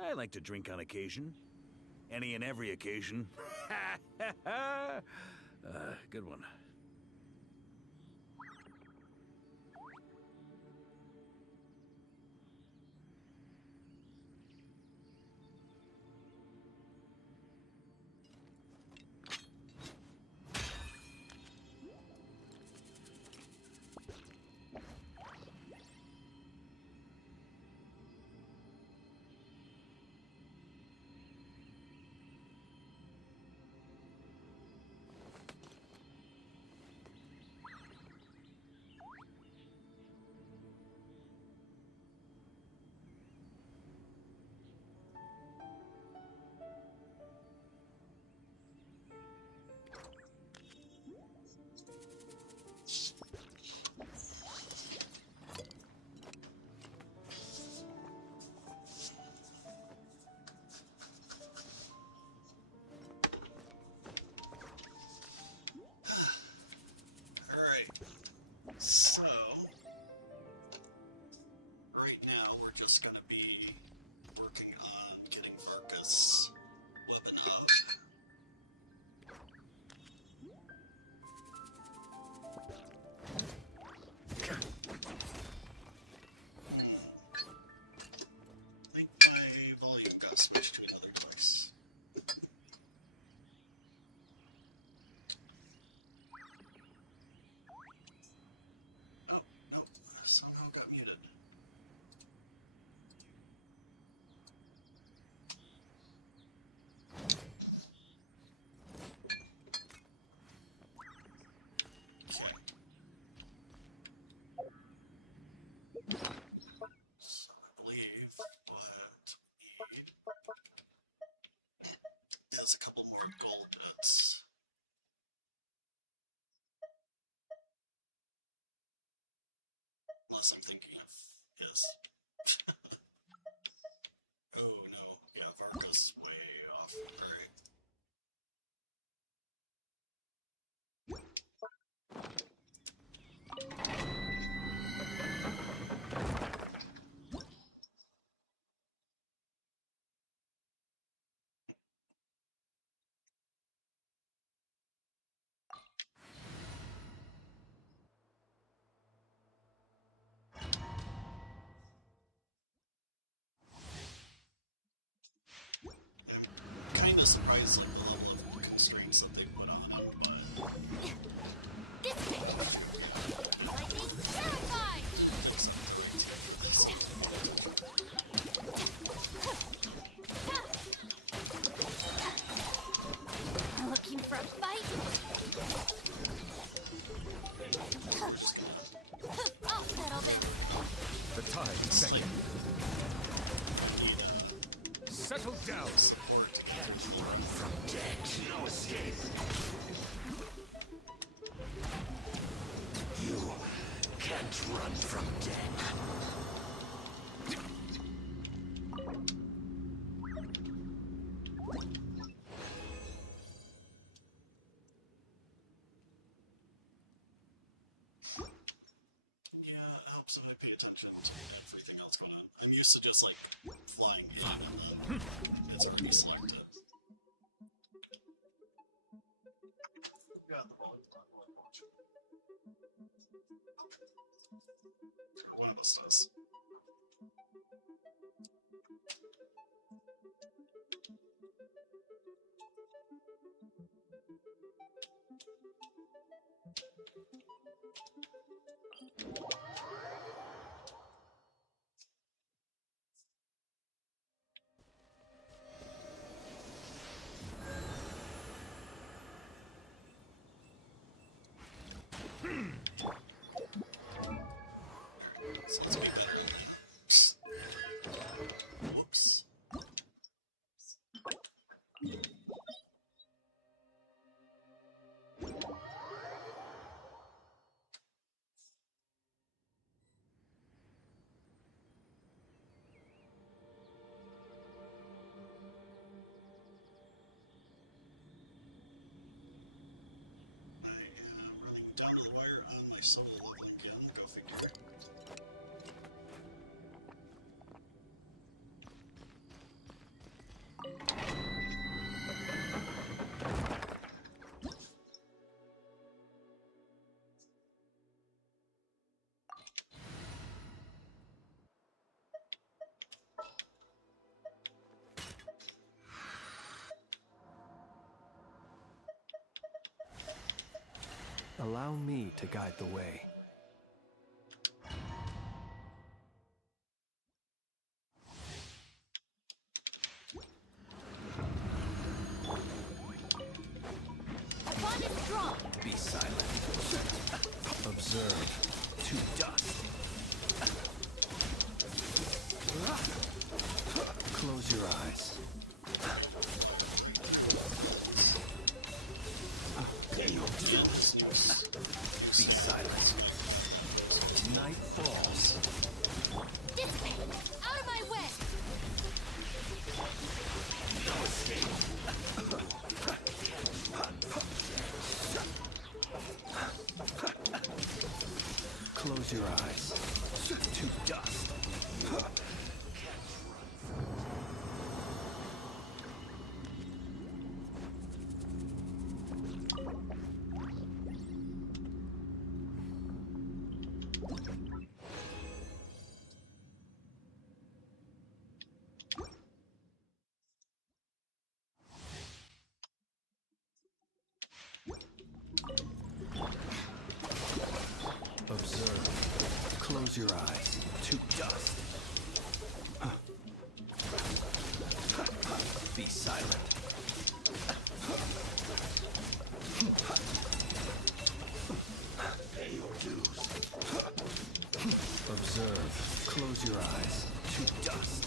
I like to drink on occasion. Any and every occasion. Good one. So, right now we're just going to be working on getting Varka's weapon up. I think my volume got switched to another device. Oh, no, somehow got muted. Okay. So I believe what we need is a couple more gold bits. Unless I'm thinking of, yes. Oh no, yeah, Varka's way off. Alright. I'm kind of surprised at the level of constraints that they put on him, but This way! Lightning terrified! it was correct. Looking for a fight? I'll settle this. The tide is It's like, setting. Settle down. support. Can't run from death. No escape. You can't run from death. Yeah, it helps if I pay attention to everything else going on. I'm used to just like flying in and then it's already selected. Yeah, the volume's not going much. One of us does. So let's be better. Allow me to guide the way. My bond is strong. Be silent. Observe. To dust. Close your eyes. Be silent. Night falls. This way. Out of my way. No escape. Close your eyes. To dust. Observe. Close your eyes. To dust. Be silent. Pay your dues. Observe. Close your eyes. To dust.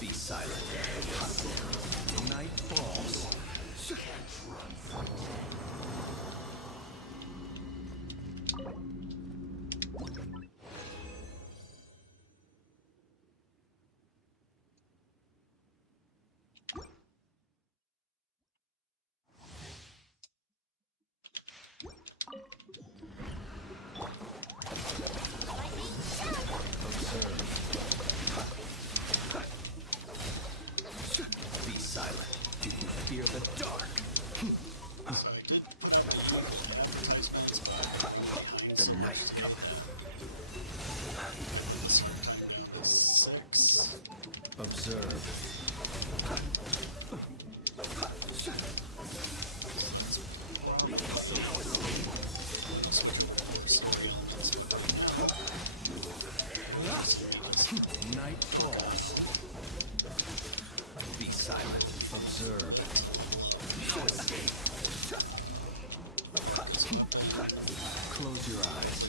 Be silent. Night falls. Lightning strike. Observe. Be silent. Do you fear the dark? So I did put out advertisements behind The night cometh. sometime 6. Observe. Night falls. Be silent. Observe. No escape. Close your eyes.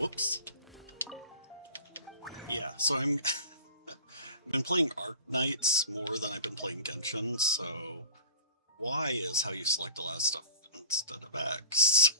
Whoops. Yeah, so I'm been playing Art Nights more than I've been playing Genshin, so Y is how you select a lot of stuff instead of X.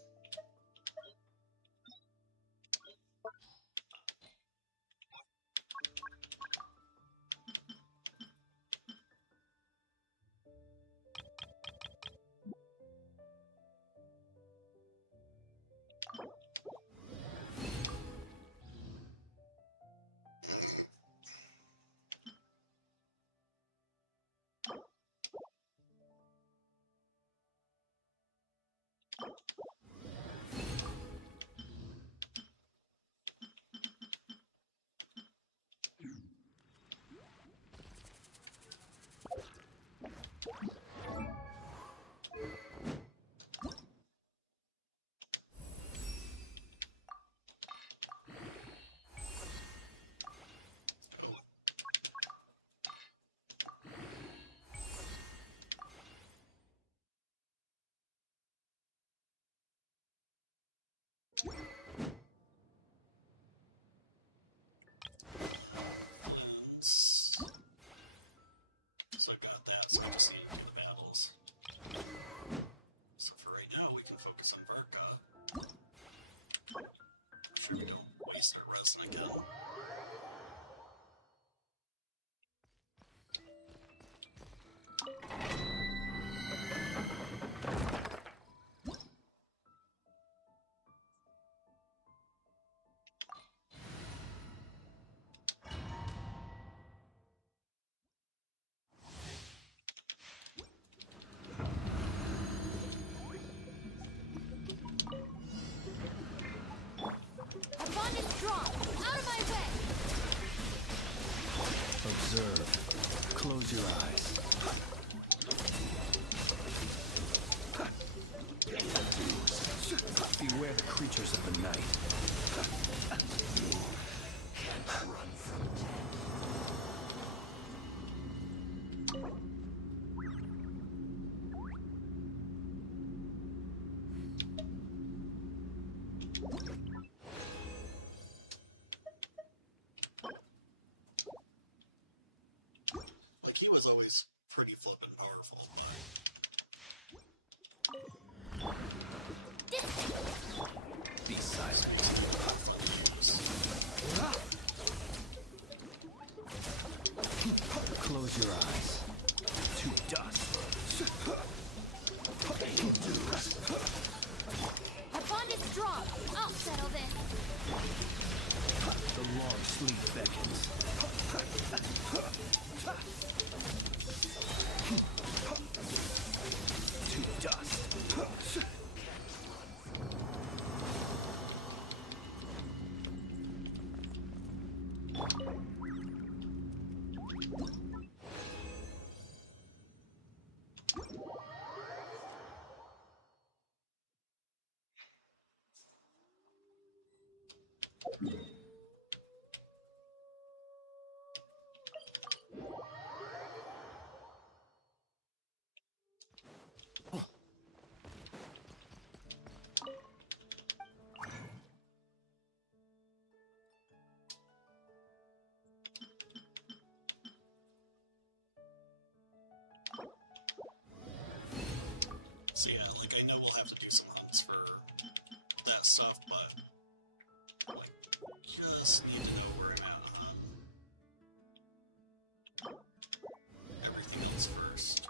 strong! Out of my way! Observe. Close your eyes. Beware the creatures of the night. Like, he was always pretty flippin' powerful, but... Be silent. Close your eyes. To dust. My bond is strong! I'll settle this! The long sleep beckons. To dust. So yeah, like, I know we'll have to do some hunts for that stuff, but... like, just need to know where I'm at on everything else first.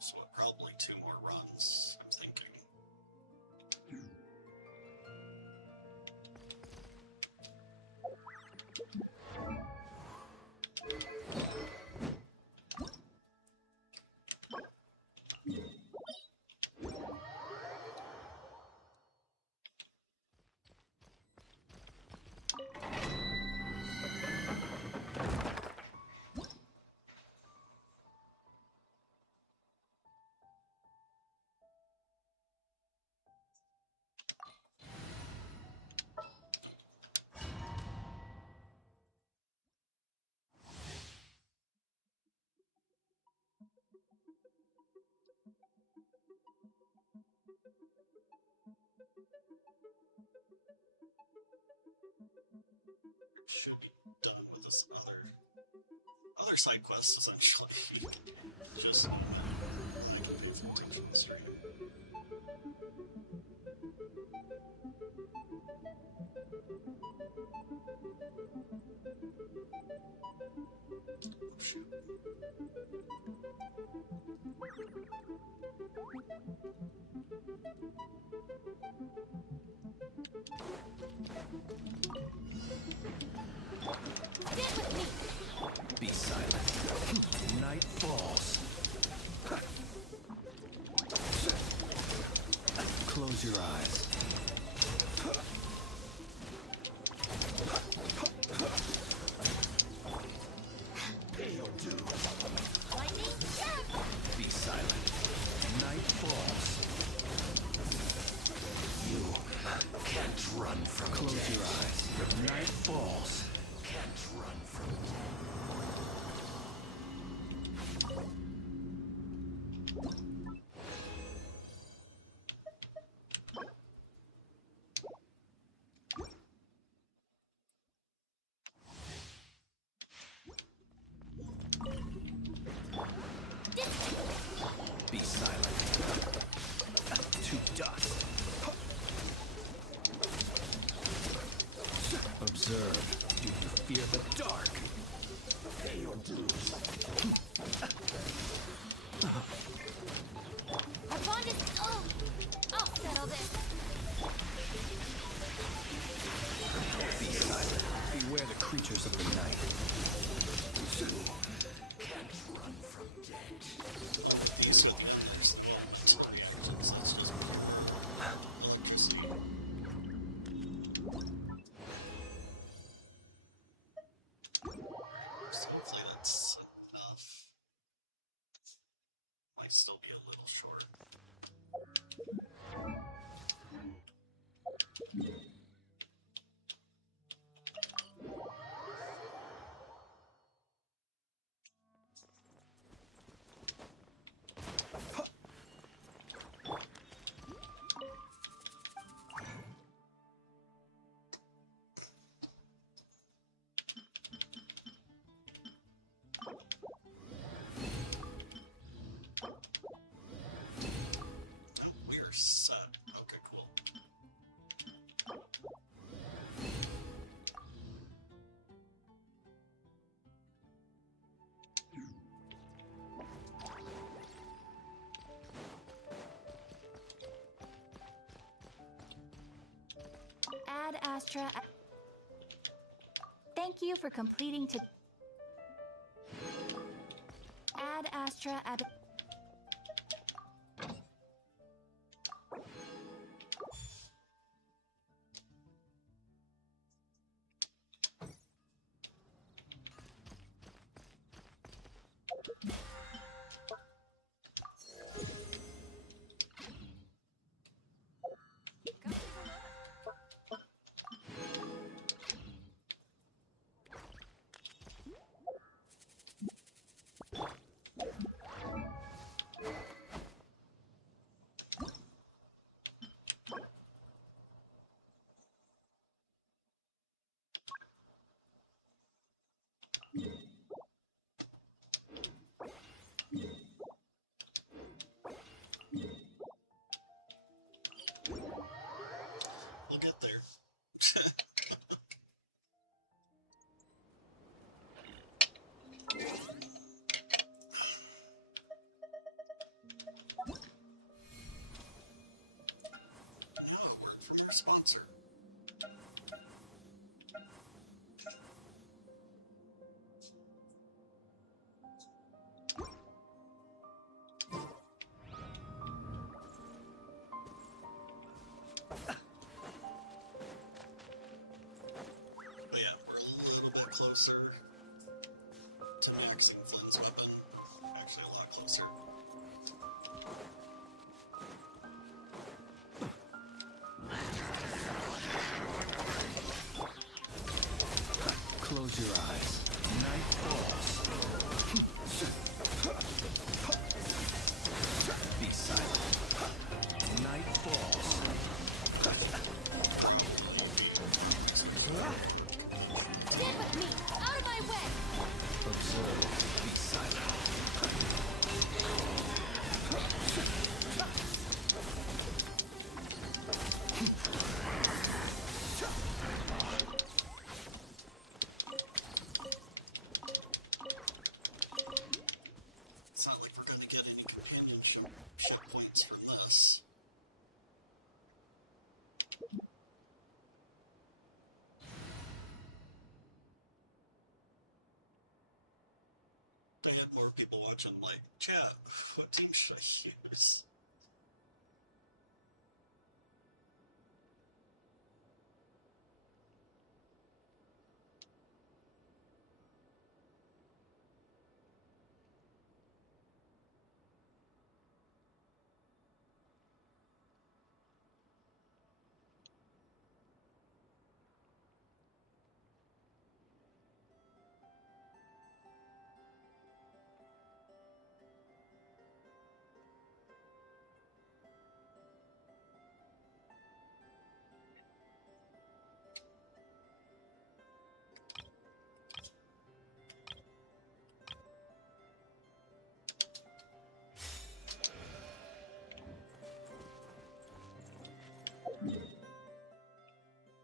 So probably 2 more runs, I'm thinking. Should be done with this other side quests, essentially. Just I can pay full attention to the stream. Oh, shoot. Stand with me! Be silent. Night falls. Close your eyes. Pay your dues. Lightning jab! Be silent. Night falls. You can't run from Close death. your eyes. Night falls. Can't run from Be silent. To dust. Observe. Do you fear the dark? pay your dues. My bond is... Oh! I'll settle this! Be silent. Beware the creatures of the night. Can't run from death. These are the others that can't run the engines, that's just electricity. We are set. Okay, cool. Ad Astra. Thank you for completing to. Ad Astra. We'll get there. Now, a word from our sponsor. But yeah, we're a little bit closer to maxing Flynn's weapon. Actually, a lot closer. Close your eyes. Night falls. Be silent. Night falls. Stand with me! Out of my way! Observe. Be silent. It's not like we're going to get any companionship points from this. I had more people watching, like, chat, what team should I use?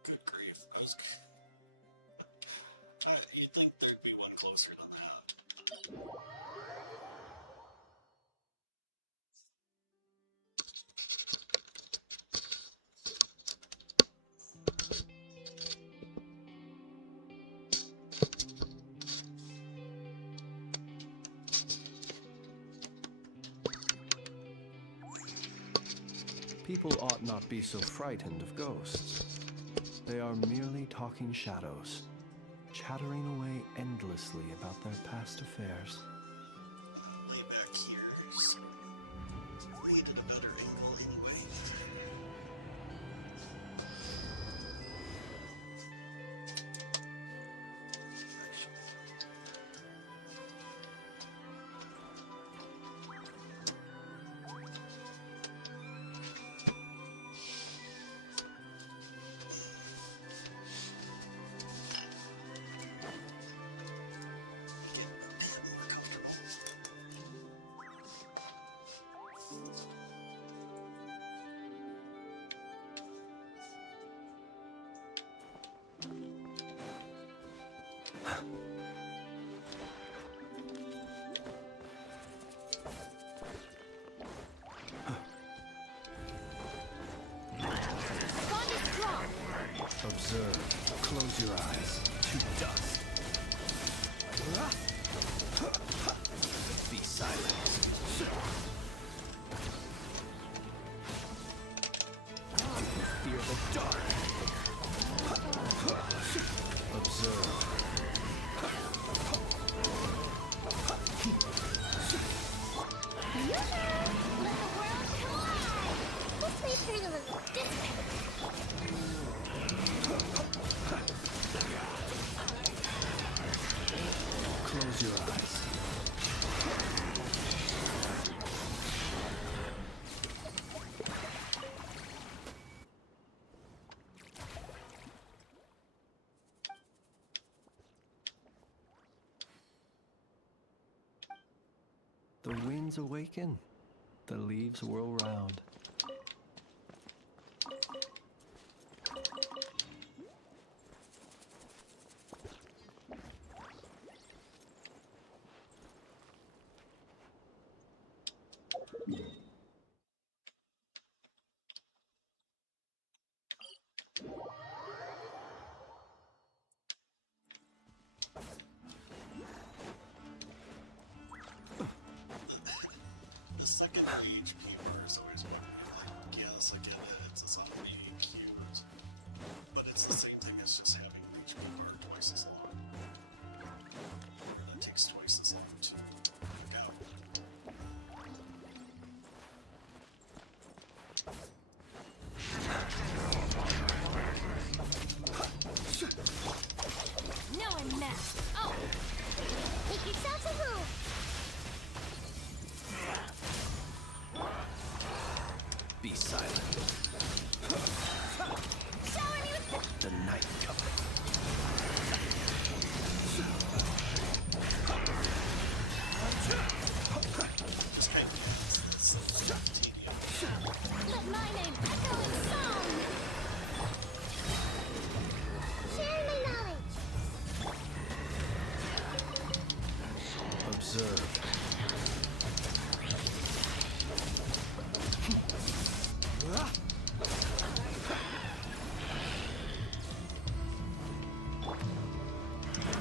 Good grief. You'd think there'd be one closer than that. People ought not be so frightened of ghosts. They are merely talking shadows, chattering away endlessly about their past affairs. Way back here, so we needed a better angle anyway. Bond is strong. Observe. Close your eyes. To dust. Be silent. Fear the dark. Observe. Let the world collide. Let's wait for the little dissipate. Close your eyes. The winds awaken. The leaves whirl round. The second page keeper is always one of me. Like, yes, I get it. It's a zombie cute, but it's the same thing as just having each card twice as long. And it takes twice as long to work out. No one mess. Oh! Make yourselves a move! Be silent. Shower me with The night cover. Just kind of this Let my name echo in song! Share my knowledge! Observe.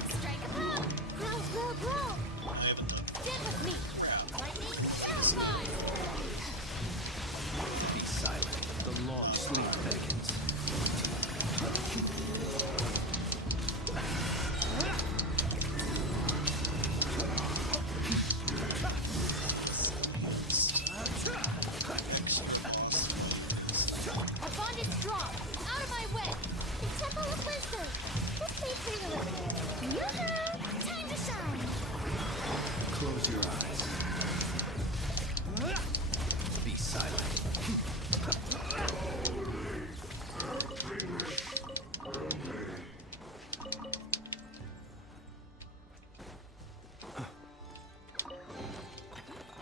Strike a blow! Blow, blow, blow! I haven't done Dip with me! crap. Lightning, terrified! Be silent. The long sleep beckons. Our bond is strong! Out of my way! The Temple of Wisdom! Let's wait for the little... Yoo-hoo! Time to shine! Close your eyes. Be silent.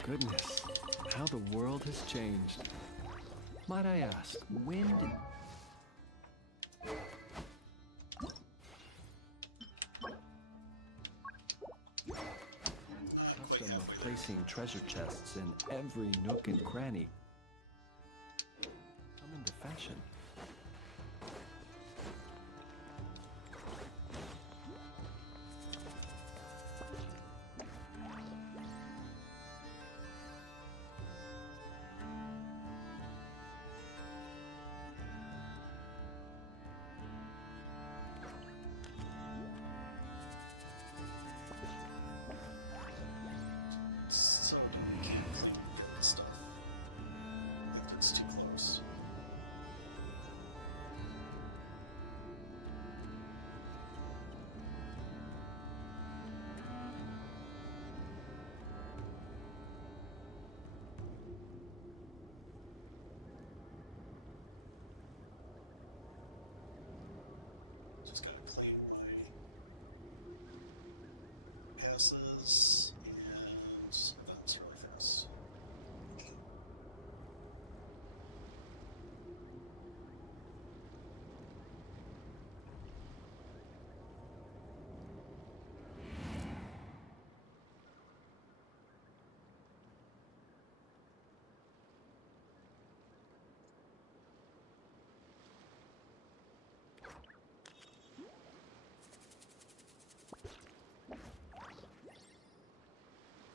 Goodness, how the world has changed. Might I ask, when did... I'm quite custom of halfway there. placing treasure chests in every nook and cranny come into fashion. So, we can't clean stuff.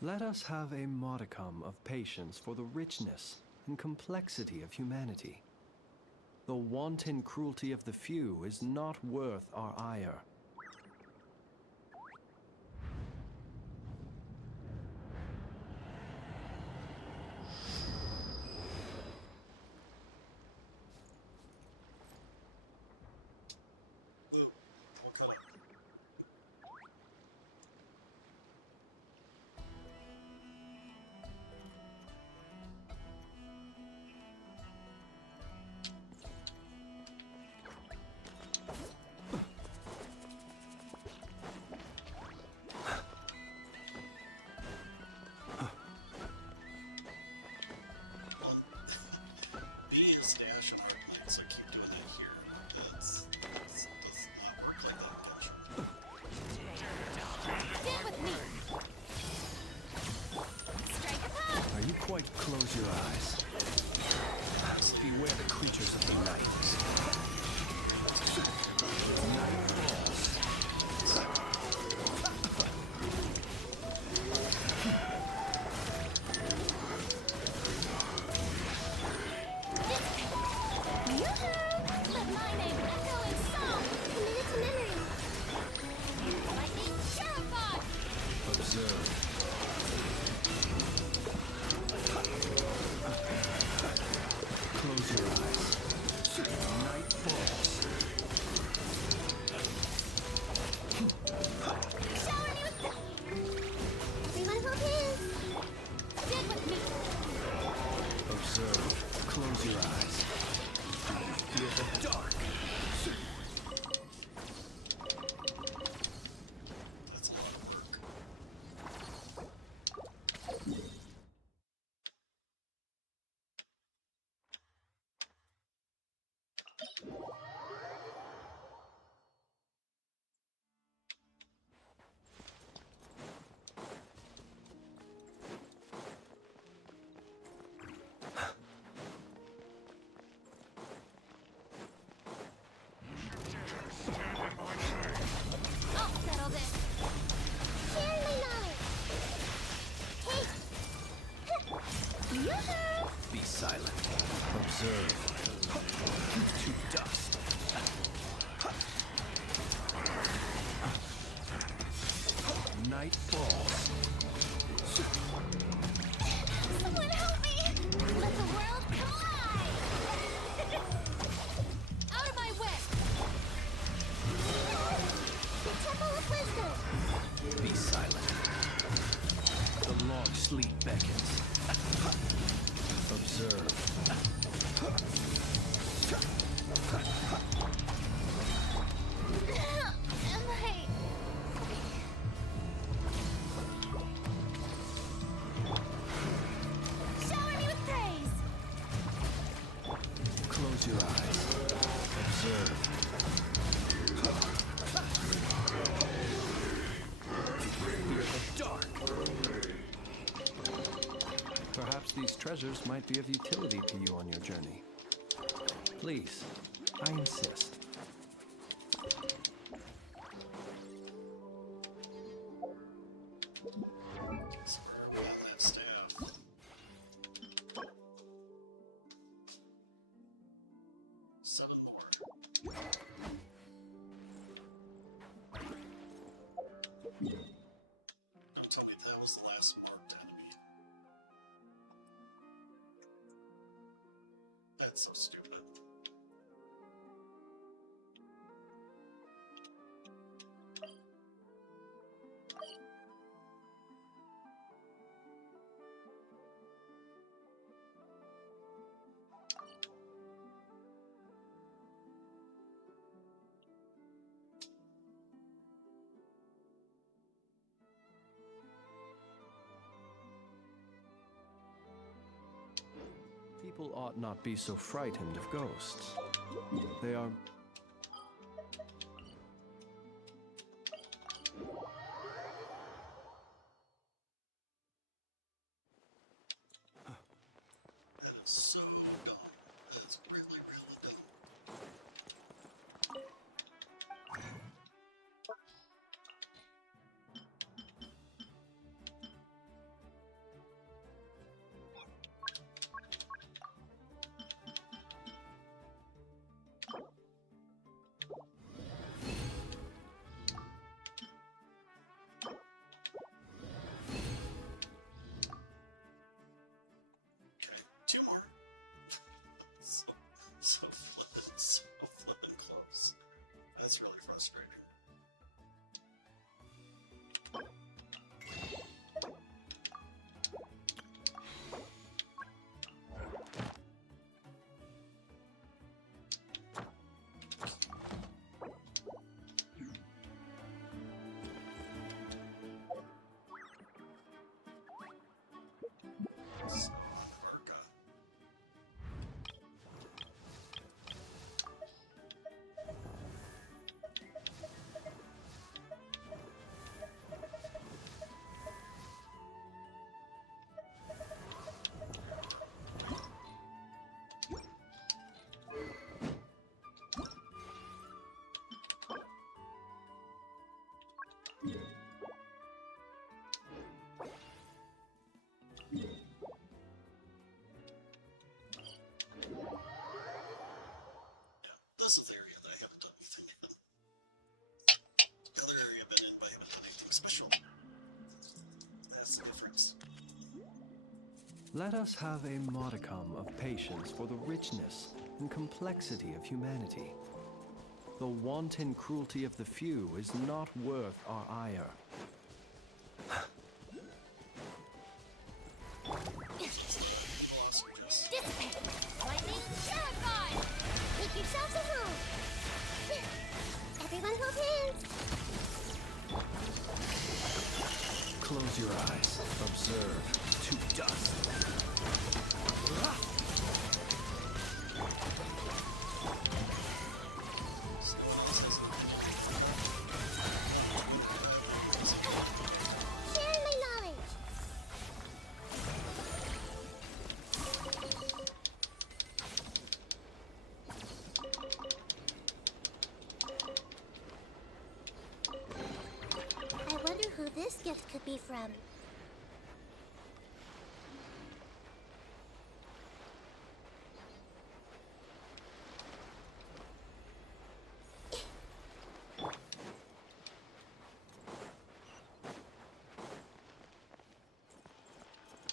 Let us have a modicum of patience for the richness and complexity of humanity. The wanton cruelty of the few is not worth our ire. Ooh, what color? Well, B is dash and hard lane, so keep doing that here. It does not work like that in Genshin. Get with me! Strike a pop! Are you quite close your eyes? Beware the creatures of the night. Night falls. Yoo-hoo! Let my name echo in song! Commit it to memory! Lightning terrified! Observe. Close your eyes. Night falls. Shower me with everyone hold hands! Get with me! Observe. Close your eyes. Feel the dark. That's a lot of work. I'll settle this! Share my knowledge! Hey! Yoo-hoo! Be silent. Observe. To dust. Night falls. Someone help me! Let the world collide! Out of my way! The Temple of Wisdom! Be silent. The long sleep beckons. Observe. Am I... Shower me with praise! Close your eyes. Observe. Fear the dark. Perhaps these treasures might be of utility to you on your journey. Please, I insist. Swear about that staff. Seven more. Don't tell me that was the last marked enemy. That's so stupid. People ought not be so frightened of ghosts. They are... That is so dumb. That's really, really dumb. this is the area that I haven't done anything in. The other area I've been in, but I haven't done anything special. That's the difference. Let us have a modicum of patience for the richness and complexity of humanity. The wanton cruelty of the few is not worth our ire. Dissipate! Lightning, terrified! Make yourselves at home! Everyone hold hands! Close your eyes. Observe. To dust. Sharing my knowledge! I wonder who this gift could be from.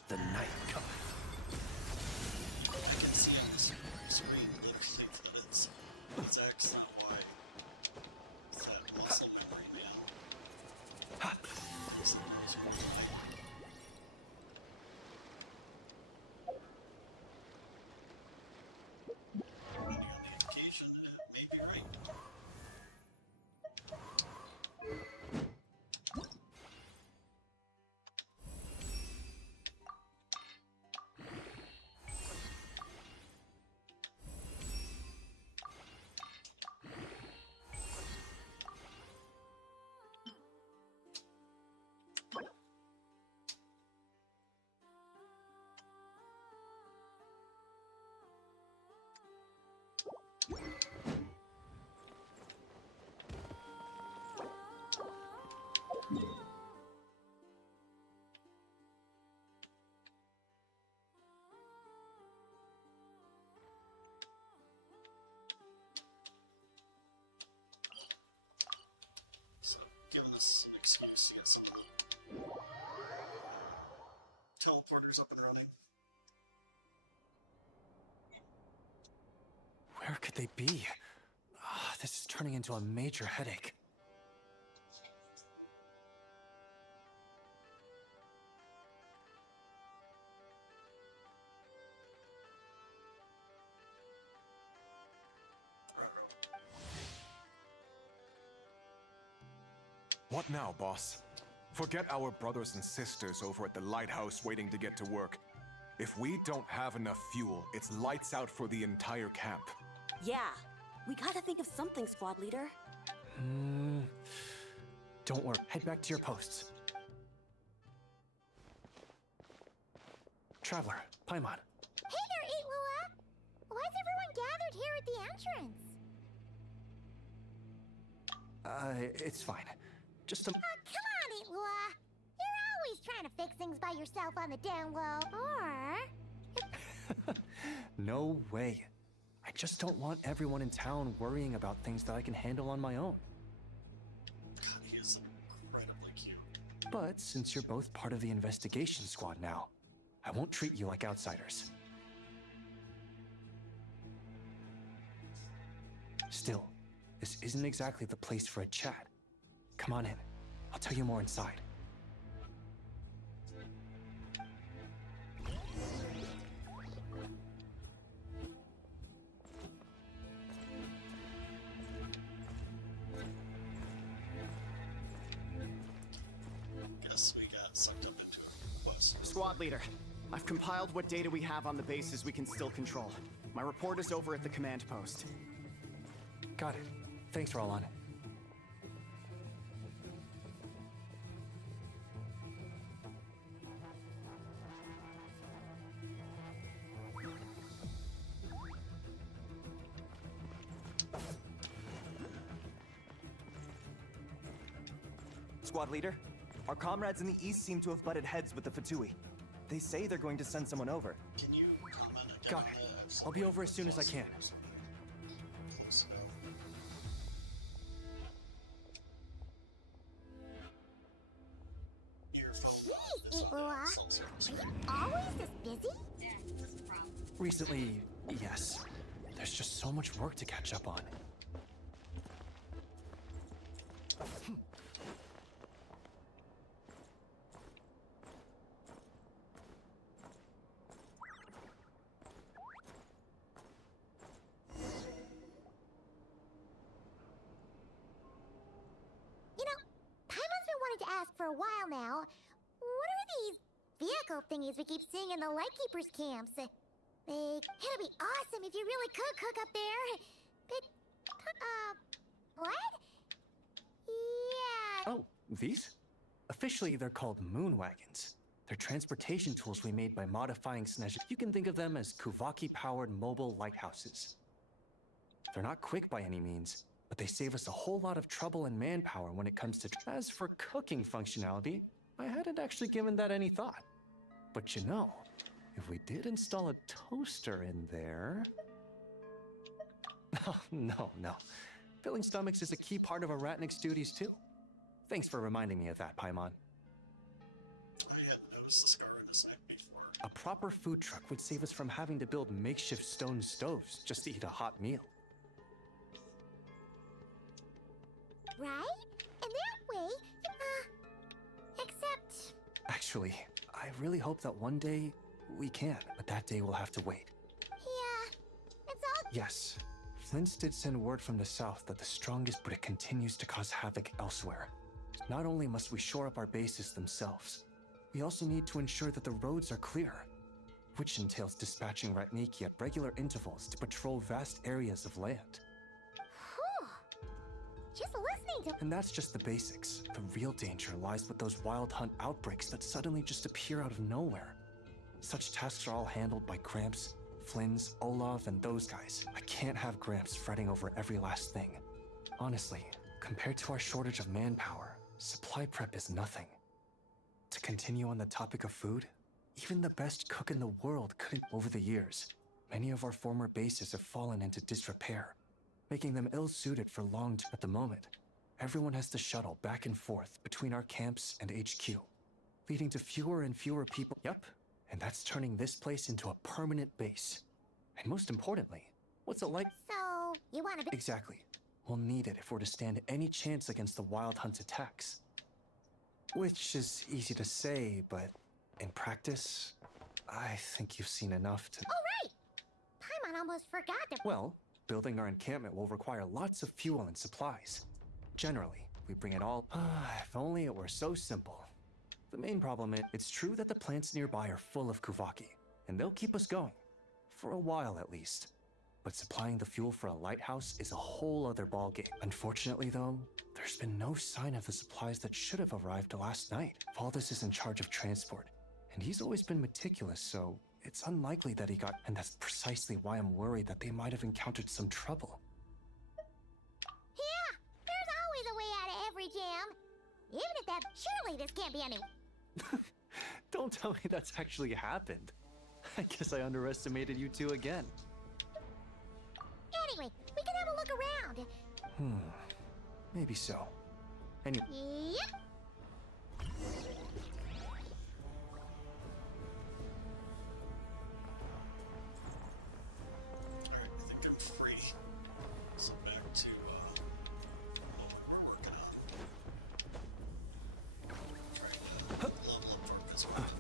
The night cometh. I can see on the screen that it's X, not Y. It's that muscle memory now. Ha! Depending on the indication, it may be right. So, giving us an excuse to get some of the teleporters up and running. Where could they be? This is turning into a major headache. What now, boss? Forget our brothers and sisters over at the lighthouse waiting to get to work. If we don't have enough fuel, it's lights out for the entire camp. Yeah, we gotta think of something, squad leader. Don't worry, head back to your posts. Traveler, Paimon. Hey there, Eitlua! Why is everyone gathered here at the entrance? It's fine. Just a... Come on, Eitlua! You're always trying to fix things by yourself on the down low. Or... No way. I just don't want everyone in town worrying about things that I can handle on my own. God, he is incredibly cute. But since you're both part of the investigation squad now, I won't treat you like outsiders. Still, this isn't exactly the place for a chat. Come on in. I'll tell you more inside. Guess we got sucked up into a quest. Squad leader, I've compiled what data we have on the bases we can still control. My report is over at the command post. Got it. Thanks, Roland. Squad leader, our comrades in the east seem to have butted heads with the Fatui. They say they're going to send someone over. Can you comment again Got on it. that? I'll be over as soon as I can. Close enough. self-service. Are you always this busy? Recently, yes. There's just so much work to catch up on. You know, Paimon's been wanting to ask for a while now. What are these vehicle thingies we keep seeing in the Lightkeepers camps? It'd be awesome if you really could cook up there. But, what? Yeah. Oh, these? Officially, they're called moon wagons. They're transportation tools we made by modifying Snesh. You can think of them as Kuvaki-powered mobile lighthouses. They're not quick by any means, but they save us a whole lot of trouble and manpower when it comes to... As for cooking functionality, I hadn't actually given that any thought. But you know, if we did install a toaster in there... Oh, no. Filling stomachs is a key part of Aratnik's duties too. Thanks for reminding me of that, Paimon. I hadn't noticed the scar in his neck before. A proper food truck would save us from having to build makeshift stone stoves just to eat a hot meal. Right? And that way, except... Actually, I really hope that one day we can, but that day will have to wait. Yeah, it's all... Yes, Flint's did send word from the south that the strongest, but it continues to cause havoc elsewhere. Not only must we shore up our bases themselves, we also need to ensure that the roads are clear, which entails dispatching Ratniki at regular intervals to patrol vast areas of land. Whew. Just listening to... And that's just the basics. The real danger lies with those wild hunt outbreaks that suddenly just appear out of nowhere. Such tasks are all handled by Gramps, Flynn's, Olaf, and those guys. I can't have Gramps fretting over every last thing. Honestly, compared to our shortage of manpower, supply prep is nothing. To continue on the topic of food, even the best cook in the world couldn't. Over the years, many of our former bases have fallen into disrepair, making them ill-suited for long. At the moment, everyone has to shuttle back and forth between our camps and HQ, leading to fewer and fewer people. Yep, and that's turning this place into a permanent base. And most importantly, what's it like? So, you want to be... Exactly. We'll need it if we're to stand any chance against the Wild Hunt's attacks. Which is easy to say, but in practice, I think you've seen enough to... Oh, right! Paimon almost forgot to... Well, building our encampment will require lots of fuel and supplies. Generally, we bring it all... if only it were so simple. The main problem is, it's true that the plants nearby are full of Kuvaki, and they'll keep us going. For a while, at least. But supplying the fuel for a lighthouse is a whole other ballgame. Unfortunately, though, there's been no sign of the supplies that should have arrived last night. Valdez is in charge of transport, and he's always been meticulous, so it's unlikely that he got... And that's precisely why I'm worried that they might have encountered some trouble. Yeah, there's always a way out of every jam. Even if that... Surely this can't be any... Don't tell me that's actually happened. I guess I underestimated you two again. Anyway, we can have a look around. Maybe so. Anyway. Yep. Alright, I think I'm free. So back to, what we're working on. Trying to level up our business.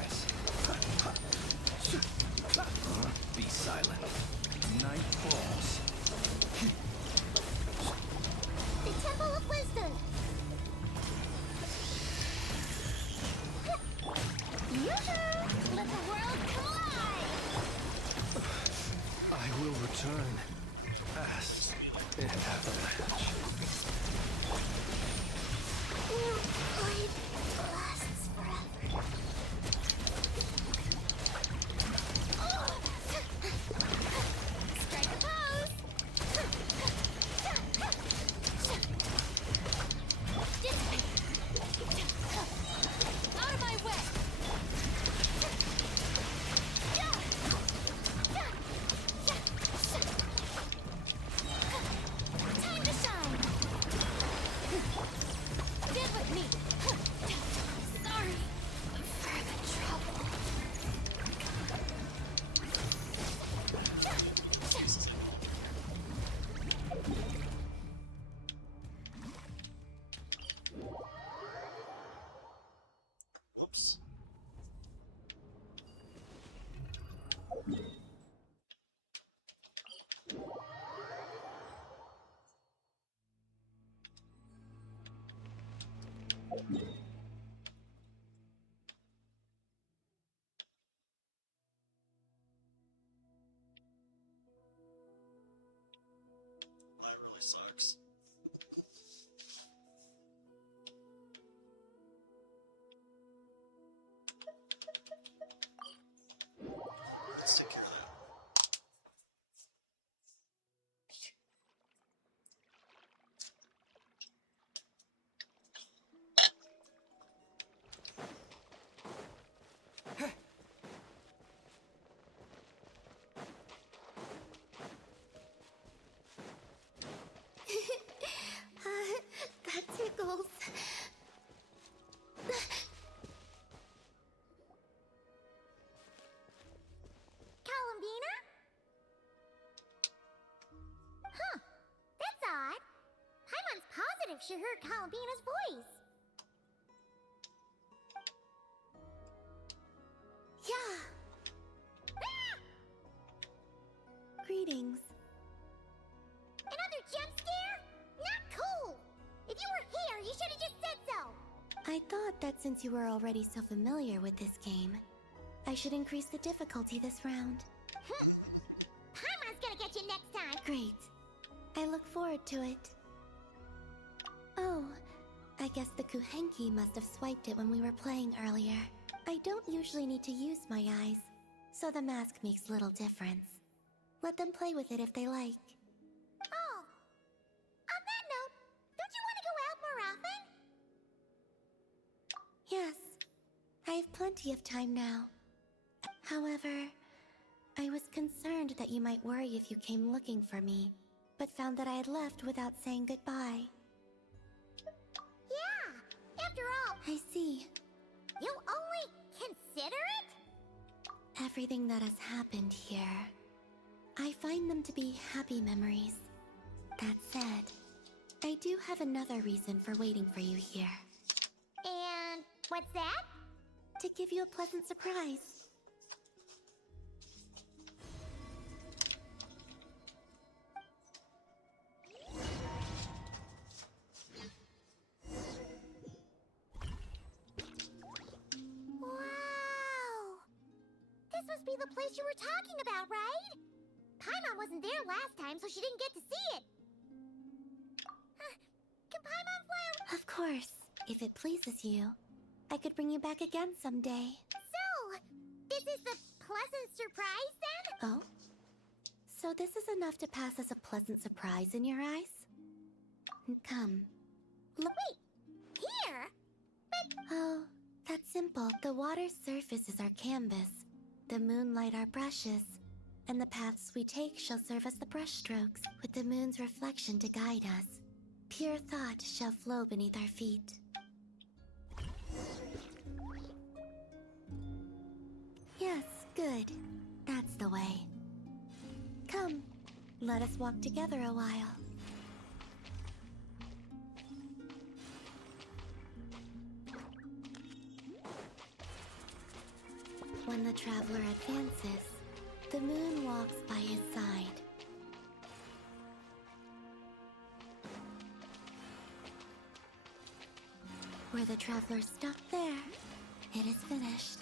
eyes. Be silent. Night falls. The Temple of Wisdom! Yoo-hoo! Let the world collide! I will return as an avalanche. Light lasts forever. Strike a pose! This way! Out of my way! Time to shine! Get with me! Sorry for the trouble. Whoops. That really sucks. Let's take care of that. That tickles. Columbina? Huh. That's odd. Paimon's positive she heard Columbina's voice. Yeah. Ah! Greetings. Another jump scare? Not cool! If you were here, you should have just said so! I thought that since you were already so familiar with this game, I should increase the difficulty this round. Paimon's gonna get you next time! Great. I look forward to it. Oh, I guess the Kuhenki must have swiped it when we were playing earlier. I don't usually need to use my eyes, so the mask makes little difference. Let them play with it if they like. Oh! On that note, don't you want to go out more often? Yes, I have plenty of time now. However, I was concerned that you might worry if you came looking for me, but found that I had left without saying goodbye. Yeah! After all, I see. you only consider it? Everything that has happened here, I find them to be happy memories. That said, I do have another reason for waiting for you here. And what's that? To give you a pleasant surprise. Wow! This must be the place you were talking about, right? Paimon wasn't there last time, so she didn't get to see it. Can Paimon fly around? Of course, if it pleases you, I could bring you back again someday. So, this is the pleasant surprise then? Oh? So this is enough to pass as a pleasant surprise in your eyes? Come. Look. Wait, here? But Oh, that's simple. The water's surface is our canvas, the moonlight our brushes, and the paths we take shall serve as the brushstrokes, with the moon's reflection to guide us. Pure thought shall flow beneath our feet. Yes, good. That's the way. Come, let us walk together a while. When the traveler advances, the moon walks by his side. Where the traveler stopped there, it is finished.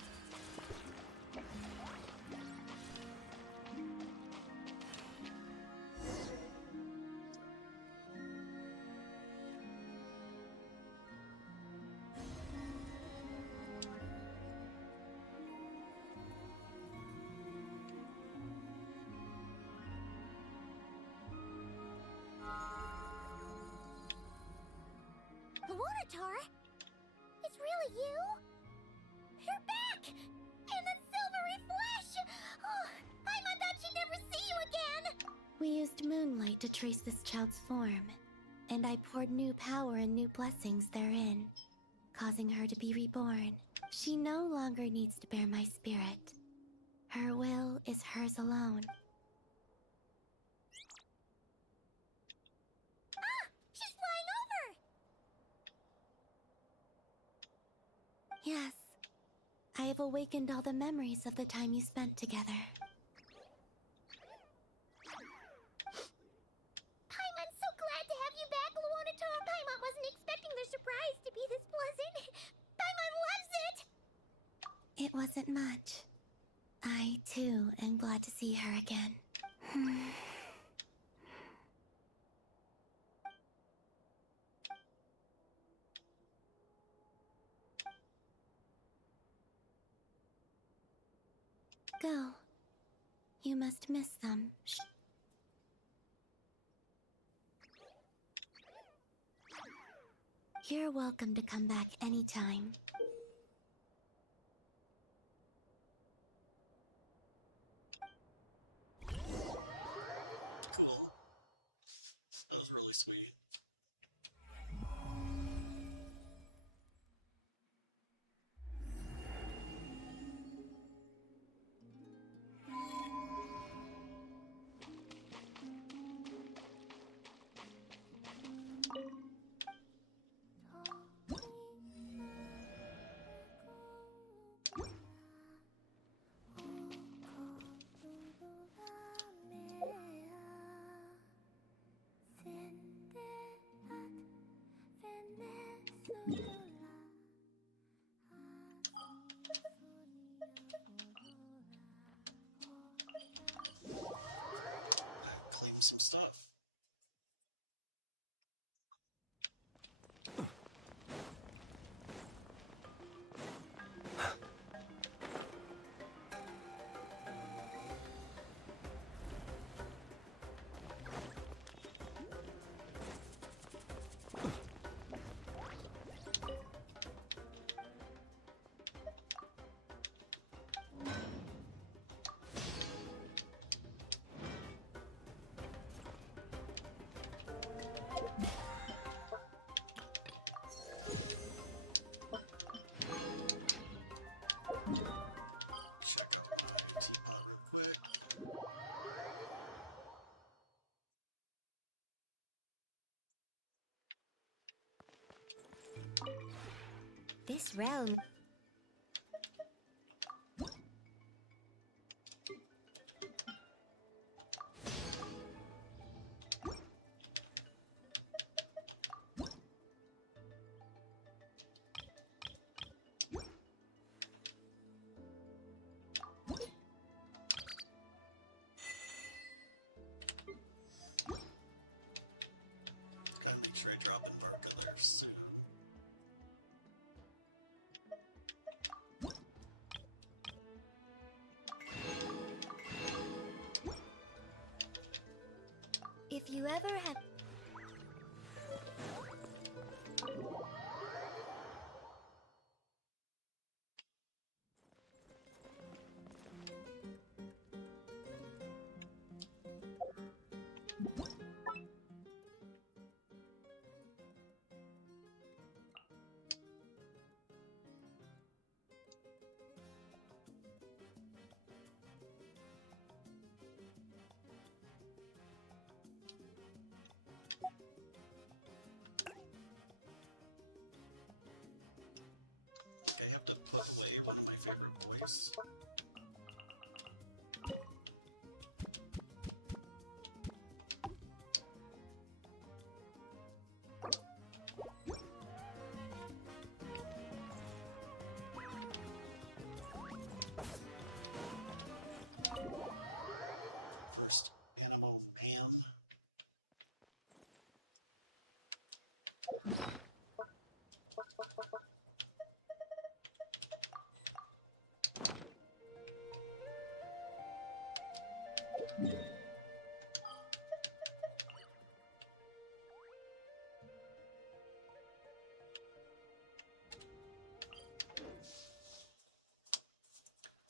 Water, it's really you? You're back! In the silvery flesh! Oh, Paimon thought she'd never see you again! We used moonlight to trace this child's form, and I poured new power and new blessings therein, causing her to be reborn. She no longer needs to bear my spirit. Her will is hers alone. Ah! She's flying over! Yes, I have awakened all the memories of the time you spent together. Paimon's so glad to have you back, Luonatar. Paimon wasn't expecting the surprise to be this pleasant. Paimon loves it! It wasn't much. I, too, am glad to see her again. Go. You must miss them. You're welcome to come back anytime. Cool. That was really sweet. Claim some stuff. Check out my teapot real quick. This realm... Gotta make sure I drop in Mark in there soon. If you ever have... I have to put away one of my favorite boys. It's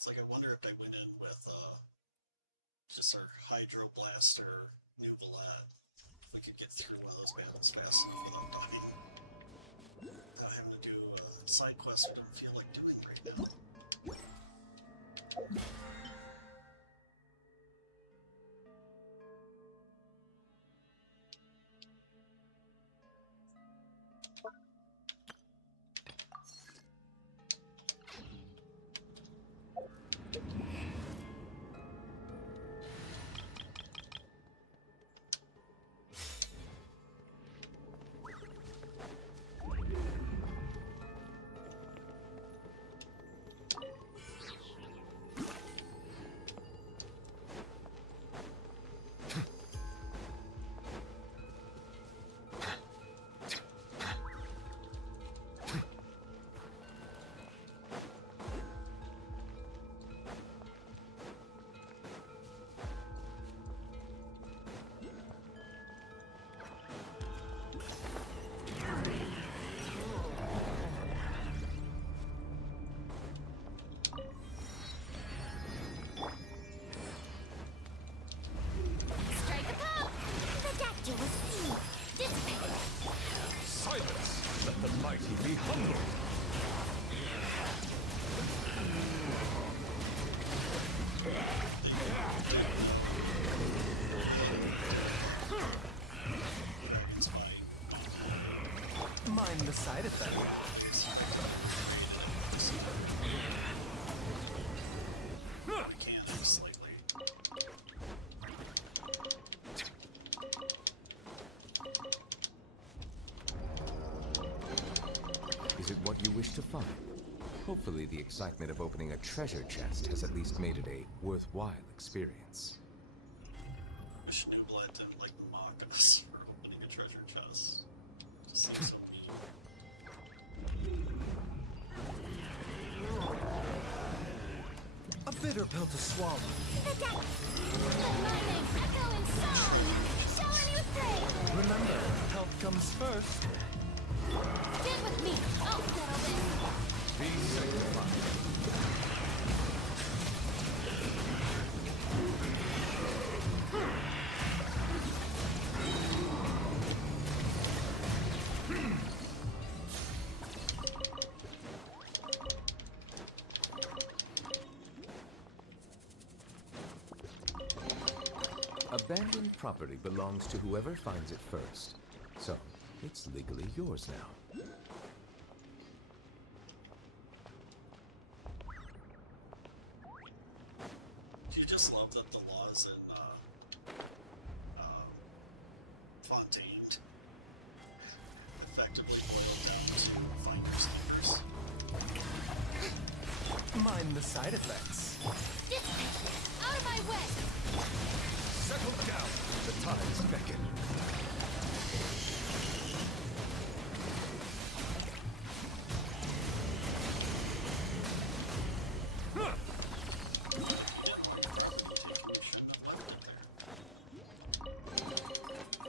like I wonder if I went in with just our Hydro Blaster Nuvolat, if I could get through one of those battles fast enough without dying. Without having to do a side quest I don't feel like doing right now. Strike a pop! The doctor will see. Dissipate! Silence! Let the mighty be humble! It's fine. Mind the side effect. I can slightly. Is it what you wish to find? Hopefully the excitement of opening a treasure chest has at least made it a worthwhile experience. Wish Nuvolat didn't like mock us for opening a treasure chest. Just seems so mean. A bitter pill to swallow. The doctor! Let my name echo in song! Shower me with praise! Remember, health comes first. Get with me! I'll settle this! Be sanctified. Abandoned property belongs to whoever finds it first. So, it's legally yours now. Do you just love that the laws in Fontaine effectively boil down to finders keepers? Mind the side effects. Dissipate! Out of my way! Settle down! The tides beckon.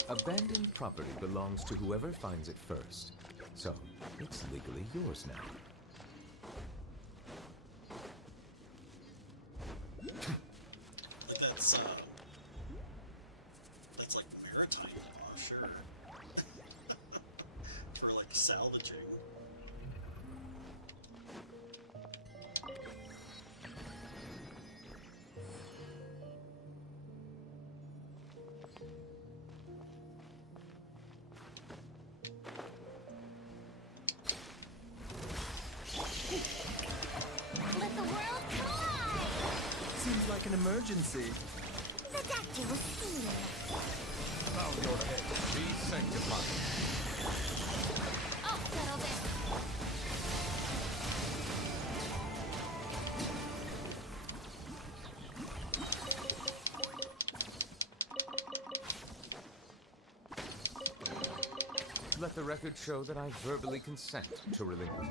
Abandoned property belongs to whoever finds it first. So, it's legally yours now. That's like maritime law, sure. For like salvaging. Let the world collide! Seems like an emergency. The doctor will see you. Bow your head. Be sanctified. I'll settle this. Let the record show that I verbally consent to relinquish.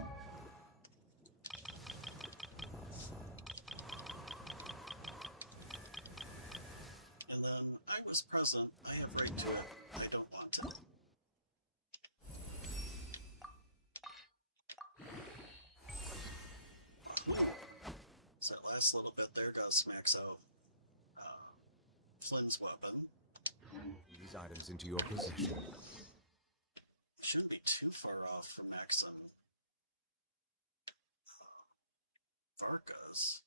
And then I was present. I have right to it. I don't want to. So that last little bit there does max out Flynn's weapon. These items into your possession. Shouldn't be too far off from maxing Varka's.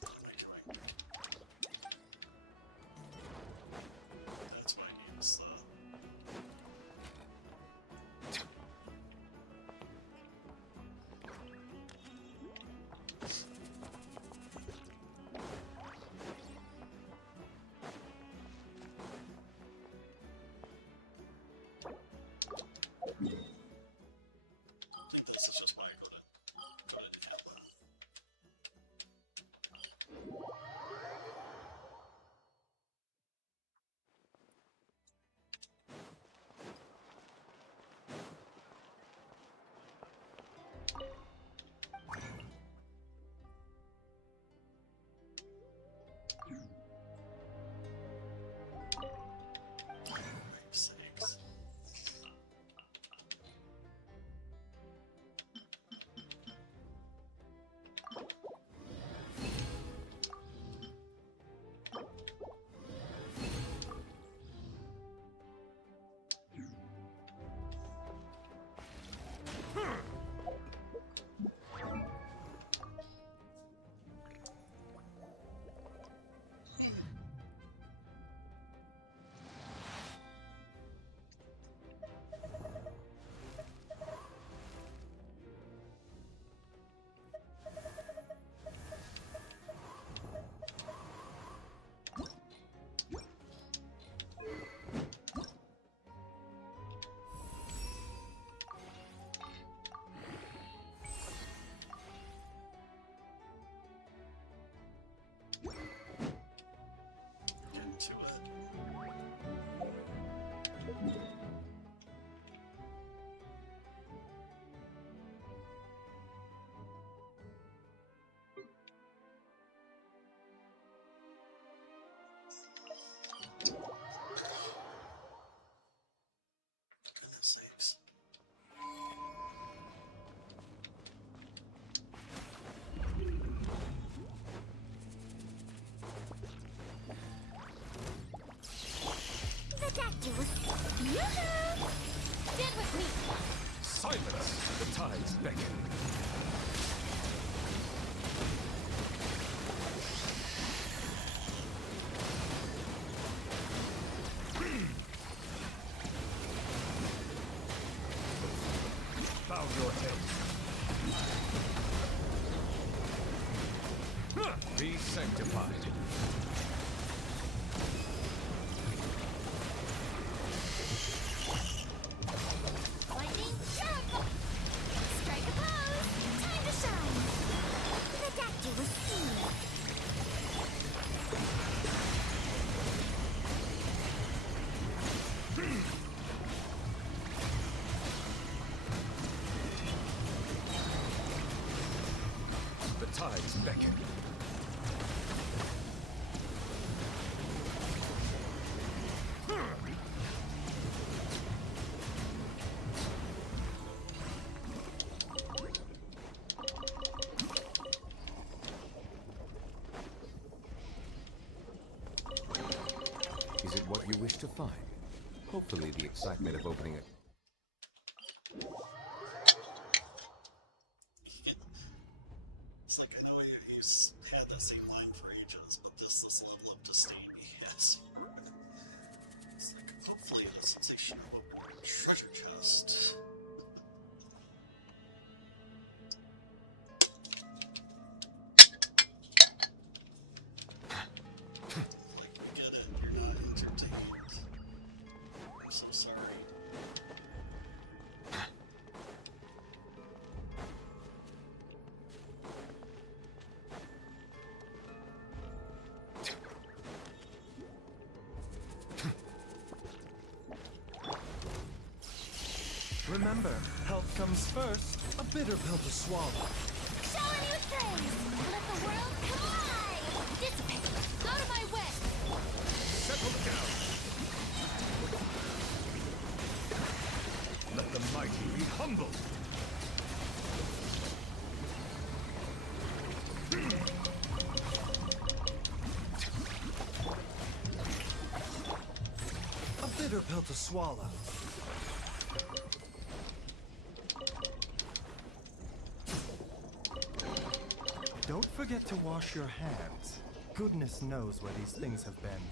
What am I doing? That's why I use the... I think this is just why I couldn't happen. Sakes. Getting to it. Goodness sakes. The doctor was... Yoo-hoo! Stand with me! Silence! The tides beckon. Bow your head. Be sanctified. Lightning jump! Strike a pose! Time to shine! The doctor was seen! The tides beckon. Is it what you wish to find? Hopefully the excitement of opening it. It's like, I know he's had that same line for Just. Like, get it, you're not entertained. I'm so sorry. Remember, health comes first. A bitter pill to swallow. Show a new phrase! Let the world collide! Dissipate! Out of my way! Settle down. Let the mighty be humbled. A bitter pill to swallow. Don't forget to wash your hands. Goodness knows where these things have been.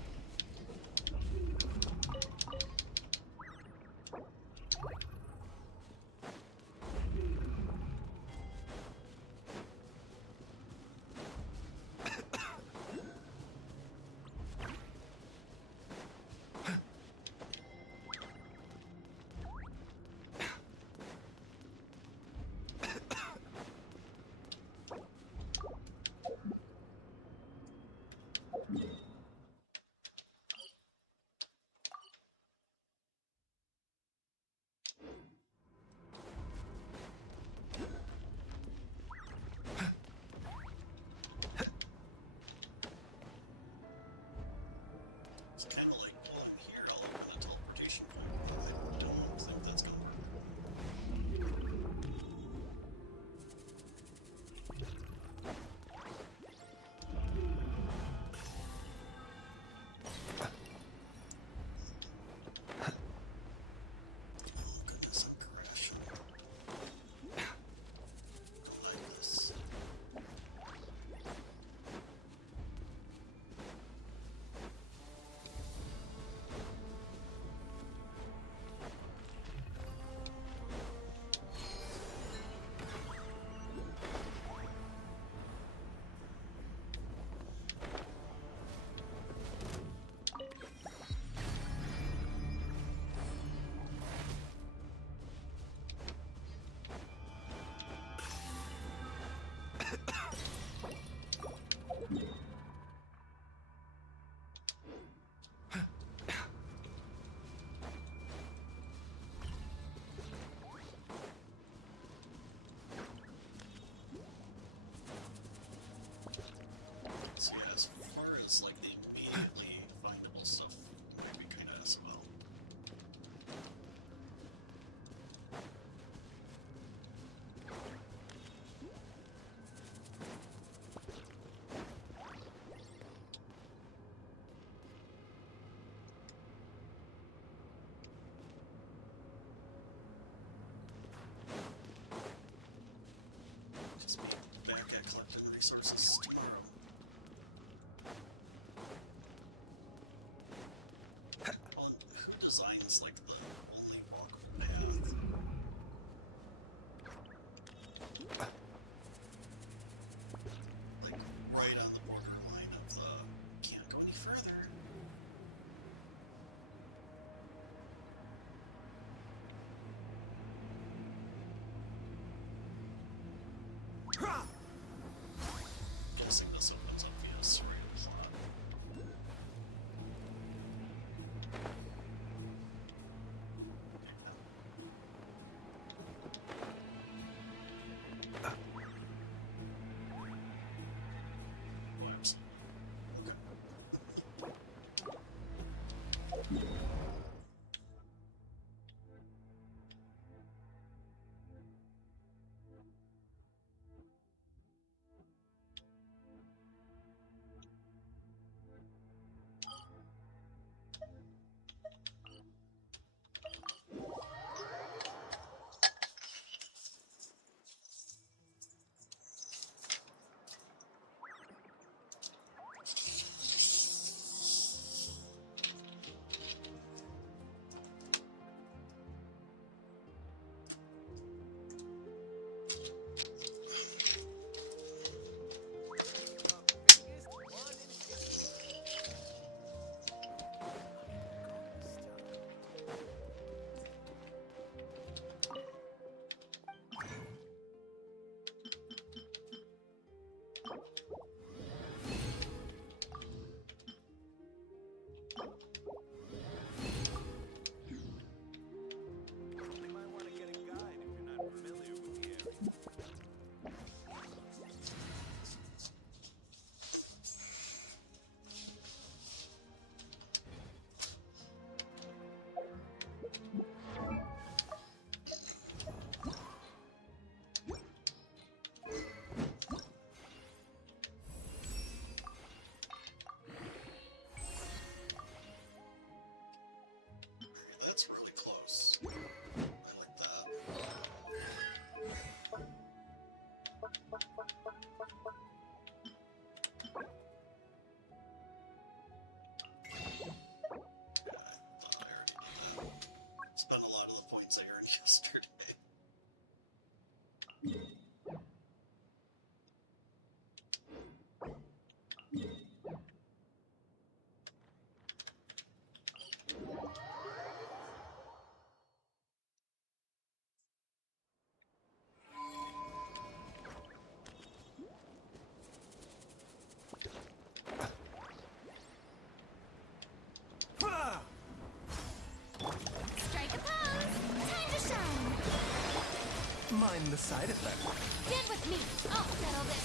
Mind the side effect. Stand with me. I'll settle this.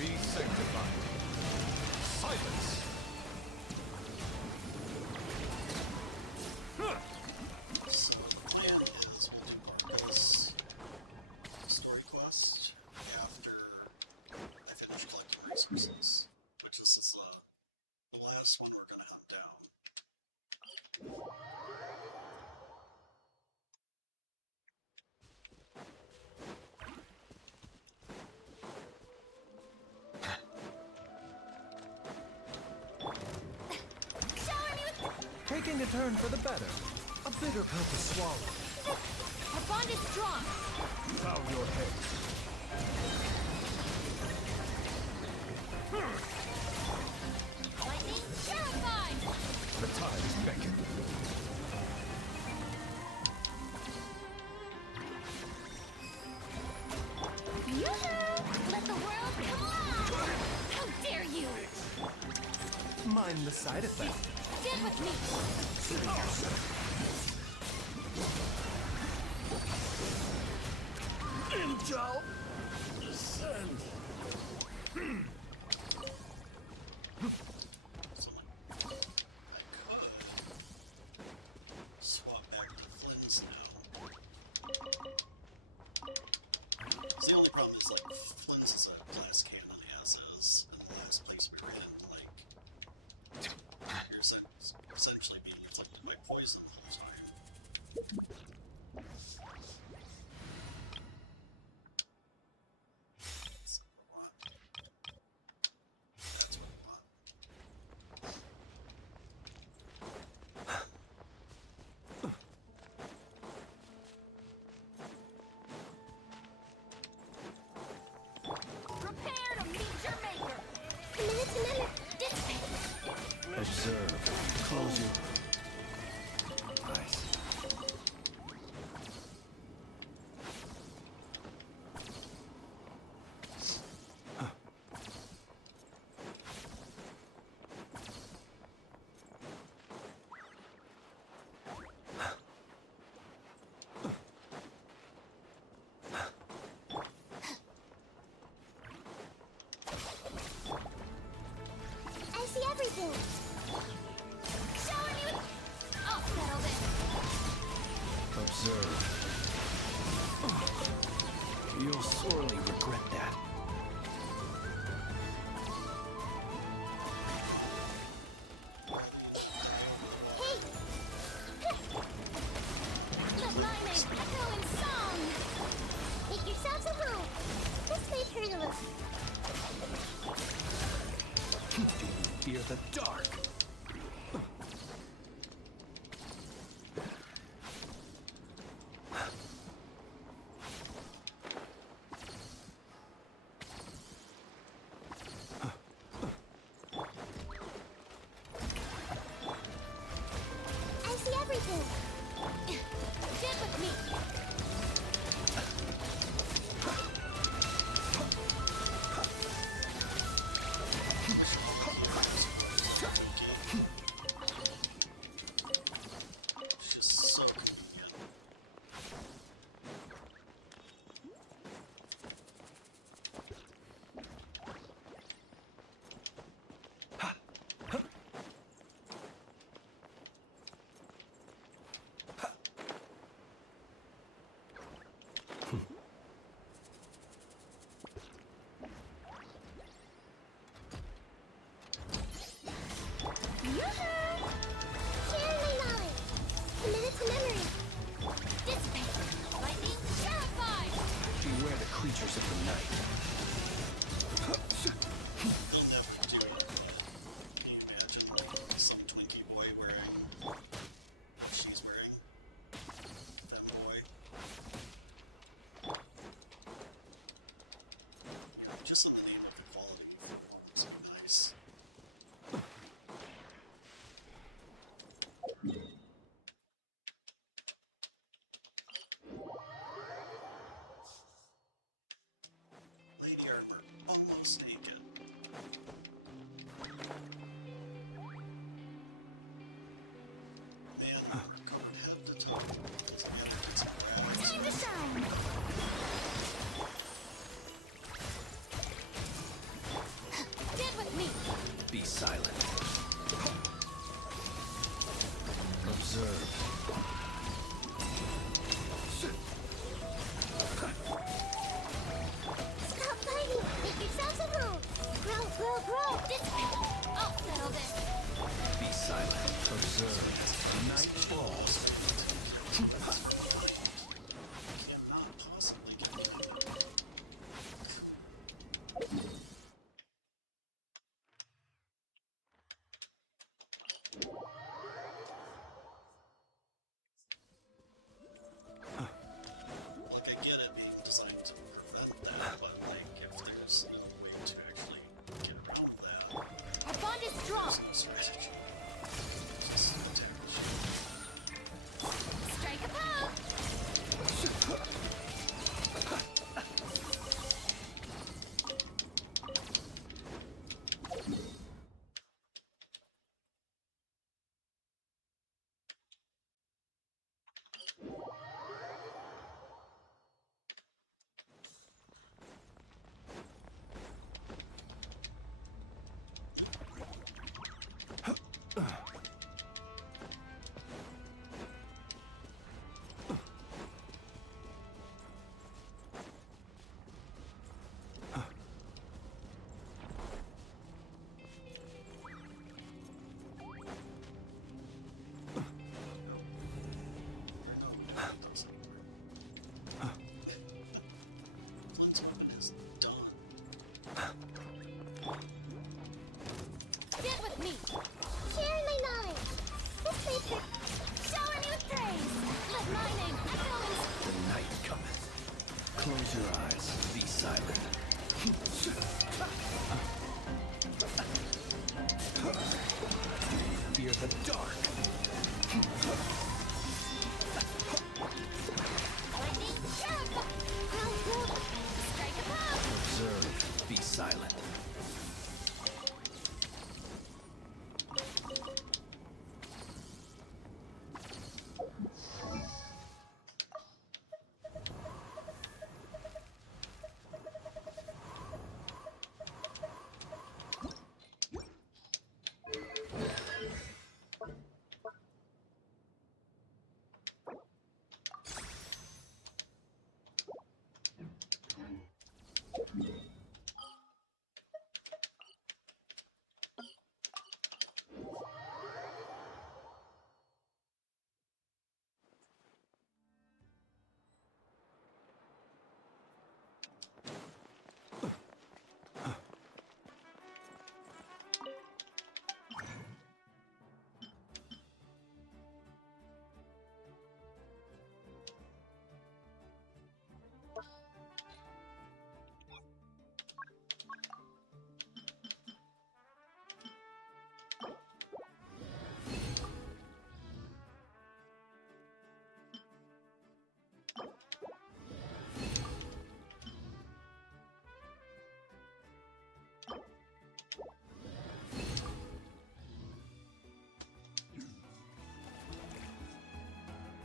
Be sanctified. Silence! So the plan is we'll do Barca's story quest after I finish collecting resources, which is the last one we're gonna hunt down. Shower me with... Taking a turn for the better. A bitter pill to swallow. Our bond is strong. Bow your head. Lightning terrified. The tides beckon. Yoo-hoo! Let the world come alive! How dare you! Mind the side effect. Stand with me! Angel! Descend! So I could swap back to Flynn's now. The only problem is, like, Flynn's is a glass cannon as is, and the last place we were in, like, you're essentially being afflicted by poison the whole time. That's what we want. That's what we want. Prepare to meet your maker! Minute. Dissipate! Observe. Close your eyes. I see everything! Shower me with... I'll settle this! Observe. You'll sorely regret that. Hey! Let my name echo in song! Make yourselves at home! This may hurt a little. Fear the dark. I see everything! Stand with me! She's so convenient. Yoo-hoo! Share my knowledge! Commit to memory! Dissipate! Lightning terrified! Beware the creatures of the night. They'll never do it. Can you imagine, like, some Twinkie boy wearing what she's wearing? Femboy. Yeah, just in the name of equality for once. Nice. Close your eyes. Be silent. Fear the dark. Lightning shock! Strike above! Observe. Be silent.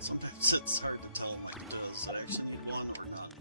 Sometimes it's hard to tell, like, does it actually need one or not?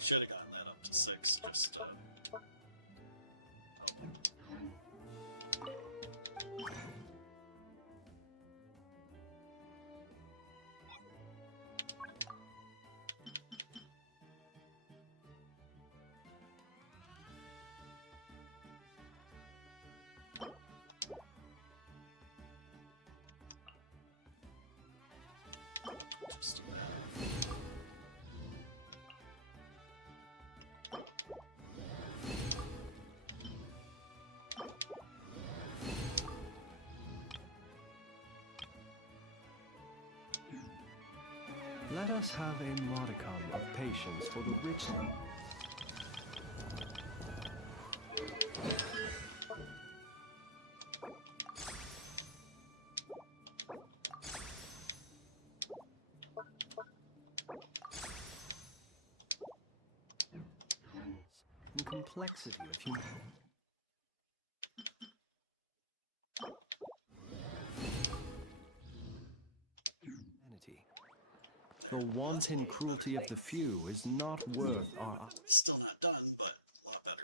Should have gotten that up to 6. Just just do that. Let us have a modicum of patience for the richness. And complexity of humanity. The wanton cruelty of the few is not worth our... Still not done, but a lot better.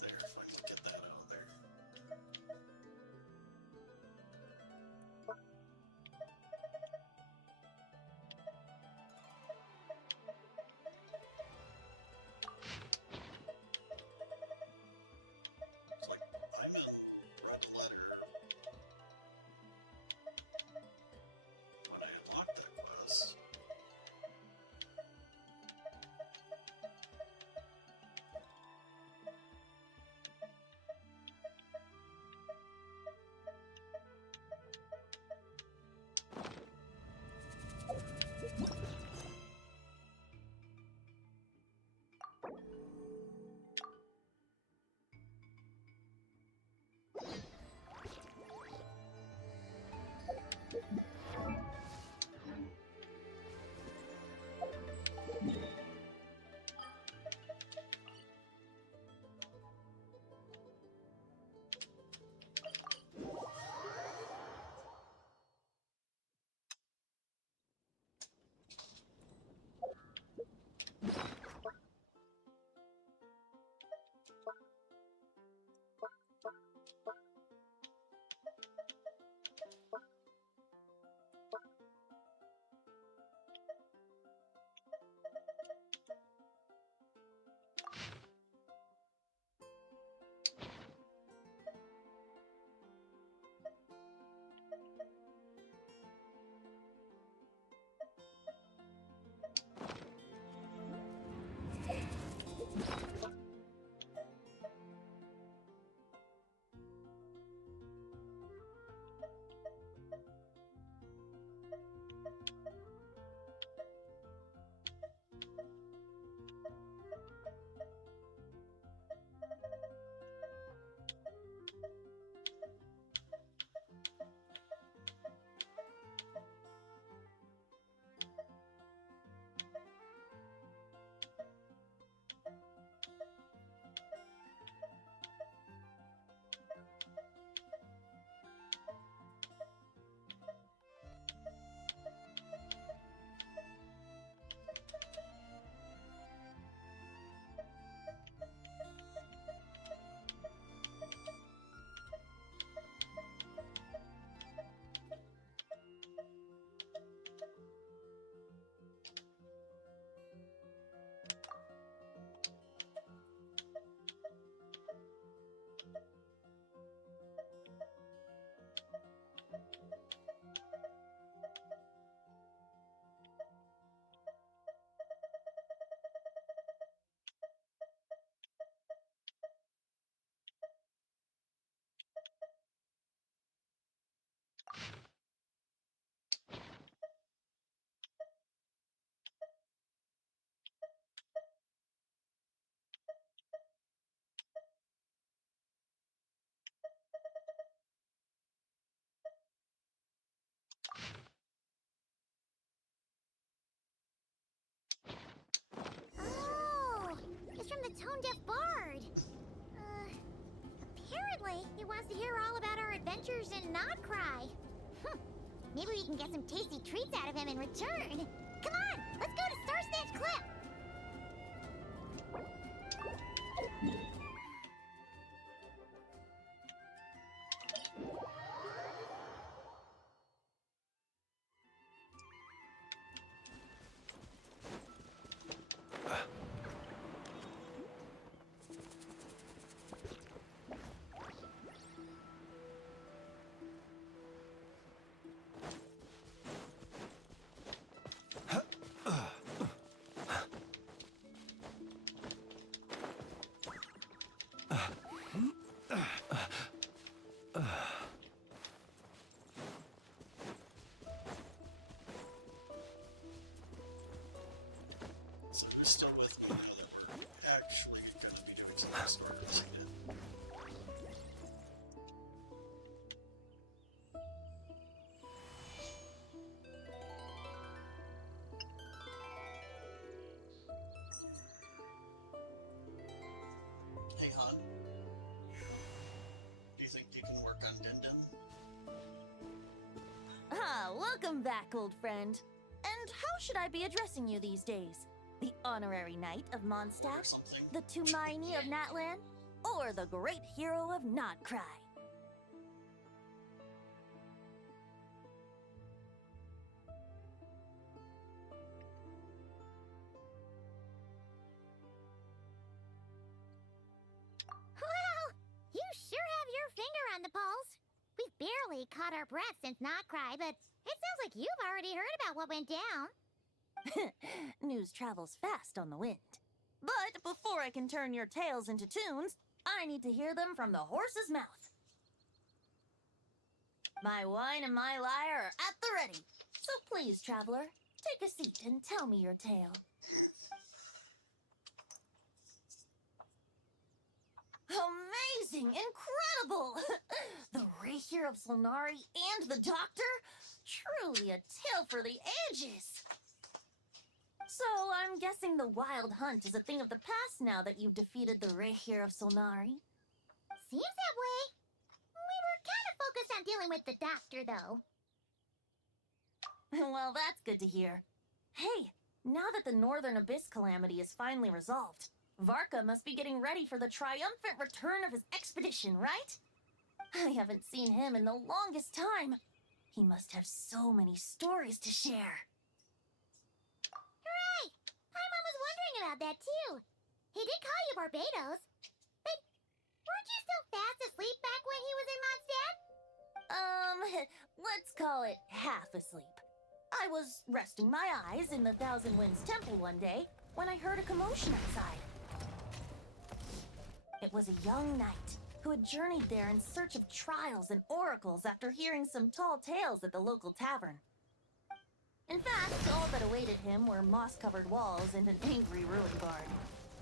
There, if I can get that out of there. adventures and not cry. Maybe we can get some tasty treats out of him in return. Come on, let's go to Star Snatch Cliff. So you're still with me now that we're actually going to be getting to the start of this again. Hey, hon. Do you think you can work on Din Din? Ah, welcome back, old friend. And how should I be addressing you these days? The honorary knight of Mondstadt, Something. the Tumaini of Natlan, or the great hero of Notcry? Well, you sure have your finger on the pulse. We've barely caught our breath since Not Cry, but it sounds like you've already heard about what went down. News travels fast on the wind. But before I can turn your tales into tunes, I need to hear them from the horse's mouth. My wine and my lyre are at the ready. So please, traveler, take a seat and tell me your tale. Amazing! Incredible! The Rahier of Solnari and the Doctor? Truly a tale for the ages! So, I'm guessing the Wild Hunt is a thing of the past now that you've defeated the Rahier of Solnari. Seems that way. We were kind of focused on dealing with the Doctor, though. Well, that's good to hear. Hey, now that the Northern Abyss calamity is finally resolved, Varka must be getting ready for the triumphant return of his expedition, right? I haven't seen him in the longest time. He must have so many stories to share. Right! Paimon was wondering about that, too. He did call you Barbados. But weren't you still fast asleep back when he was in Mondstadt? Let's call it half asleep. I was resting my eyes in the Thousand Winds Temple one day when I heard a commotion outside. It was a young knight who had journeyed there in search of trials and oracles after hearing some tall tales at the local tavern. In fact, all that awaited him were moss-covered walls and an angry ruin guard.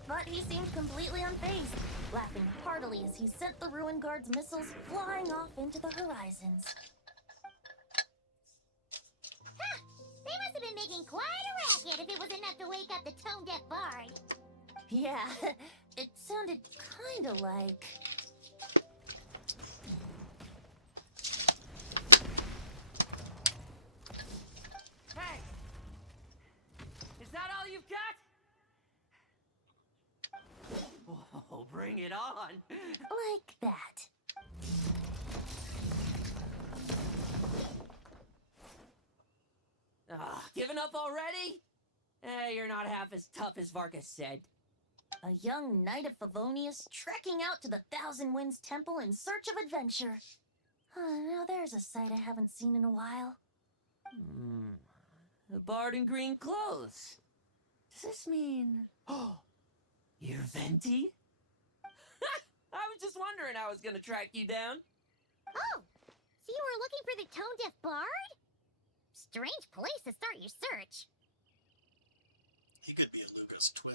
But he seemed completely unfazed, laughing heartily as he sent the ruin guard's missiles flying off into the horizons. Ha! They must have been making quite a racket if it was enough to wake up the tone-deaf bard. Yeah, it sounded kinda like... Hey! Is that all you've got? Oh, bring it on! like that. Giving up already? You're not half as tough as Varkas said. A young knight of Favonius trekking out to the Thousand Winds Temple in search of adventure. Now there's a sight I haven't seen in a while. A bard in green clothes. Does this mean... Oh, you're Venti? I was just wondering how I was gonna track you down. Oh! So you were looking for the tone-deaf bard? Strange place to start your search. He could be a Lucas twin.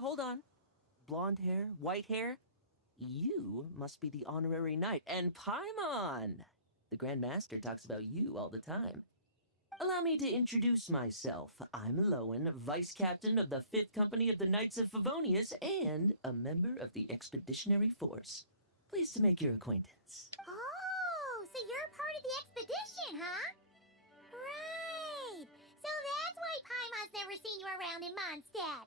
Hold on. Blonde hair, white hair. You must be the honorary knight. And Paimon! The Grand Master talks about you all the time. Allow me to introduce myself. I'm Lowen, Vice Captain of the 5th Company of the Knights of Favonius and a member of the Expeditionary Force. Pleased to make your acquaintance. Oh, so you're part of the expedition, huh? Right. So that's why Paimon's never seen you around in Mondstadt.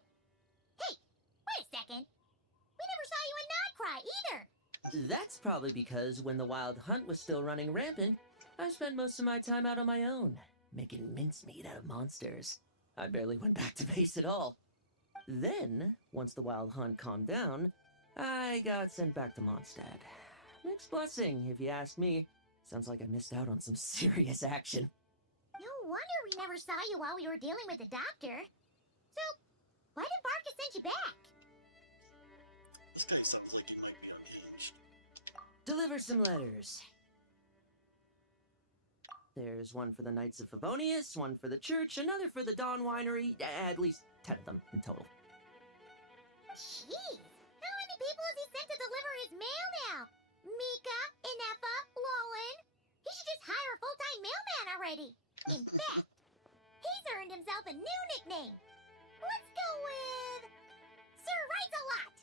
Hey, wait a second. We never saw you in Notcry either. That's probably because when the Wild Hunt was still running rampant, I spent most of my time out on my own, making mincemeat out of monsters. I barely went back to base at all. Then, once the Wild Hunt calmed down, I got sent back to Mondstadt. Mixed blessing, if you ask me. Sounds like I missed out on some serious action. No wonder we never saw you while we were dealing with the doctor. So, why did Barca send you back? This guy sounds like he might be unhinged. Deliver some letters. There's one for the Knights of Favonius, one for the church, another for the Dawn Winery, at least 10 of them in total. Jeez, how many people has he sent to deliver his mail now? Mika, Inefa, Lowen. He should just hire a full-time mailman already. In fact, he's earned himself a new nickname. Let's go with Sir Writes a Lot.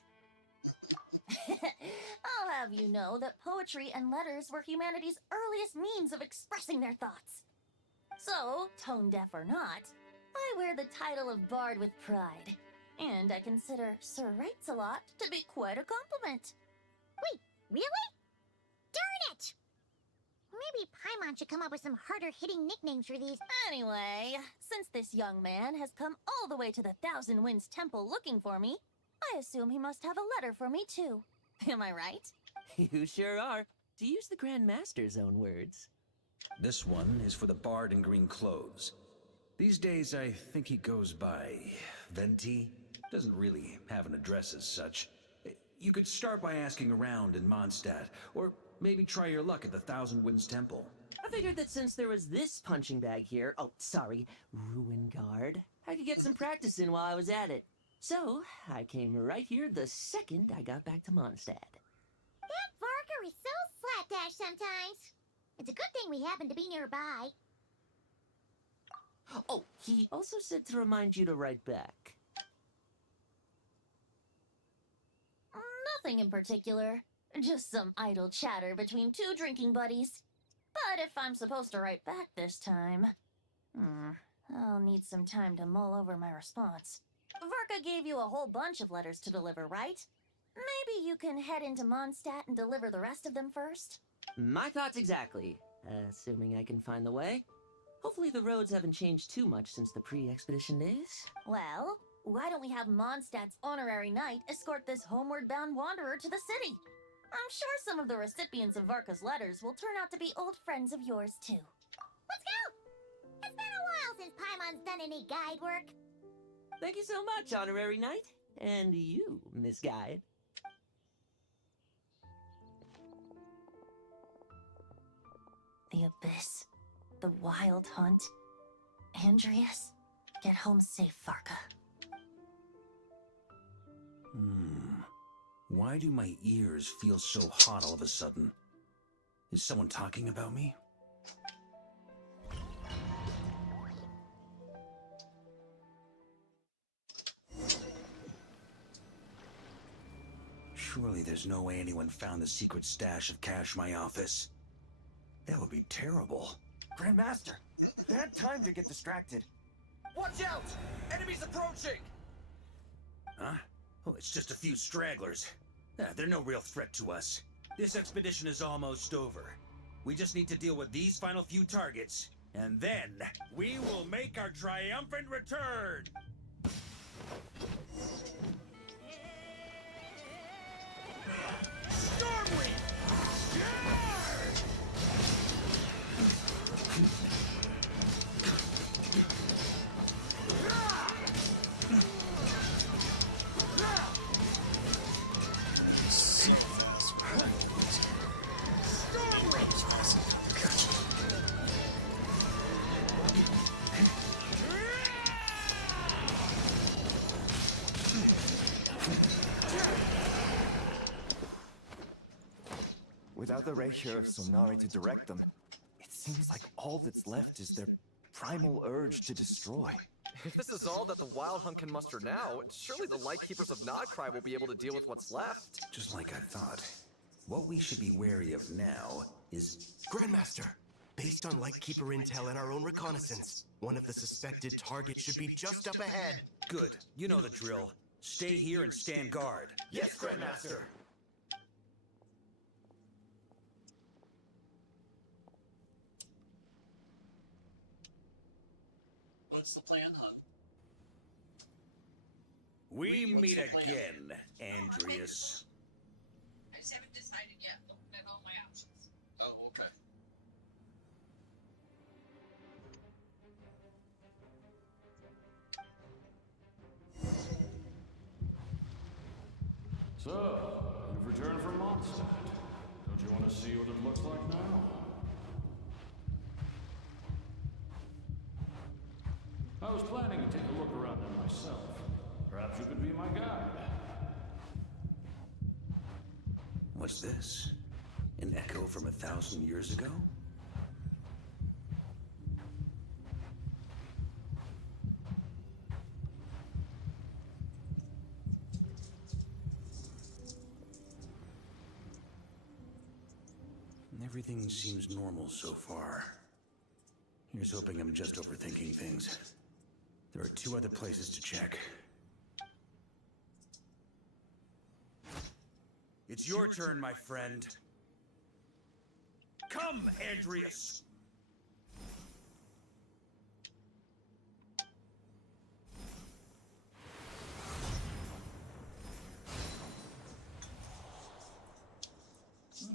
I'll have you know that poetry and letters were humanity's earliest means of expressing their thoughts. So, tone deaf or not, I wear the title of Bard with pride. And I consider Sir Writes a Lot to be quite a compliment. Wait, really? Darn it! Maybe Paimon should come up with some harder-hitting nicknames for these. Anyway, since this young man has come all the way to the Thousand Winds Temple looking for me, I assume he must have a letter for me too. Am I right? You sure are, to use the Grand Master's own words. This one is for the Bard in green clothes. These days, I think he goes by Venti. Doesn't really have an address as such. You could start by asking around in Mondstadt, or maybe try your luck at the Thousand Winds Temple. I figured that since there was this punching bag here, Ruin Guard, I could get some practice in while I was at it. So, I came right here the second I got back to Mondstadt. That Barker is so slapdash sometimes. It's a good thing we happen to be nearby. Oh, he also said to remind you to write back. Nothing in particular. Just some idle chatter between two drinking buddies. But if I'm supposed to write back this time... I'll need some time to mull over my response. Varka gave you a whole bunch of letters to deliver, right? Maybe you can head into Mondstadt and deliver the rest of them first? My thoughts exactly, assuming I can find the way. Hopefully the roads haven't changed too much since the pre-expedition days. Well, why don't we have Mondstadt's honorary knight escort this homeward-bound wanderer to the city? I'm sure some of the recipients of Varka's letters will turn out to be old friends of yours, too. Let's go! It's been a while since Paimon's done any guide work. Thank you so much, honorary knight. And you, Miss Guide. The Abyss. The Wild Hunt. Andreas. Get home safe, Varka. Why do my ears feel so hot all of a sudden? Is someone talking about me? Surely there's no way anyone found the secret stash of cash in my office. That would be terrible. Grandmaster, bad time to get distracted. Watch out! Enemies approaching! Huh? Oh, it's just a few stragglers. They're no real threat to us. This expedition is almost over. We just need to deal with these final few targets, and then we will make our triumphant return! Stormwind! Without the Reikir of Solnari to direct them, it seems like all that's left is their primal urge to destroy. If this is all that the Wild Hunt can muster now, surely the Lightkeepers of Nodcry will be able to deal with what's left. Just like I thought. What we should be wary of now is... Grandmaster, based on Lightkeeper intel and our own reconnaissance, one of the suspected targets should be just up ahead. Good. You know the drill. Stay here and stand guard. Yes, Grandmaster. What's the plan, Hunt? We meet the plan? again, Andreas. I just haven't decided yet. Looking at all my options. Oh, okay. So, you've returned from Mondstadt. Don't you want to see what it looks like now? I was planning to take a look around there myself. Perhaps you could be my guide. What's this? An echo from 1,000 years ago? Everything seems normal so far. Here's hoping I'm just overthinking things. There are 2 other places to check. It's your turn, my friend. Come, Andreas!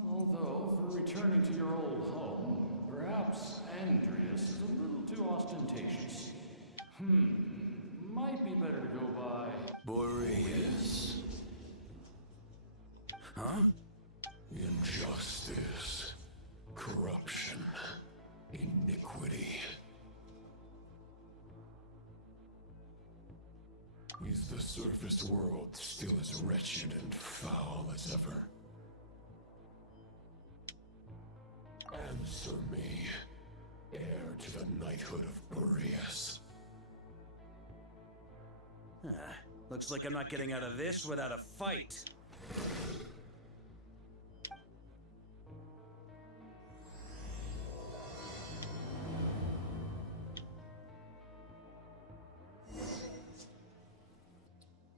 Although, for returning to your old home, perhaps Andreas is a little too ostentatious. Might be better to go by... Boreas. Huh? Injustice. Corruption. Iniquity. Is the surface world still as wretched and foul as ever? Answer me, heir to the knighthood of Boreas. Looks like I'm not getting out of this without a fight.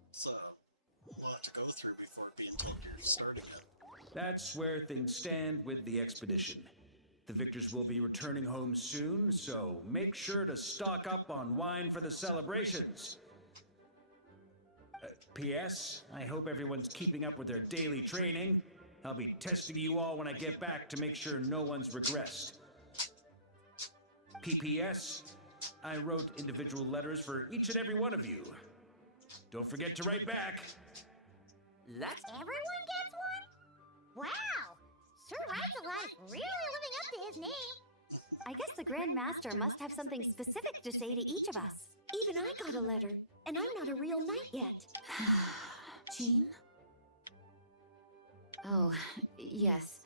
It's a lot to go through before being told you're starting it. That's where things stand with the expedition. The victors will be returning home soon, so make sure to stock up on wine for the celebrations. P.S. I hope everyone's keeping up with their daily training. I'll be testing you all when I get back to make sure no one's regressed. P.P.S. I wrote individual letters for each and every one of you. Don't forget to write back. That's... Everyone gets one? Wow! Sir Rite's alive really living up to his name. I guess the Grand Master must have something specific to say to each of us. Even I got a letter, and I'm not a real knight yet. Jean? Oh, yes.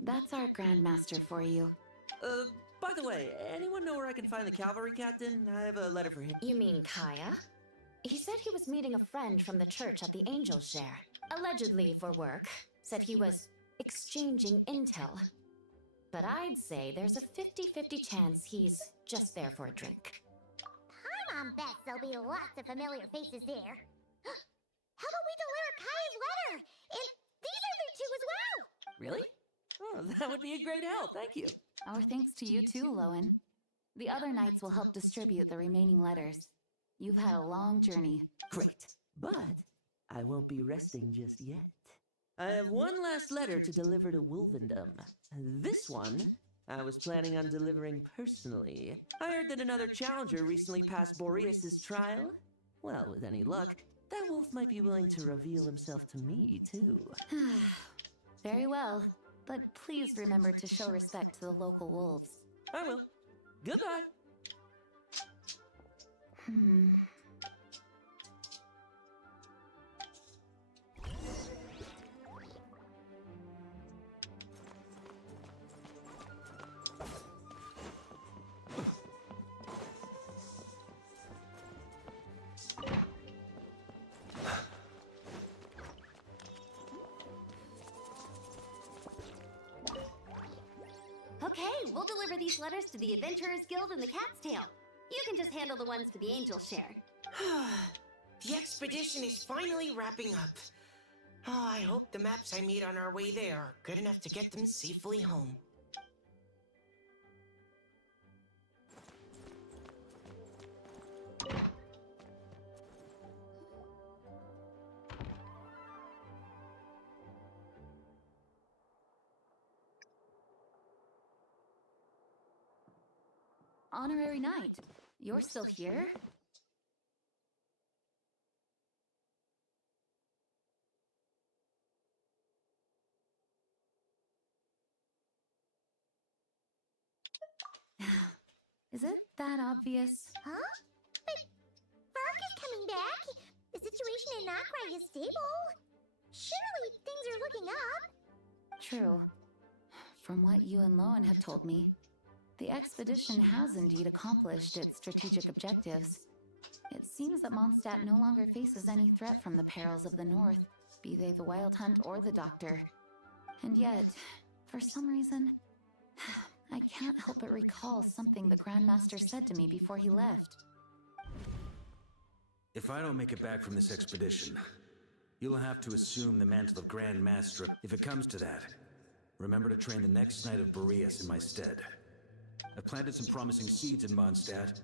That's our Grand Master for you. By the way, anyone know where I can find the cavalry captain? I have a letter for him. You mean Kaya? He said he was meeting a friend from the church at the Angel Share. Allegedly for work. Said he was exchanging intel. But I'd say there's a 50-50 chance he's just there for a drink. Paimon bets there'll be lots of familiar faces there. How about we deliver Kaya's letter? And these other 2 as well! Really? Oh, that would be a great help, thank you. Our thanks to you too, Lowen. The other knights will help distribute the remaining letters. You've had a long journey. Great, but I won't be resting just yet. I have one last letter to deliver to Wolvendom. This one, I was planning on delivering personally. I heard that another challenger recently passed Boreas' trial. Well, with any luck, that wolf might be willing to reveal himself to me, too. Very well, but please remember to show respect to the local wolves. I will. Goodbye. Okay, we'll deliver these letters to the Adventurers Guild and the Cat's Tail. You can just handle the ones for the Angel Share. The expedition is finally wrapping up. Oh, I hope the maps I made on our way there are good enough to get them safely home. Honorary Knight, you're still here? Is it that obvious? Huh? But Bark is coming back. The situation in Nocrai is stable. Surely things are looking up. True. From what you and Lowen have told me, the expedition has indeed accomplished its strategic objectives. It seems that Mondstadt no longer faces any threat from the perils of the North, be they the Wild Hunt or the Doctor. And yet, for some reason, I can't help but recall something the Grandmaster said to me before he left. If I don't make it back from this expedition, you'll have to assume the mantle of Grand Master if it comes to that. Remember to train the next Knight of Boreas in my stead. I've planted some promising seeds in Mondstadt,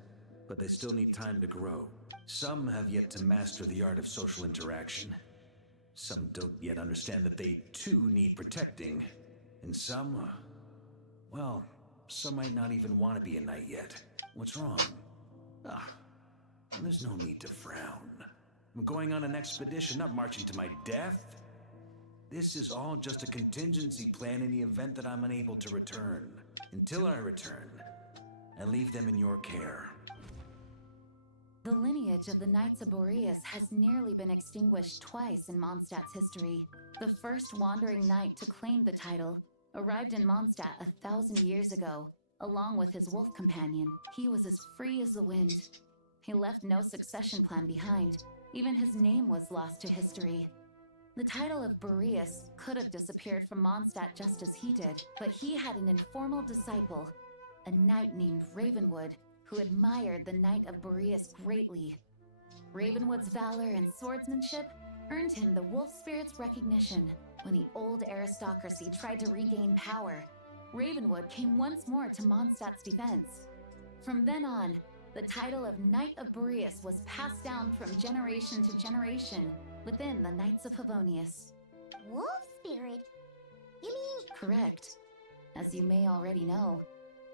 but they still need time to grow. Some have yet to master the art of social interaction. Some don't yet understand that they too need protecting. And some, well, some might not even want to be a knight yet. What's wrong? There's no need to frown. I'm going on an expedition, not marching to my death. This is all just a contingency plan in the event that I'm unable to return. Until I return, I leave them in your care. The lineage of the Knights of Boreas has nearly been extinguished twice in Mondstadt's history. The first wandering knight to claim the title arrived in Mondstadt 1,000 years ago, along with his wolf companion. He was as free as the wind. He left no succession plan behind. Even his name was lost to history. The title of Boreas could have disappeared from Mondstadt just as he did, but he had an informal disciple, a knight named Ravenwood, who admired the Knight of Boreas greatly. Ravenwood's valor and swordsmanship earned him the Wolf Spirit's recognition. When the old aristocracy tried to regain power, Ravenwood came once more to Mondstadt's defense. From then on, the title of Knight of Boreas was passed down from generation to generation within the Knights of Favonius. Wolf Spirit? You mean... Correct. As you may already know,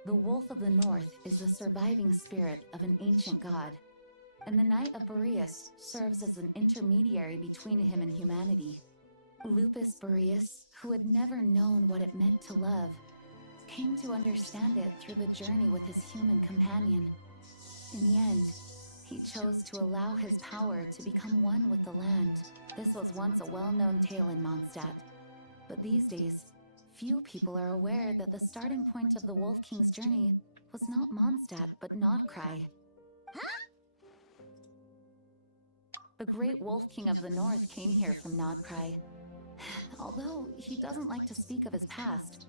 the Wolf of the North is the surviving spirit of an ancient god, and the Knight of Boreas serves as an intermediary between him and humanity. Lupus Boreas, who had never known what it meant to love, came to understand it through the journey with his human companion. In the end, he chose to allow his power to become one with the land. This was once a well-known tale in Mondstadt, but these days, few people are aware that the starting point of the Wolf King's journey was not Mondstadt, but Nodcry. Huh? The great Wolf King of the North came here from Nodcry, although he doesn't like to speak of his past.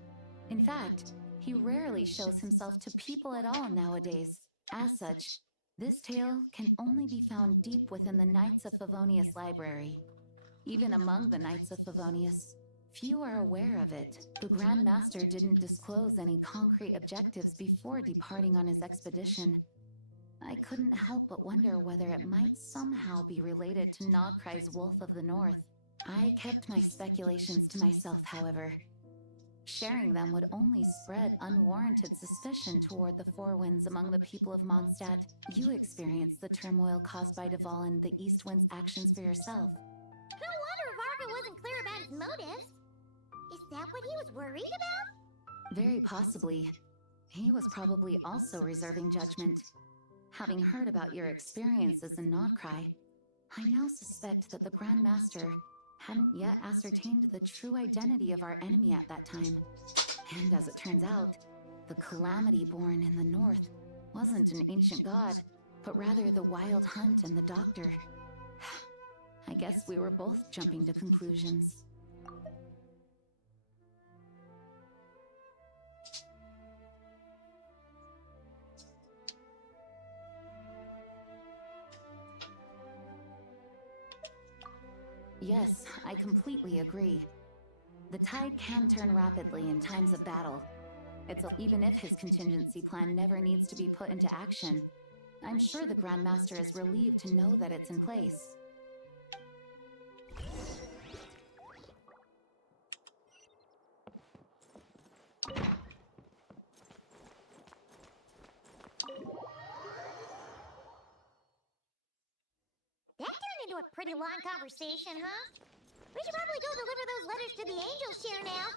In fact, he rarely shows himself to people at all nowadays. As such, this tale can only be found deep within the Knights of Favonius library. Even among the Knights of Favonius, few are aware of it. The Grand Master didn't disclose any concrete objectives before departing on his expedition. I couldn't help but wonder whether it might somehow be related to Nodcry's Wolf of the North. I kept my speculations to myself, however. Sharing them would only spread unwarranted suspicion toward the Four Winds among the people of Mondstadt. You experienced the turmoil caused by Duval and the East Wind's actions for yourself. No wonder Varga wasn't clear about his motives. Is that what he was worried about? Very possibly. He was probably also reserving judgment. Having heard about your experiences in Nodcry, I now suspect that the Grand Master hadn't yet ascertained the true identity of our enemy at that time. And as it turns out, the calamity born in the north wasn't an ancient god, but rather the Wild Hunt and the Doctor. I guess we were both jumping to conclusions. Yes, I completely agree. The tide can turn rapidly in times of battle. Even if his contingency plan never needs to be put into action, I'm sure the Grandmaster is relieved to know that it's in place. That turned into a pretty long conversation, huh? We should probably go deliver those letters to the Angel's Share now.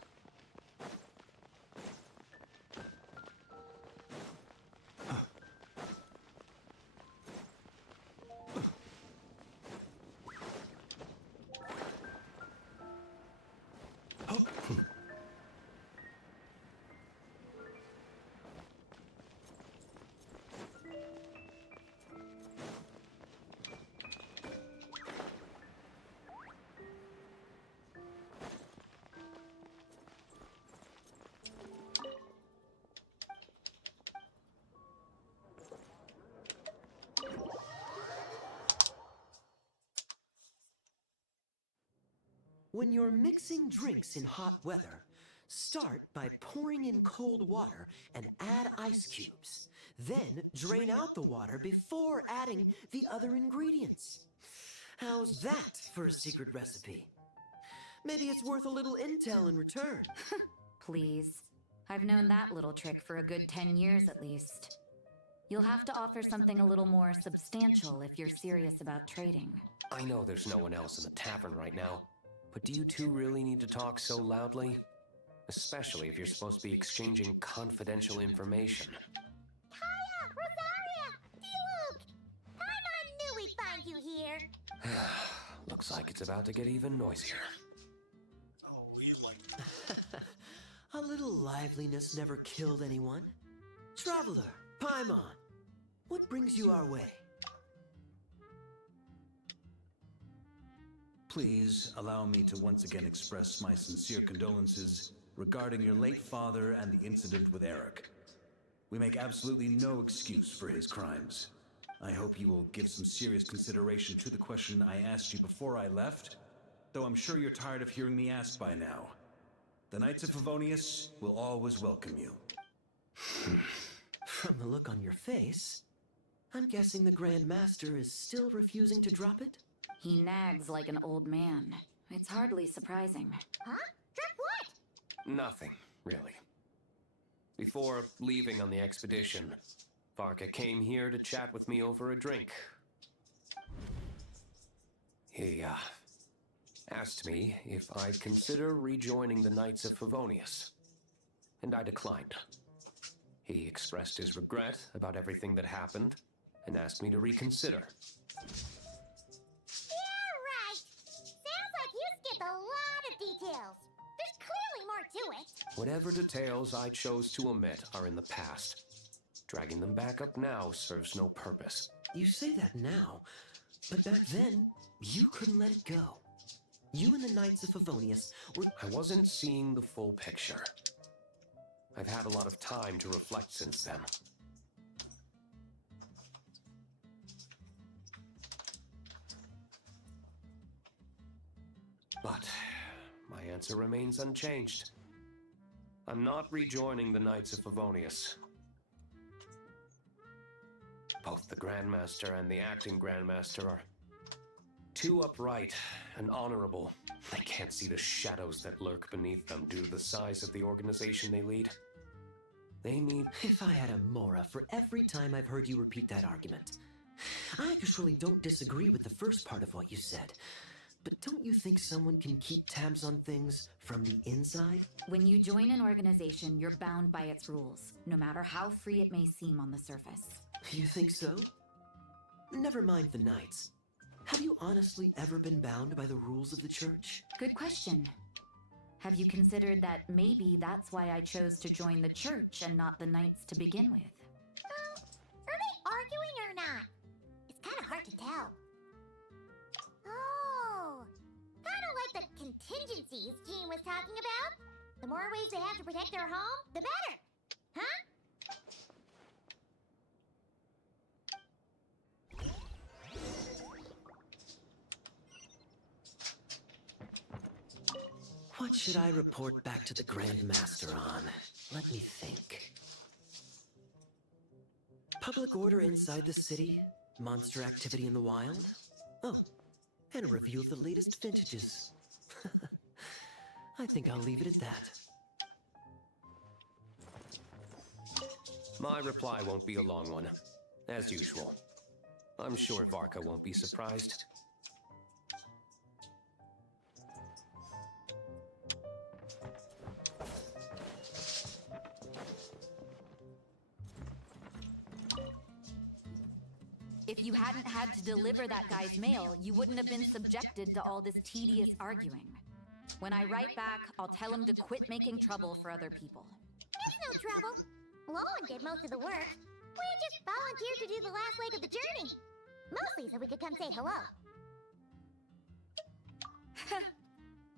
When you're mixing drinks in hot weather, start by pouring in cold water and add ice cubes. Then drain out the water before adding the other ingredients. How's that for a secret recipe? Maybe it's worth a little intel in return. Please. I've known that little trick for a good 10 years at least. You'll have to offer something a little more substantial if you're serious about trading. I know there's no one else in the tavern right now, but do you two really need to talk so loudly? Especially if you're supposed to be exchanging confidential information. Hiya! Rosaria! Diluc! Paimon knew we'd find you here! Looks like it's about to get even noisier. Oh, we like... A little liveliness never killed anyone. Traveler, Paimon, what brings you our way? Please allow me to once again express my sincere condolences regarding your late father and the incident with Eric. We make absolutely no excuse for his crimes. I hope you will give some serious consideration to the question I asked you before I left, though I'm sure you're tired of hearing me ask by now. The Knights of Favonius will always welcome you. From the look on your face, I'm guessing the Grand Master is still refusing to drop it? He nags like an old man. It's hardly surprising. Huh? Drop what? Nothing, really. Before leaving on the expedition, Varka came here to chat with me over a drink. He, asked me if I'd consider rejoining the Knights of Favonius, and I declined. He expressed his regret about everything that happened, and asked me to reconsider. Yeah, right! Sounds like you skipped a lot of details. There's clearly more to it. Whatever details I chose to omit are in the past. Dragging them back up now serves no purpose. You say that now, but back then, you couldn't let it go. You and the Knights of Favonius were... I wasn't seeing the full picture. I've had a lot of time to reflect since then. But my answer remains unchanged. I'm not rejoining the Knights of Favonius. Both the Grandmaster and the acting Grandmaster are too upright and honorable. They can't see the shadows that lurk beneath them due to the size of the organization they lead. They need... If I had a Mora for every time I've heard you repeat that argument. I actually don't disagree with the first part of what you said. But don't you think someone can keep tabs on things from the inside? When you join an organization, you're bound by its rules, no matter how free it may seem on the surface. You think so? Never mind the Knights. Have you honestly ever been bound by the rules of the Church? Good question. Have you considered that maybe that's why I chose to join the Church and not the Knights to begin with? Are they arguing or not? It's kind of hard to tell. Oh, kind of like the contingencies Jean was talking about. The more ways they have to protect their home, the better. Huh? What should I report back to the Grand Master on? Let me think. Public order inside the city, monster activity in the wild. Oh, and a review of the latest vintages. I think I'll leave it at that. My reply won't be a long one, as usual. I'm sure Varka won't be surprised. If you hadn't had to deliver that guy's mail, you wouldn't have been subjected to all this tedious arguing. When I write back, I'll tell him to quit making trouble for other people. It's no trouble. Lowen did most of the work. We just volunteered to do the last leg of the journey. Mostly so we could come say hello.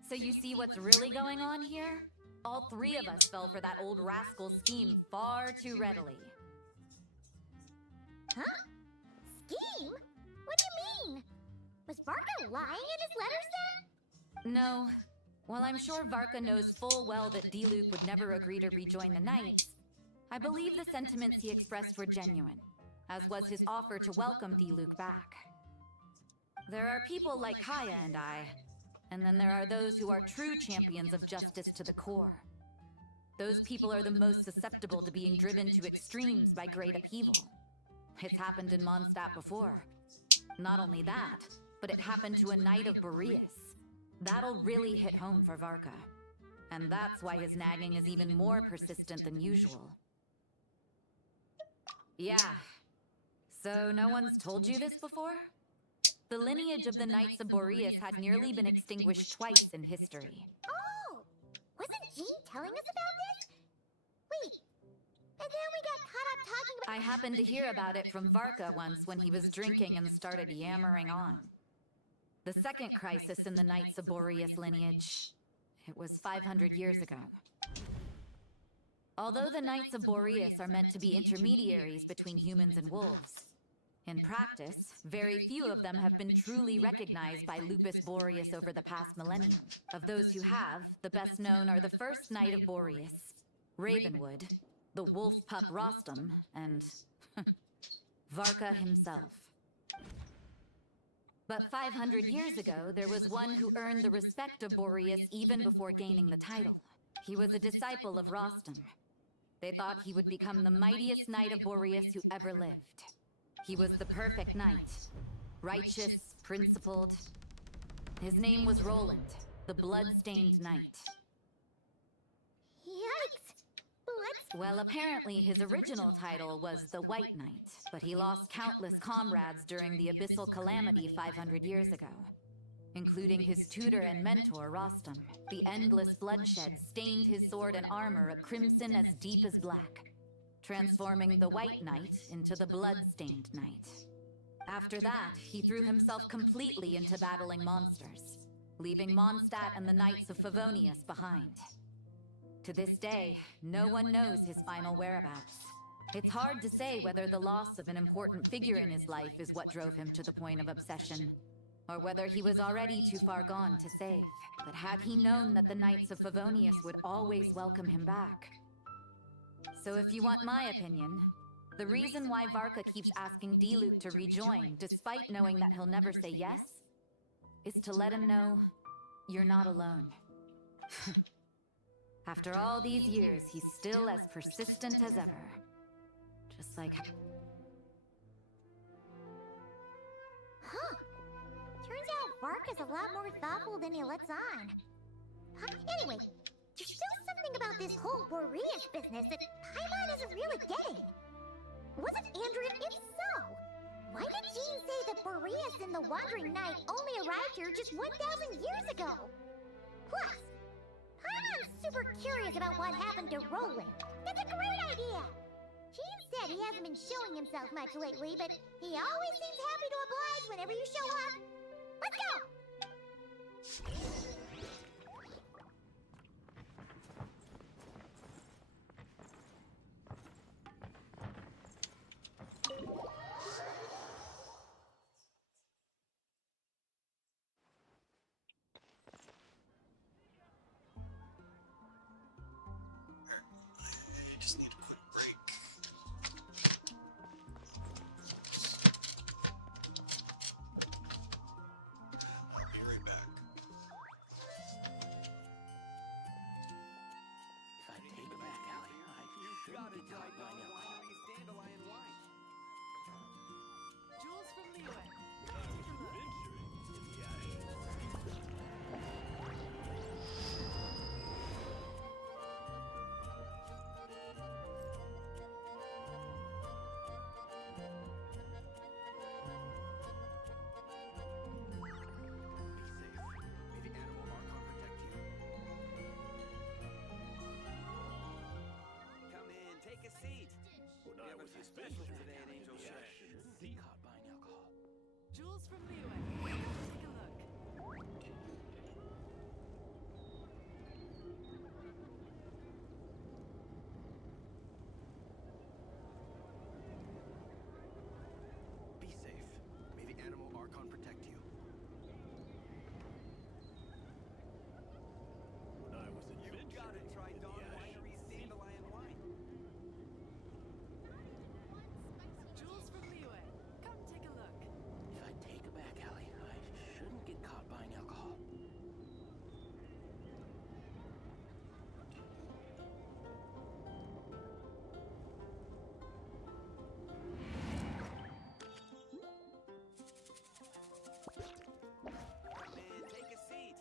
So you see what's really going on here? All three of us fell for that old rascal's scheme far too readily. Huh? Scheme? What do you mean? Was Varka lying in his letters then? No. While I'm sure Varka knows full well that Diluc would never agree to rejoin the Knights, I believe the sentiments he expressed were genuine, as was his offer to welcome Diluc back. There are people like Kaya and I, and then there are those who are true champions of justice to the core. Those people are the most susceptible to being driven to extremes by great upheaval. It's happened in Mondstadt before. Not only that, but it happened to a Knight of Boreas. That'll really hit home for Varka. And that's why his nagging is even more persistent than usual. Yeah. So no one's told you this before? The lineage of the Knights of Boreas had nearly been extinguished twice in history. Oh! Wasn't Jean telling us about this? Wait. And then we got caught up talking about— I happened to hear about it from Varka once when he was drinking and started yammering on. The second crisis in the Knights of Boreas lineage. It was 500 years ago. Although the Knights of Boreas are meant to be intermediaries between humans and wolves, in practice, very few of them have been truly recognized by Lupus Boreas over the past millennium. Of those who have, the best known are the first Knight of Boreas, Ravenwood, the wolf pup Rostam, and Varka himself. But 500 years ago, there was one who earned the respect of Boreas even before gaining the title. He was a disciple of Rostam. They thought he would become the mightiest Knight of Boreas who ever lived. He was the perfect knight. Righteous, principled. His name was Roland, the blood-stained knight. Yikes! Well, apparently his original title was the White Knight, but he lost countless comrades during the Abyssal Calamity 500 years ago, including his tutor and mentor, Rostam. The endless bloodshed stained his sword and armor a crimson as deep as black, transforming the White Knight into the Blood-Stained Knight. After that, he threw himself completely into battling monsters, leaving Mondstadt and the Knights of Favonius behind. To this day, no one knows his final whereabouts. It's hard to say whether the loss of an important figure in his life is what drove him to the point of obsession, or whether he was already too far gone to save. But had he known that the Knights of Favonius would always welcome him back. So if you want my opinion, the reason why Varka keeps asking Diluc to rejoin, despite knowing that he'll never say yes, is to let him know you're not alone. After all these years, he's still as persistent as ever. Just like... Huh. Turns out Varka's a lot more thoughtful than he lets on. Anyway, there's still something about this whole Boreas business that Paimon isn't really getting. Wasn't Andrea? If so, why did Jean say that Boreas and the Wandering Knight only arrived here just 1,000 years ago? Plus, Paimon's super curious about what happened to Roland. That's a great idea! Jean said he hasn't been showing himself much lately, but he always seems happy to oblige whenever you show up. Let's go! Jules from Liyue. Take a look. Be safe. May the animal Archon protect you. When I was adventuring, You gotta try Dawn Winery's Dandelion Wine. Jules from Liyue. Come take a look. If I take a back alley, I shouldn't get caught buying alcohol. Come in, take a seat.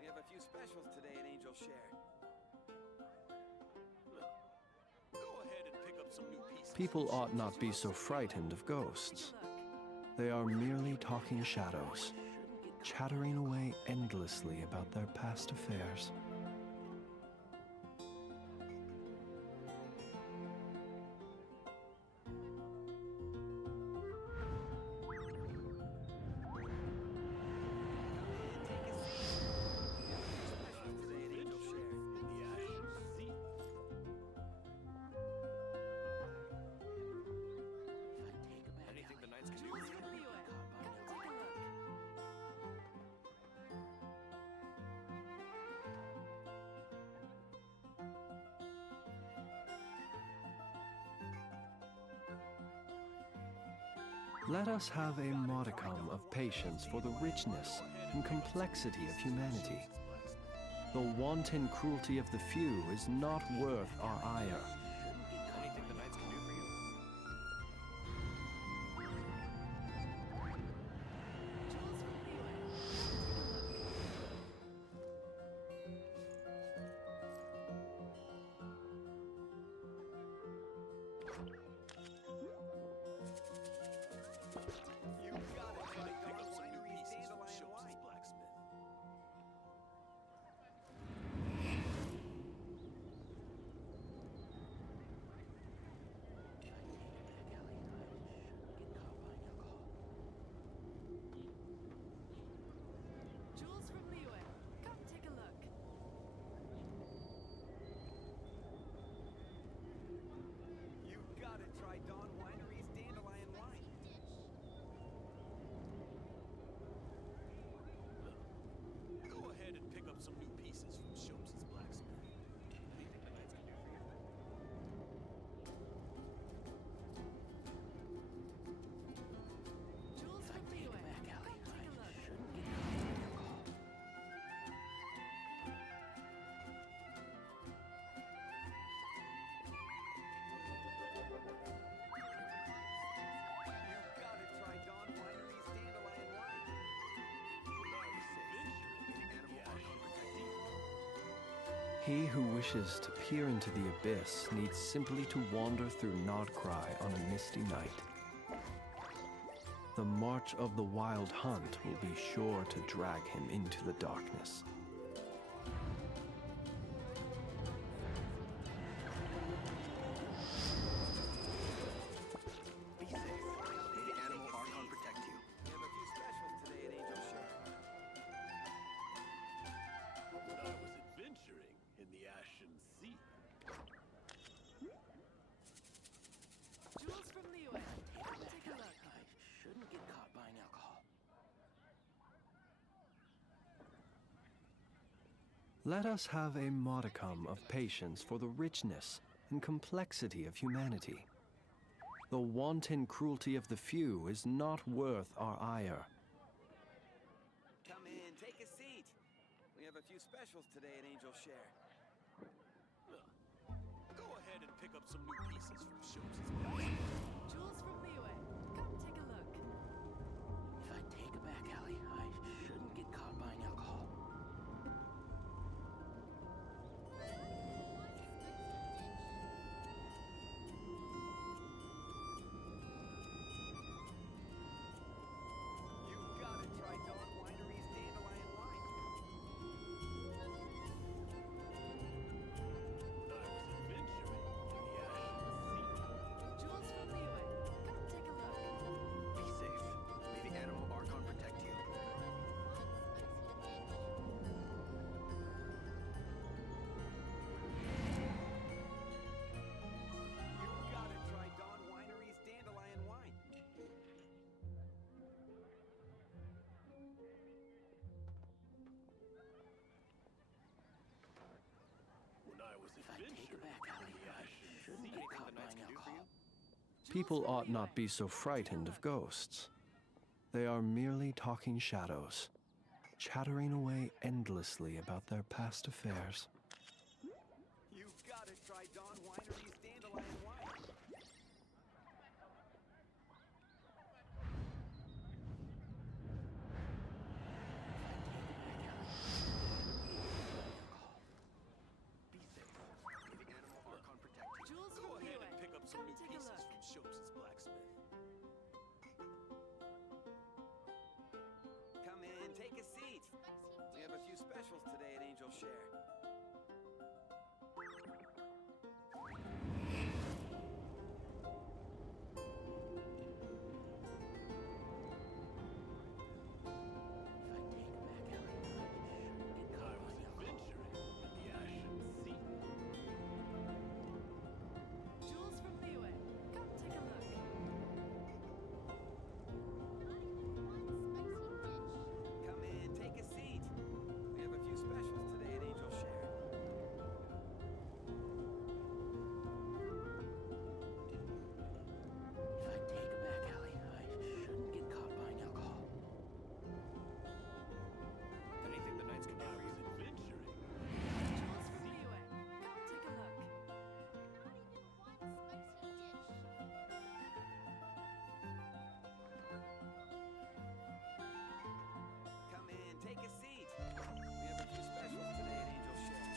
We have a few specials today at Angel Share. Go ahead and pick up some new pieces. People ought not be so frightened of ghosts. They are merely talking shadows, chattering away endlessly about their past affairs. Anything the Knights can do for you? Let us have a modicum of patience for the richness and complexity of humanity. The wanton cruelty of the few is not worth our ire. Anything the Knights can do for you? You gotta try Dawn Winery's Dandelion Wine. Jules from Liyue. Come take a look. You gotta try Dawn Winery's Dandelion Wine. Go ahead and pick up some new pieces from Shopes' blacksmith. Anything the Knights can do for you? Jules from Liyue. Come take a look. Shouldn't get caught buying alcohol. You gotta try Dawn Winery's Dandelion Wine. He who wishes to peer into the abyss needs simply to wander through Nodcry on a misty night. The march of the wild hunt will be sure to drag him into the darkness. Be safe. May the animal Archon protect you. We have a few specials today at Angel Share. When I was adventuring in the Ashen Sea. Jules from Liyue. Come take a look. I shouldn't get caught buying alcohol. Let us have a modicum of patience for the richness and complexity of humanity. The wanton cruelty of the few is not worth our ire. Come in, take a seat. We have a few specials today at Angel Share. Go ahead and pick up some new pieces from Shopes' blacksmith. Jules from Liyue. Come take a look. If I take a back alley, I shouldn't get caught buying alcohol. You gotta try Dawn Winery's Dandelion Wine. When I was adventuring in the Ashen Sea. Jules from Liyue. Come take a look. Be safe. May the animal Archon People ought not be so frightened of ghosts. They are merely talking shadows, chattering away endlessly about their past affairs. You've got to try Dawn Winery's Dandelion Wine. Jules Go from ahead Liyue. and pick up some Come new take a pieces look. from Shopes' blacksmith. Come in, take a seat. We have a few specials today at Angel Share. Jules from Liyue. Come take a look. Come in, take a seat. We have a few specials today at Angel Share. If I take a back alley, I shouldn't get caught buying alcohol. Anything the Knights can do for you? Jules from Liyue. Come take a look. Come in, take a seat. We have a few specials today at Angel Share.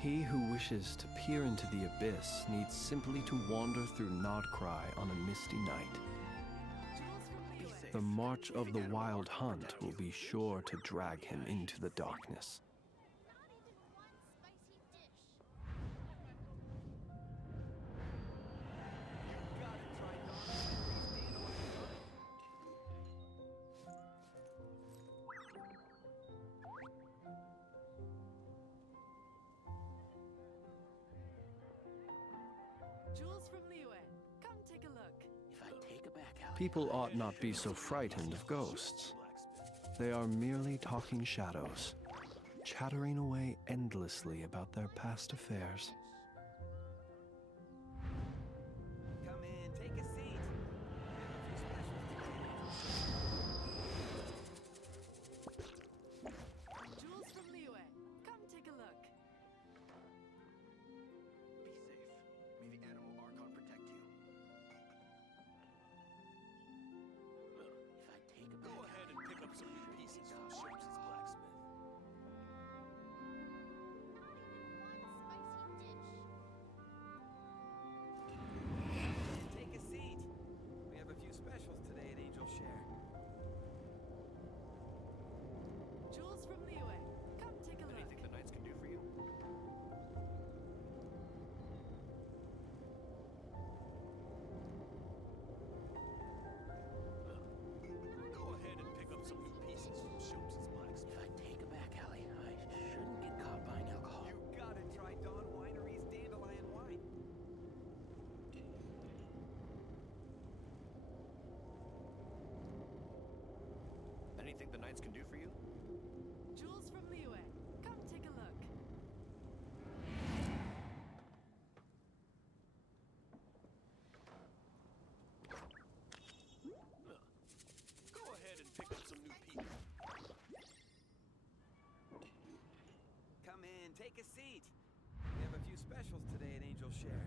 He who wishes to peer into the abyss needs simply to wander through Nodcry on a misty night. The march of the Wild Hunt will be sure to drag him into the darkness. Jules from Liyue. Come take a look. If I take a back alley, People ought not be so frightened of ghosts. They are merely talking shadows, chattering away endlessly about their past affairs. Come in, take a seat. We have a few specials today at Angel Share. Jules from Liyue. Come take a look. Be safe. May the animal Archon protect you. if I take a Go back ahead and alley, pick up some new I pieces shouldn't from get Shopes' caught buying blacksmith. Take a seat. We have a few specials today at Angel Share. Jules from Liyue. Come take a look. Anything the Knights can do for you? Go ahead and pick up some new pieces from Shopes' blacksmith. If I take a back alley, I shouldn't get caught buying alcohol. You've got to try Dawn Winery's Dandelion Wine. Anything the Knights can do for you? Jules from Liyue. Come take a look. Go ahead and pick up some new pieces. Come in, take a seat. We have a few specials today at Angel Share.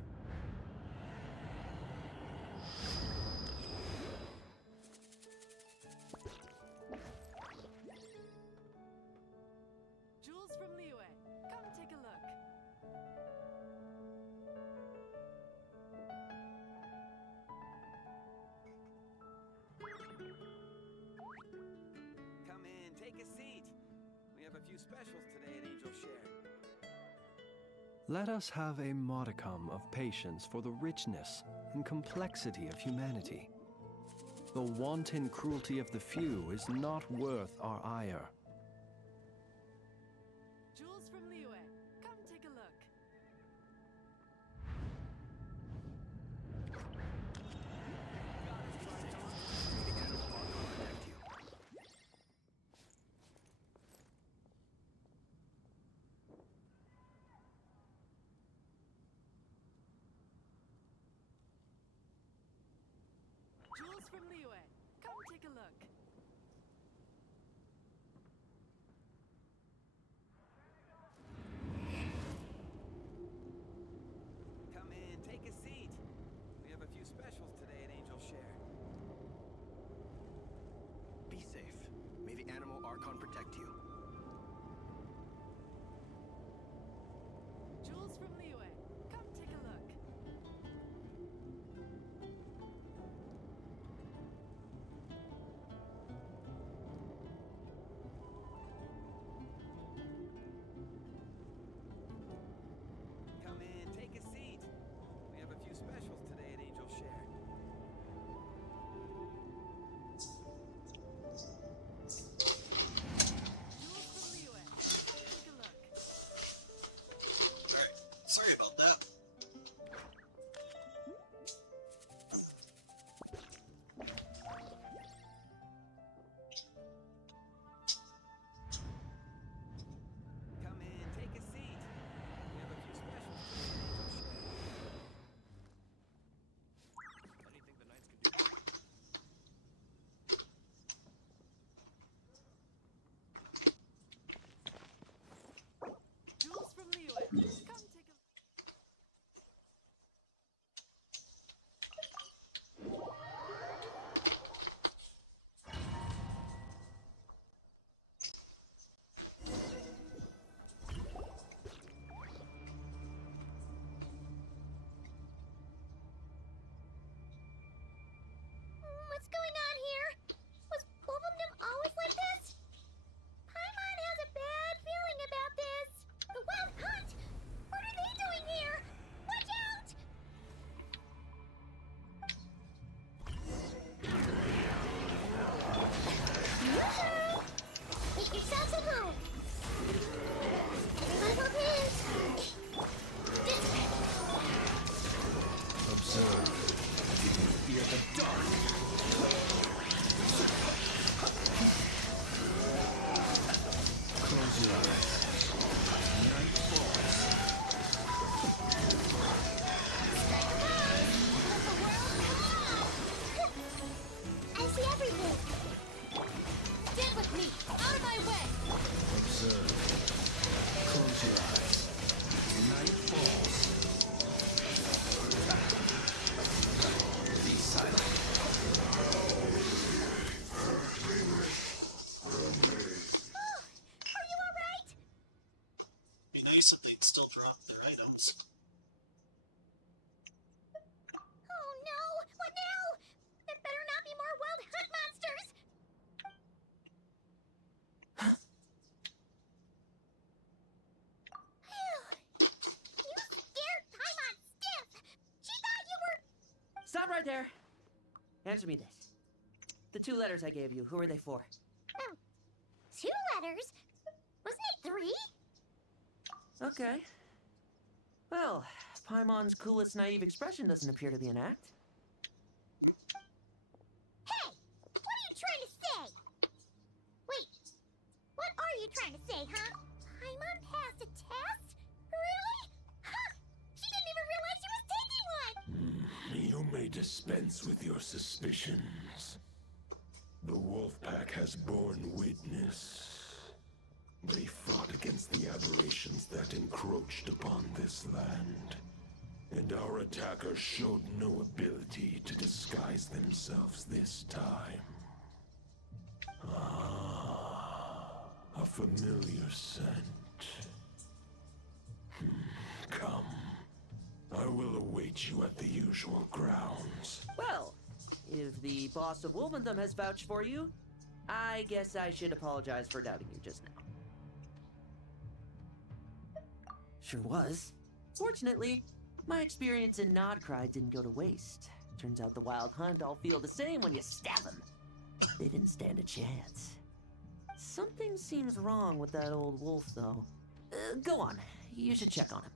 Jules from Liyue. Come take a look. Come in, take a seat. We have a few specials today at Angel Share. Let us have a modicum of patience for the richness and complexity of humanity. The wanton cruelty of the few is not worth our ire. Jules from Liyue. Come take a look. protect you. Jewels from Liyue. Come take a look. Come in, take a seat. We have a few specials today at Angel Share. Jewels from Liyue. Come take a look. Alright, sorry about that. Come in, take a seat. We have a few specials today at Angel Share. Anything the Knights can do for you? Jewels from Liyue. Come take a look. What's going on here? Was Wolfendom always like this? Paimon has a bad feeling about this. The Wild Hunt? What are they doing here? Watch out! Yoo-hoo! Make yourselves at home. Everyone hold hands. This way. Observe. Fear the dark. Close your eyes. Night falls. Strike a pose. Let the world come out. I see everything. Stand with me! Out of my way! Observe. Close your eyes. Night falls. Be silent. Oh, are you all right? Be nice if they'd still drop their items. Oh no! What now? There better not be more Wild Hunt monsters! Phew. You scared Paimon stiff! She thought you were... Stop right there! Answer me this. The 2 letters I gave you, who are they for? 2 letters? Wasn't it 3? Okay. Well, Paimon's coolest naive expression doesn't appear to be an act. Hey! What are you trying to say? Wait, what are you trying to say, huh? Paimon passed a test? Really? Huh! She didn't even realize she was taking one! You may dispense with your suspicions. The Wolfpack has borne witness. They fought against the aberrations that encroached upon this land. And our attackers showed no ability to disguise themselves this time. Ah, a familiar scent. Come. I will await you at the usual grounds. Well, if the boss of Wolvendom has vouched for you, I guess I should apologize for doubting you just now. Sure was. Fortunately, my experience in Nodcry didn't go to waste. Turns out the Wild Hunt all feel the same when you stab them. They didn't stand a chance. Something seems wrong with that old wolf, though. Go on. You should check on him.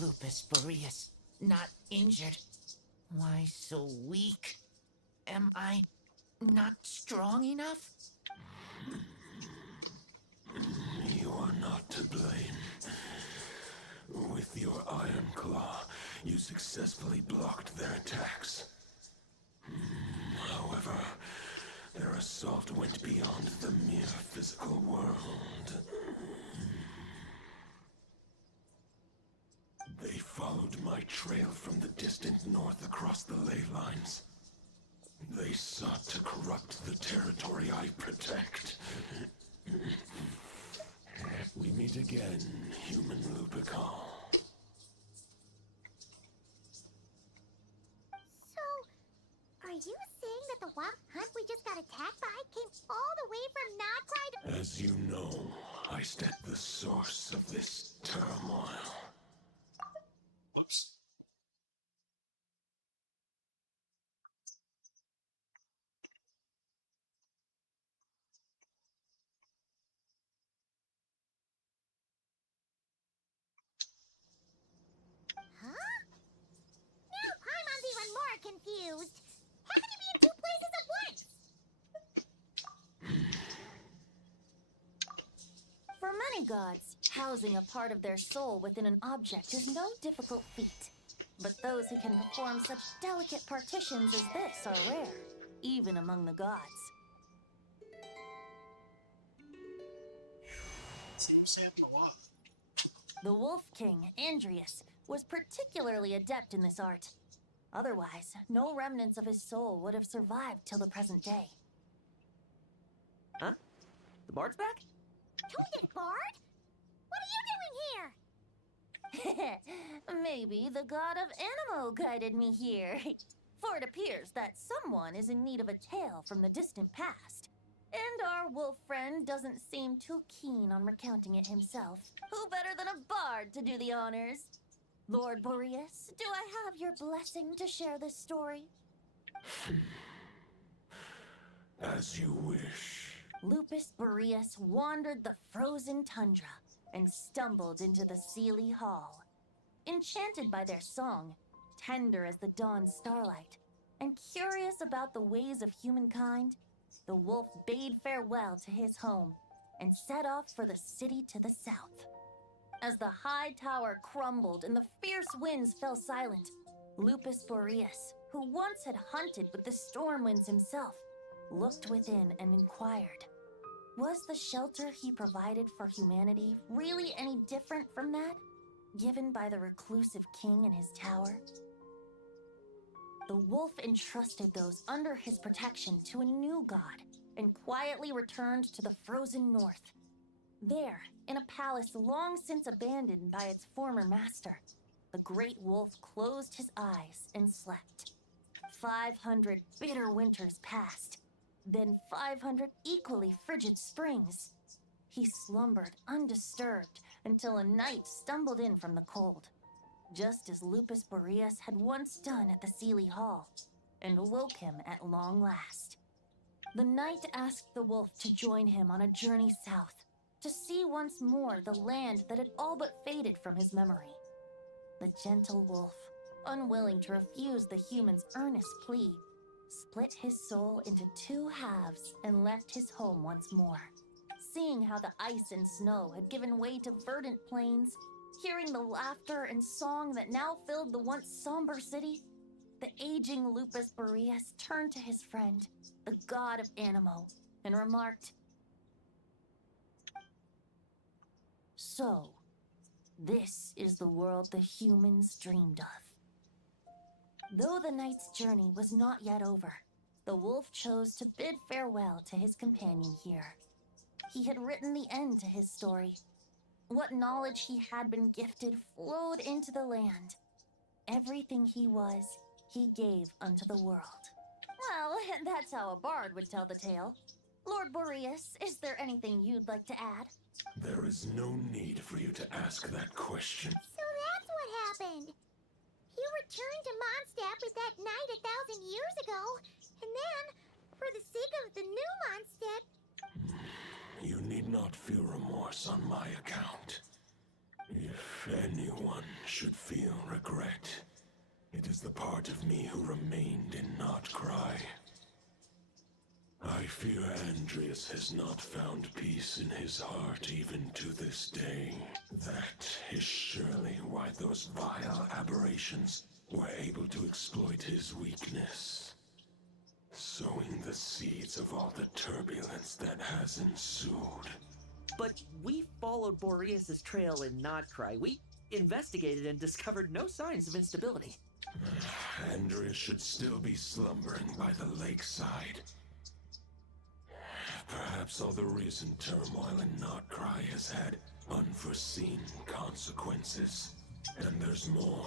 Lupus Boreas, not injured. Why so weak? Am I not strong enough? You you successfully blocked their attacks. However, their assault went beyond the mere physical world. They followed my trail from the distant north across the ley lines. They sought to corrupt the territory I protect. We meet again, human Lupical. So, are you saying that the wild hunt we just got attacked by came all the way from Nodcry to— As you know, I stand the source of this turmoil. Whoops. Huh? Now Paimon's even more confused. How can you be in two places at once? For many gods, housing a part of their soul within an object is no difficult feat. But those who can perform such delicate partitions as this are rare, even among the gods. Seems to happen a lot. The Wolf King, Andrius, was particularly adept in this art. Otherwise, no remnants of his soul would have survived till the present day. Huh? The bard's back? Toaded Bard? What are you doing here? Maybe the god of Animo guided me here. For it appears that someone is in need of a tale from the distant past. And our wolf friend doesn't seem too keen on recounting it himself. Who better than a bard to do the honors? Lord Boreas, do I have your blessing to share this story? As you wish. Lupus Boreas wandered the frozen tundra and stumbled into the Seelie Hall. Enchanted by their song, tender as the dawn's starlight, and curious about the ways of humankind, the wolf bade farewell to his home and set off for the city to the south. As the high tower crumbled and the fierce winds fell silent, Lupus Boreas, who once had hunted with the storm winds himself, looked within and inquired, was the shelter he provided for humanity really any different from that given by the reclusive king in his tower? The wolf entrusted those under his protection to a new god and quietly returned to the frozen north. There, in a palace long since abandoned by its former master, the great wolf closed his eyes and slept. 500 bitter winters passed, then 500 equally frigid springs. He slumbered undisturbed until a night stumbled in from the cold, just as Lupus Boreas had once done at the Seelie Hall, and awoke him at long last. The knight asked the wolf to join him on a journey south, to see once more the land that had all but faded from his memory. The gentle wolf, unwilling to refuse the human's earnest plea, split his soul into two halves and left his home once more. Seeing how the ice and snow had given way to verdant plains, hearing the laughter and song that now filled the once somber city, the aging Lupus Boreas turned to his friend, the god of Animo, and remarked, "So, this is the world the humans dreamed of." Though the knight's journey was not yet over, the wolf chose to bid farewell to his companion here. He had written the end to his story. What knowledge he had been gifted flowed into the land. Everything he was, he gave unto the world. Well, that's how a bard would tell the tale. Lord Boreas, is there anything you'd like to add? There is no need for you to ask that question. So that's what happened. You returned to Mondstadt with that knight 1,000 years ago, and then, for the sake of the new Mondstadt... You need not feel remorse on my account. If anyone should feel regret, it is the part of me who remained in Notcry. I fear Andreas has not found peace in his heart even to this day. That is surely why those vile aberrations were able to exploit his weakness, sowing the seeds of all the turbulence that has ensued. But we followed Boreas' trail in Nodcry. We investigated and discovered no signs of instability. Andreas should still be slumbering by the lakeside. Perhaps all the recent turmoil in Nodcry has had unforeseen consequences. And there's more.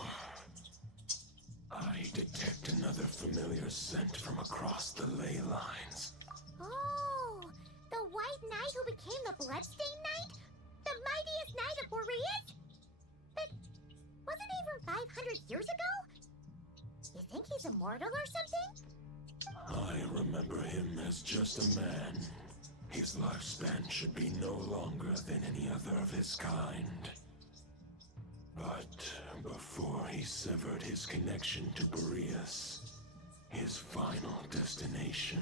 I detect another familiar scent from across the ley lines. Oh, the White Knight who became the Bloodstained Knight? The mightiest knight of Boreas? But wasn't he from 500 years ago? You think he's immortal or something? I remember him as just a man. His lifespan should be no longer than any other of his kind. But before he severed his connection to Boreas, his final destination,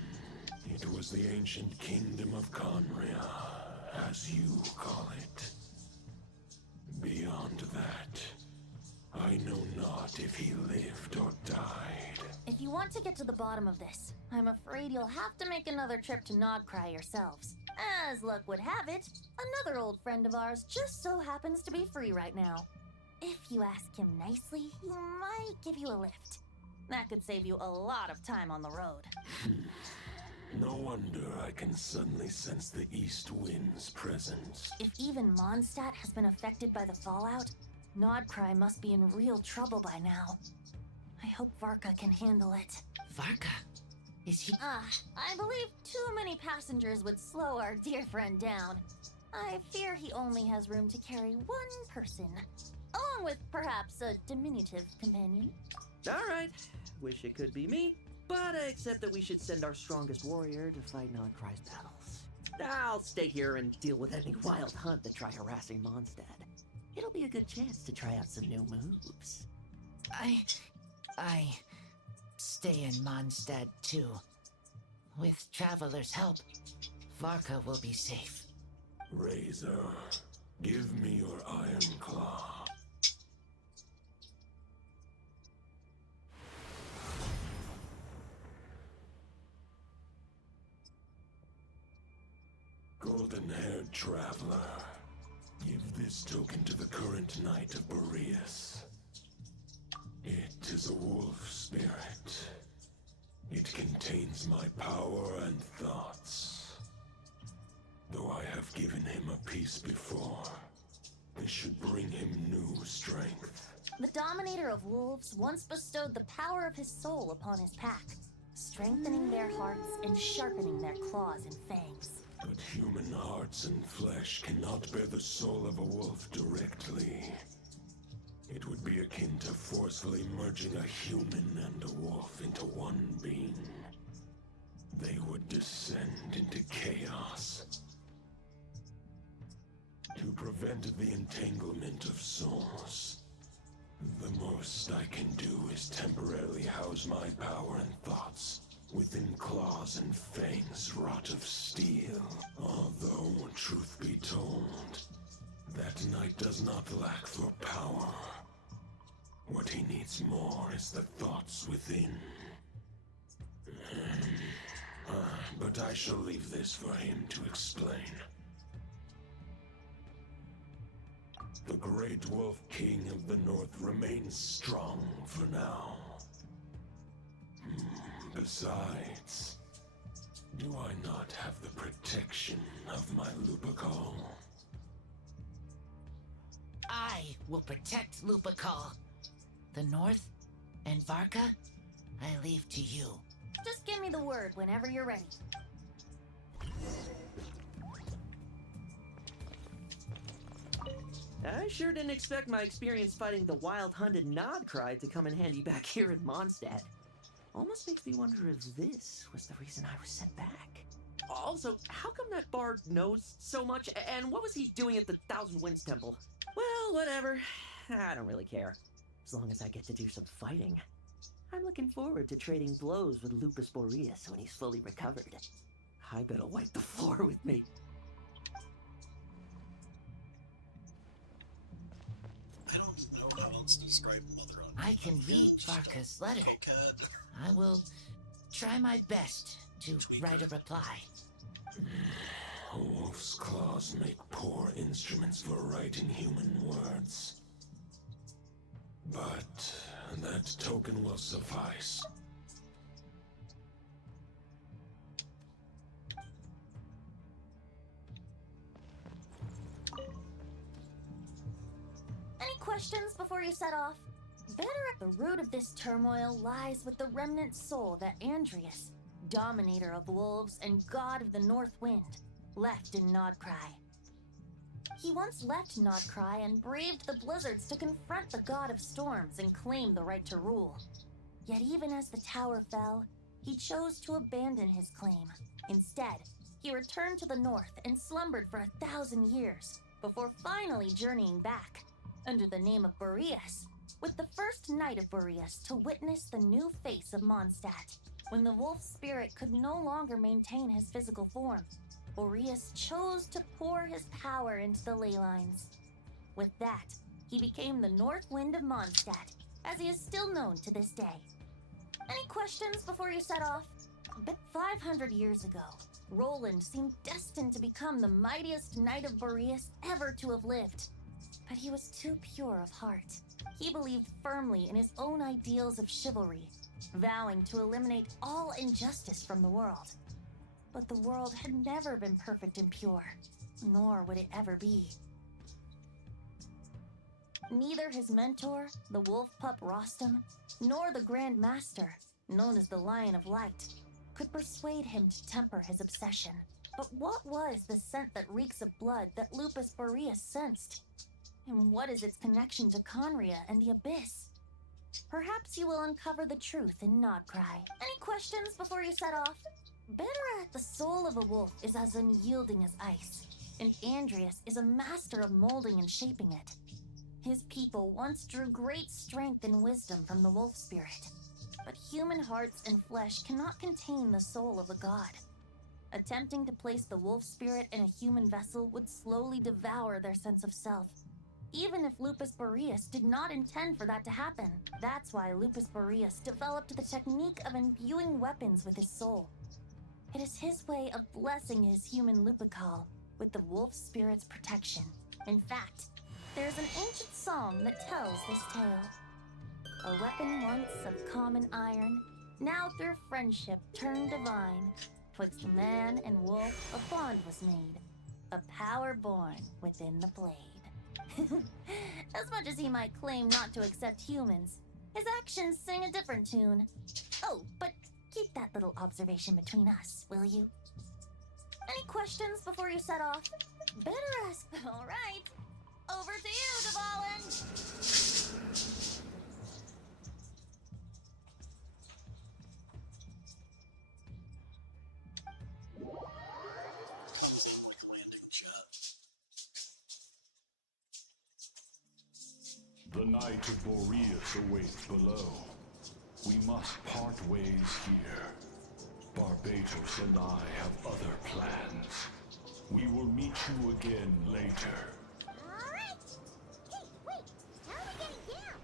it was the ancient kingdom of Conria, as you call it. Beyond that, I know not if he lived or died. If you want to get to the bottom of this, I'm afraid you'll have to make another trip to Nodcry yourselves. As luck would have it, another old friend of ours just so happens to be free right now. If you ask him nicely, he might give you a lift. That could save you a lot of time on the road. No wonder I can suddenly sense the east wind's presence. If even Mondstadt has been affected by the fallout, Nodcry must be in real trouble by now. I hope Varka can handle it. Varka? Is he... I believe too many passengers would slow our dear friend down. I fear he only has room to carry one person, along with perhaps a diminutive companion. Alright, wish it could be me, but I accept that we should send our strongest warrior to fight Nodcry's battles. I'll stay here and deal with any wild hunt that try harassing Mondstadt. It'll be a good chance to try out some new moves. I stay in Mondstadt too. With Traveler's help, Varka will be safe. Razor, give me your iron claw. Golden-haired traveler, give this token to the current knight of Boreas. It is a wolf spirit. It contains my power and thoughts. Though I have given him a piece before, this should bring him new strength. The Dominator of Wolves once bestowed the power of his soul upon his pack, strengthening their hearts and sharpening their claws and fangs. But human hearts and flesh cannot bear the soul of a wolf directly. It would be akin to forcefully merging a human and a wolf into one being. They would descend into chaos. To prevent the entanglement of souls, the most I can do is temporarily house my power and thoughts within claws and fangs wrought of steel. Although, truth be told, that knight does not lack for power. What he needs more is the thoughts within. But I shall leave this for him to explain. The Great Wolf King of the North remains strong for now. Besides, do I not have the protection of my Lupacol? I will protect Lupacol. The North and Varka, I leave to you. Just give me the word whenever you're ready. I sure didn't expect my experience fighting the wild-hunted Nodcry to come in handy back here in Mondstadt. Almost makes me wonder if this was the reason I was sent back. Also, how come that bard knows so much, and what was he doing at the Thousand Winds Temple? Well, whatever. I don't really care. As long as I get to do some fighting. I'm looking forward to trading blows with Lupus Boreas when he's fully recovered. I better wipe the floor with me. I don't know how else to describe Mother on I can read Varka's letter. Cokehead. I will try my best to write a reply. A wolf's claws make poor instruments for writing human words. But that token will suffice. Any questions before you set off? Better at the root of this turmoil lies with the remnant soul that Andreas, dominator of wolves and god of the north wind, left in Nodcry. He once left Nodcry and braved the blizzards to confront the god of storms and claim the right to rule. Yet even as the tower fell, he chose to abandon his claim. Instead, he returned to the north and slumbered for 1,000 years, before finally journeying back, under the name of Boreas, with the first knight of Boreas to witness the new face of Mondstadt. When the wolf spirit could no longer maintain his physical form, Boreas chose to pour his power into the ley lines. With that, he became the North Wind of Mondstadt, as he is still known to this day. Any questions before you set off? 500 years ago, Roland seemed destined to become the mightiest knight of Boreas ever to have lived. But he was too pure of heart. He believed firmly in his own ideals of chivalry, vowing to eliminate all injustice from the world. But the world had never been perfect and pure, nor would it ever be. Neither his mentor, the wolf pup Rostam, nor the Grand Master, known as the Lion of Light, could persuade him to temper his obsession. But what was the scent that reeks of blood that Lupus Boreas sensed? And what is its connection to Conria and the Abyss? Perhaps you will uncover the truth in Nodcry. Any questions before you set off? Better the soul of a wolf is as unyielding as ice, and Andreas is a master of molding and shaping it. His people once drew great strength and wisdom from the wolf spirit, but human hearts and flesh cannot contain the soul of a god. Attempting to place the wolf spirit in a human vessel would slowly devour their sense of self, even if Lupus Boreas did not intend for that to happen. That's why Lupus Boreas developed the technique of imbuing weapons with his soul. It is his way of blessing his human Lupical with the wolf spirit's protection. In fact, there's an ancient song that tells this tale. A weapon once of common iron, now through friendship turned divine. Twixt man and wolf a bond was made, a power born within the blade. As much as he might claim not to accept humans, his actions sing a different tune. Oh, but keep that little observation between us, will you? Any questions before you set off? Better ask. All right. Over to you, Dvalin. Comes in like a landing jet. The Knight of Boreas awaits below. We must part ways here. Barbatos and I have other plans. We will meet you again later. Alright! Hey, wait! How are we getting down?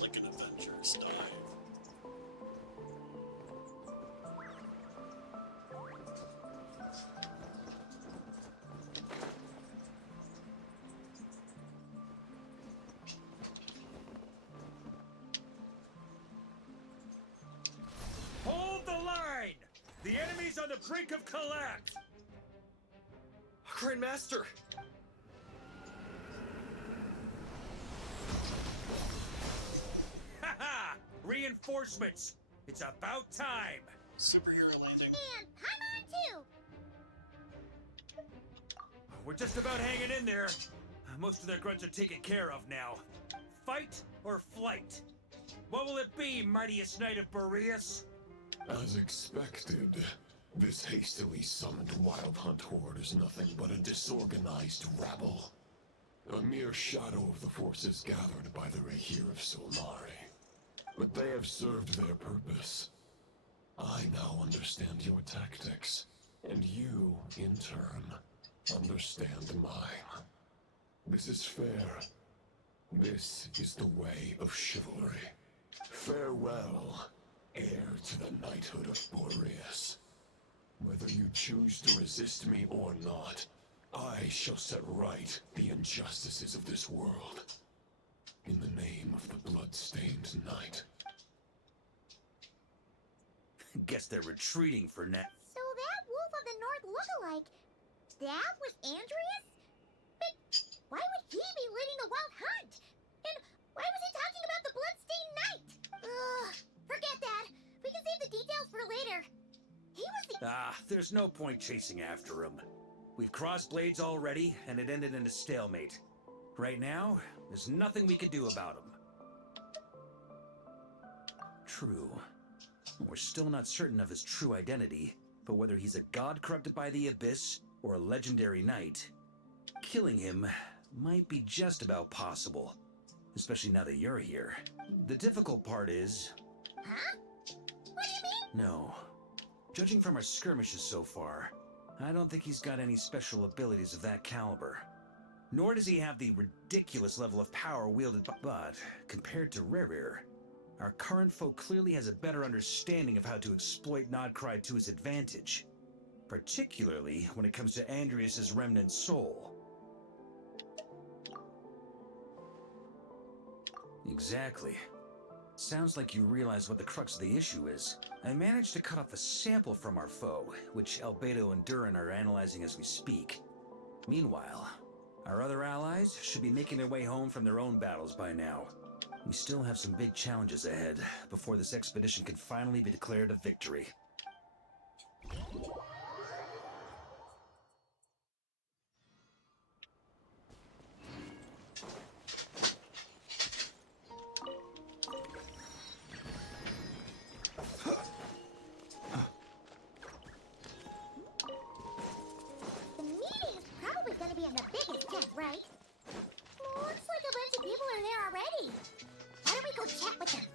Like an Avengers dive. Hold the line! The enemy's on the brink of collapse! Grand Master! Haha! Reinforcements! It's about time! Superhero landing. And Paimon too! We're just about hanging in there. Most of their grunts are taken care of now. Fight or flight? What will it be, mightiest knight of Boreas? As expected, This hastily summoned Wild Hunt horde is nothing but a disorganized rabble. A mere shadow of the forces gathered by the Rahir of Solnari. But they have served their purpose. I now understand your tactics, and you, in turn, understand mine. This is fair. This is the way of chivalry. Farewell, heir to the knighthood of Boreas. Whether you choose to resist me or not, I shall set right the injustices of this world. In the name of the blood-stained knight. Guess they're retreating for now. So that Wolf of the North lookalike, that was Andreas? But why would he be leading the Wild Hunt? And why was he talking about the Bloodstained Knight? Ugh, forget that. We can save the details for later. He was the— There's no point chasing after him. We've crossed blades already, and it ended in a stalemate. Right now, there's nothing we can do about him. True. We're still not certain of his true identity, but whether he's a god corrupted by the Abyss or a legendary knight, killing him might be just about possible, especially now that you're here. The difficult part is... Huh? What do you mean? No. Judging from our skirmishes so far, I don't think he's got any special abilities of that caliber. Nor does he have the ridiculous level of power wielded by... But, compared to Rerir, our current foe clearly has a better understanding of how to exploit Nodcry to his advantage. Particularly when it comes to Andreas' remnant soul. Exactly. Sounds like you realize what the crux of the issue is. I managed to cut off a sample from our foe, which Albedo and Durin are analyzing as we speak. Meanwhile, our other allies should be making their way home from their own battles by now. We still have some big challenges ahead before this expedition can finally be declared a victory. The meeting is probably gonna be in the biggest tent, right? Looks like a bunch of people are there already. Why don't we go chat with them?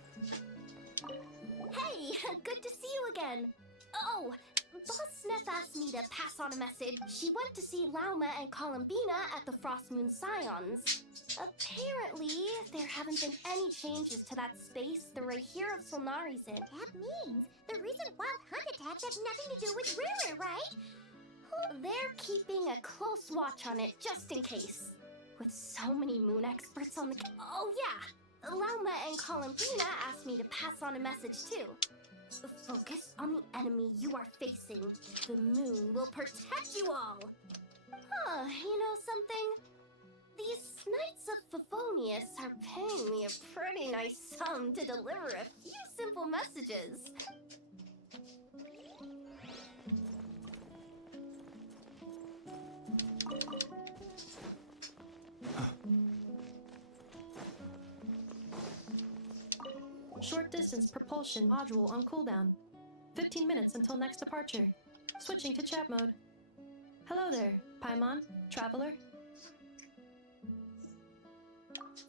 Hey, good to see you again. Oh, Boss Sneff asked me to pass on a message. She went to see Lauma and Columbina at the Frostmoon Scions. Apparently, there haven't been any changes to that space the Rahir of Solnari's in. That means the recent Wild Hunt attacks have nothing to do with Rerir, right? They're keeping a close watch on it just in case. With so many moon experts on the... Oh, yeah! Lauma and Columbina asked me to pass on a message, too. Focus on the enemy you are facing. The moon will protect you all! Huh, you know something? These Knights of Favonius are paying me a pretty nice sum to deliver a few simple messages. Short distance propulsion module on cooldown. 15 minutes until next departure. Switching to chat mode. Hello there, Paimon, Traveler.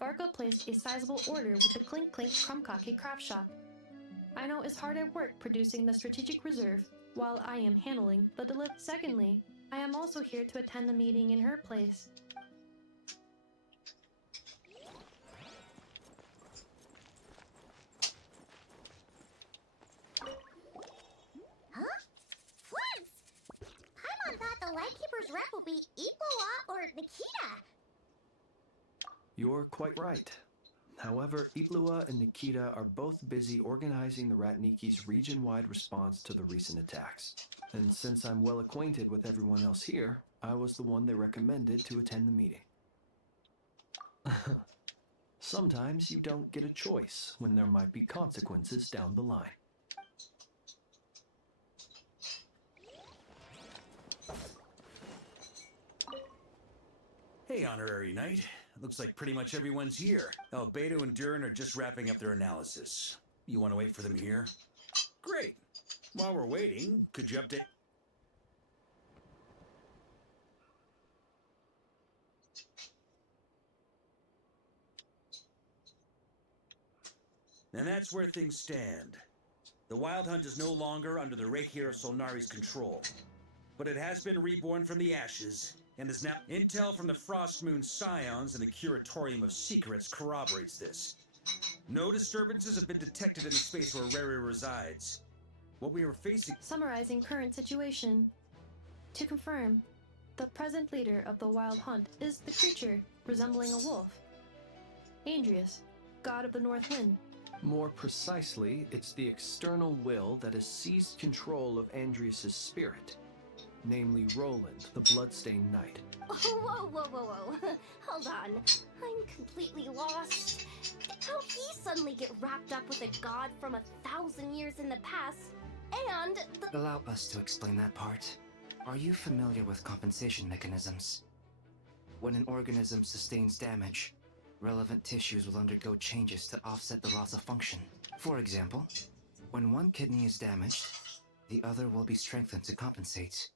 Varko placed a sizable order with the Clink Clink Krumkake craft shop. I know is hard at work producing the strategic reserve, while I am handling the delivery. Secondly, I am also here to attend the meeting in her place. Huh? Flint! Paimon thought the Lightkeeper's rep will be Ipoa or Nikita. You're quite right. However, Itlua and Nikita are both busy organizing the Ratniki's region-wide response to the recent attacks. And since I'm well acquainted with everyone else here, I was the one they recommended to attend the meeting. Sometimes you don't get a choice when there might be consequences down the line. Hey, Honorary Knight. Looks like pretty much everyone's here. Albedo and Durin are just wrapping up their analysis. You want to wait for them here? Great. While we're waiting, could you update... And that's where things stand. The Wild Hunt is no longer under the Reikir of Solnari's control, but it has been reborn from the ashes, and is now... Intel from the Frostmoon Scions and the Curatorium of Secrets corroborates this. No disturbances have been detected in the space where Rary resides. What we are facing... Summarizing current situation. To confirm, the present leader of the Wild Hunt is the creature resembling a wolf. Andrius, god of the North Wind. More precisely, it's the external will that has seized control of Andrius' spirit, namely Roland, the Bloodstained Knight. Whoa, whoa, whoa, whoa. Hold on. I'm completely lost. How'd he suddenly get wrapped up with a god from 1,000 years in the past, and the... Allow us to explain that part. Are you familiar with compensation mechanisms? When an organism sustains damage, relevant tissues will undergo changes to offset the loss of function. For example, when one kidney is damaged, the other will be strengthened to compensate.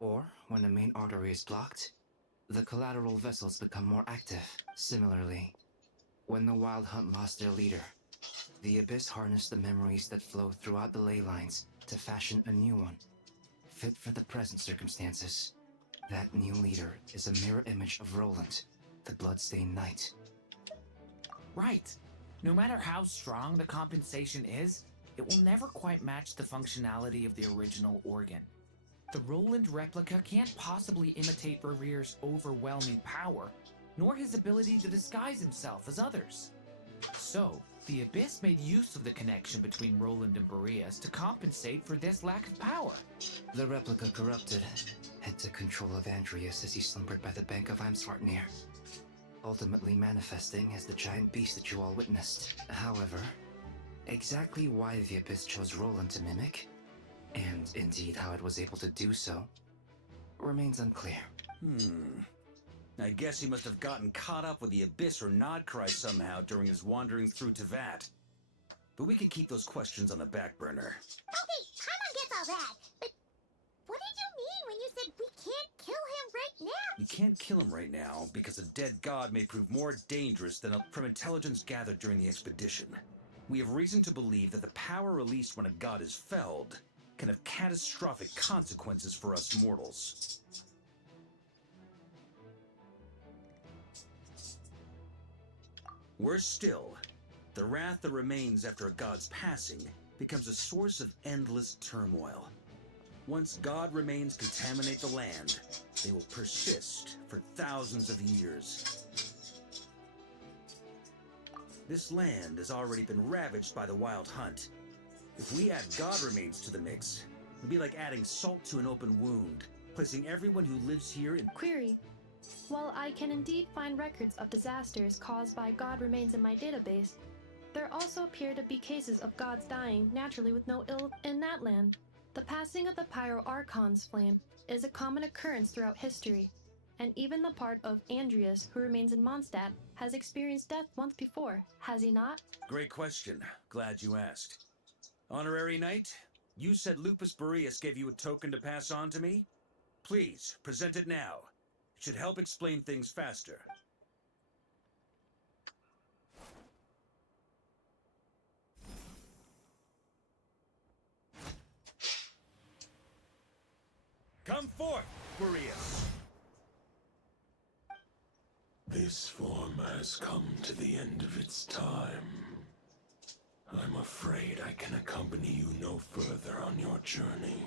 Or, when a main artery is blocked, the collateral vessels become more active. Similarly, when the Wild Hunt lost their leader, the Abyss harnessed the memories that flow throughout the ley lines to fashion a new one, fit for the present circumstances. That new leader is a mirror image of Roland, the Bloodstained Knight. Right. No matter how strong the compensation is, it will never quite match the functionality of the original organ. The Roland replica can't possibly imitate Barir's overwhelming power, nor his ability to disguise himself as others. So, the Abyss made use of the connection between Roland and Boreas to compensate for this lack of power. The replica corrupted, and took control of Andrius as he slumbered by the bank of Amsvartnir, ultimately manifesting as the giant beast that you all witnessed. However, exactly why the Abyss chose Roland to mimic, and indeed how it was able to do so, remains unclear. I guess he must have gotten caught up with the Abyss or Nodcry somehow during his wanderings through Teyvat. But we can keep those questions on the back burner. Okay, Paimon gets all that, but what did you mean when you said we can't kill him right now? We can't kill him right now because a dead god may prove more dangerous than from intelligence gathered during the expedition. We have reason to believe that the power released when a god is felled can have catastrophic consequences for us mortals. Worse still, the wrath that remains after a god's passing becomes a source of endless turmoil. Once god remains contaminate the land, they will persist for thousands of years. This land has already been ravaged by the Wild Hunt. If we add god remains to the mix, it'd be like adding salt to an open wound, placing everyone who lives here in... Query. While I can indeed find records of disasters caused by god remains in my database, there also appear to be cases of gods dying naturally with no ill in that land. The passing of the Pyro Archon's flame is a common occurrence throughout history, and even the part of Andrius who remains in Mondstadt has experienced death once before, has he not? Great question. Glad you asked. Honorary Knight, you said Lupus Boreas gave you a token to pass on to me? Please, present it now. It should help explain things faster. Come forth, Boreas! This form has come to the end of its time. I'm afraid I can accompany you no further on your journey.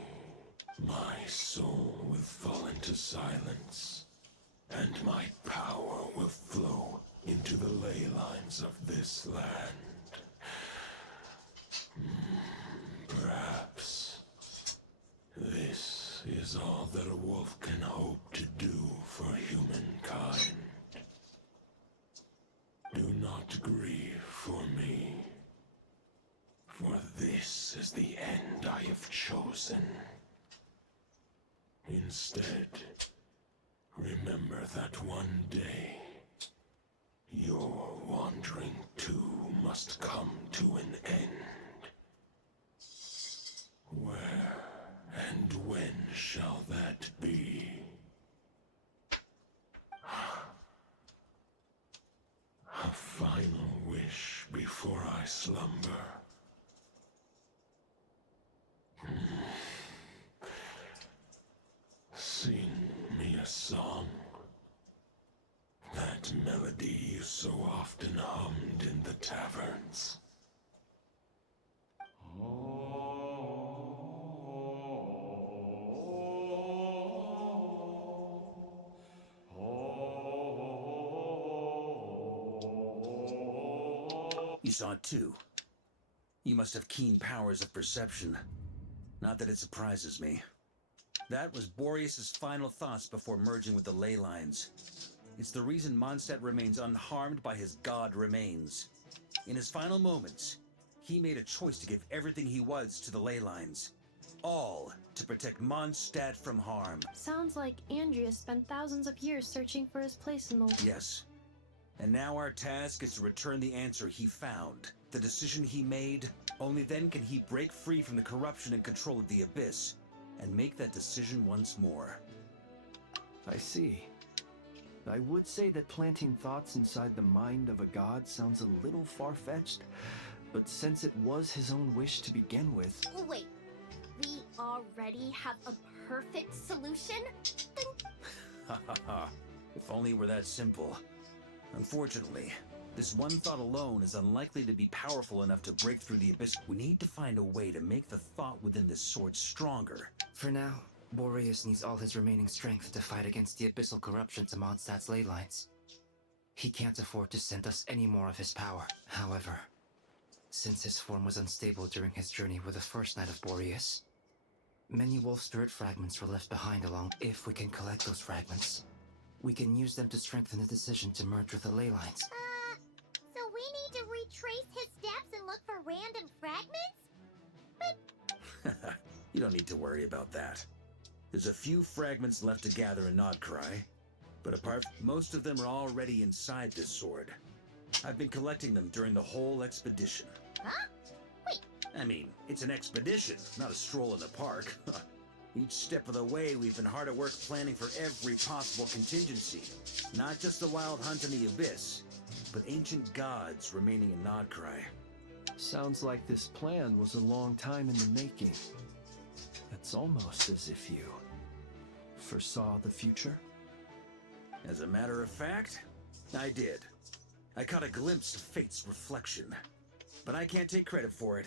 My soul will fall into silence, and my power will flow into the ley lines of this land. Perhaps this is all that a wolf can hope to do for humankind. Do not grieve for me, for this is the end I have chosen. Instead, remember that one day, your wandering too must come to an end. Where and when shall that be? A final wish before I slumber. Sing me a song. That melody you so often hummed in the taverns. You saw it too. You must have keen powers of perception. Not that it surprises me. That was Boreas's final thoughts before merging with the ley lines. It's the reason Mondstadt remains unharmed by his god remains. In his final moments, he made a choice to give everything he was to the ley lines. All to protect Mondstadt from harm. Sounds like Andrea spent thousands of years searching for his place in the... Yes. And now our task is to return the answer he found. The decision he made, only then can he break free from the corruption and control of the Abyss, and make that decision once more. I see. I would say that planting thoughts inside the mind of a god sounds a little far-fetched, but since it was his own wish to begin with... Wait, we already have a perfect solution? Then Ha ha ha. If only it were that simple. Unfortunately, this one thought alone is unlikely to be powerful enough to break through the Abyss. We need to find a way to make the thought within this sword stronger. For now, Boreas needs all his remaining strength to fight against the abyssal corruption to Mondstadt's ley lines. He can't afford to send us any more of his power. However, since his form was unstable during his journey with the first Knight of Boreas, many wolf spirit fragments were left behind along. If we can collect those fragments, we can use them to strengthen the decision to merge with the ley lines. So we need to retrace his steps and look for random fragments? But You don't need to worry about that. There's a few fragments left to gather in Nodcry, but most of them are already inside this sword. I've been collecting them during the whole expedition. Huh? Wait. I mean, it's an expedition, not a stroll in the park. Each step of the way, we've been hard at work planning for every possible contingency. Not just the wild hunt in the Abyss, but ancient gods remaining in Nodcry. Sounds like this plan was a long time in the making. It's almost as if you foresaw the future. As a matter of fact, I did. I caught a glimpse of fate's reflection. But I can't take credit for it.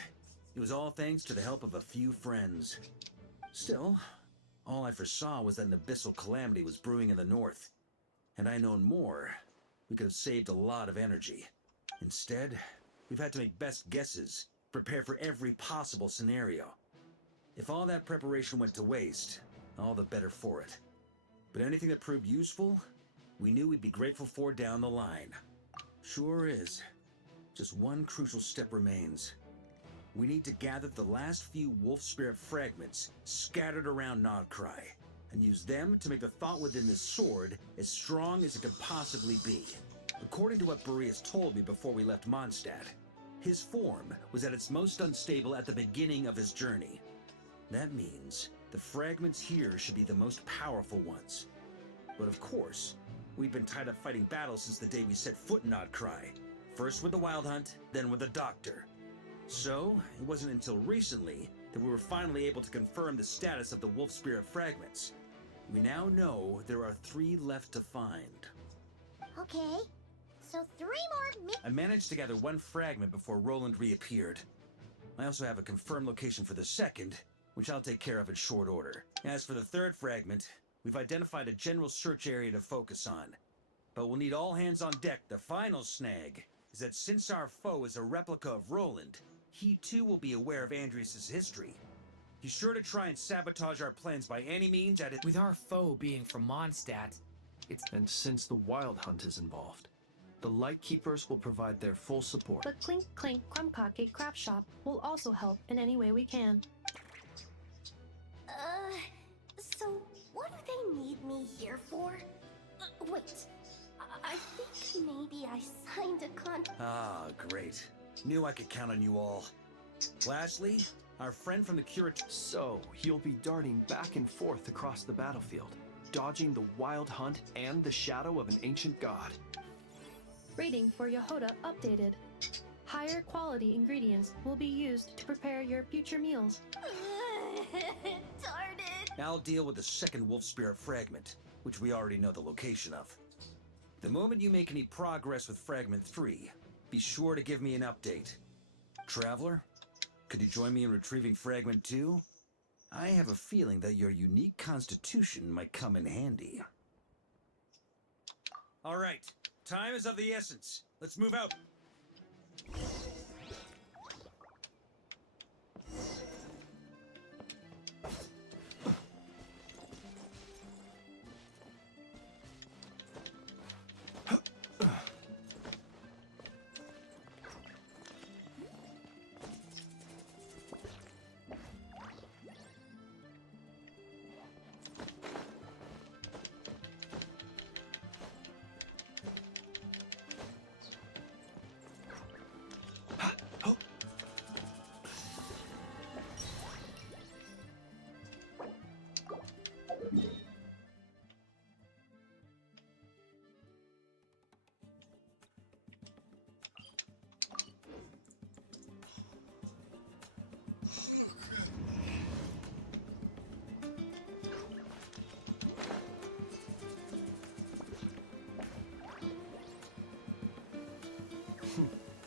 It was all thanks to the help of a few friends. Still, all I foresaw was that an abyssal calamity was brewing in the north. Had I known more, we could have saved a lot of energy. Instead, we've had to make best guesses, prepare for every possible scenario. If all that preparation went to waste, all the better for it. But anything that proved useful, we knew we'd be grateful for down the line. Sure is. Just one crucial step remains. We need to gather the last few wolf spirit fragments scattered around Nodcry, and use them to make the thought within this sword as strong as it could possibly be. According to what Boreas told me before we left Mondstadt, his form was at its most unstable at the beginning of his journey. That means the fragments here should be the most powerful ones. But of course, we've been tied up fighting battles since the day we set foot in Nodcry. First with the Wild Hunt, then with the Doctor. So, it wasn't until recently that we were finally able to confirm the status of the Wolf Spirit fragments. We now know there are 3 left to find. okay, so 3 more I managed to gather 1 fragment before Roland reappeared. I also have a confirmed location for the second, which I'll take care of in short order. As for the 3rd fragment, we've identified a general search area to focus on. But we'll need all hands on deck. The final snag is that since our foe is a replica of Roland, he too will be aware of Andrias' history. He's sure to try and sabotage our plans by any means at it. With our foe being from Mondstadt, it's... And since the Wild Hunt is involved, the Lightkeepers will provide their full support. The Clink Clink Crumb-Cake Craft Shop will also help in any way we can. So what do they need me here for? Wait, I think maybe I signed a contract. Ah, great. Knew I could count on you all. Lastly, our friend from the Curator... So, you'll be darting back and forth across the battlefield, dodging the Wild Hunt and the shadow of an ancient god. Rating for Yehoda updated. Higher quality ingredients will be used to prepare your future meals. Darn it! I'll deal with the second wolf spirit fragment, which we already know the location of. The moment you make any progress with Fragment 3, be sure to give me an update. Traveler, could you join me in retrieving Fragment 2? I have a feeling that your unique constitution might come in handy. All right, time is of the essence. Let's move out.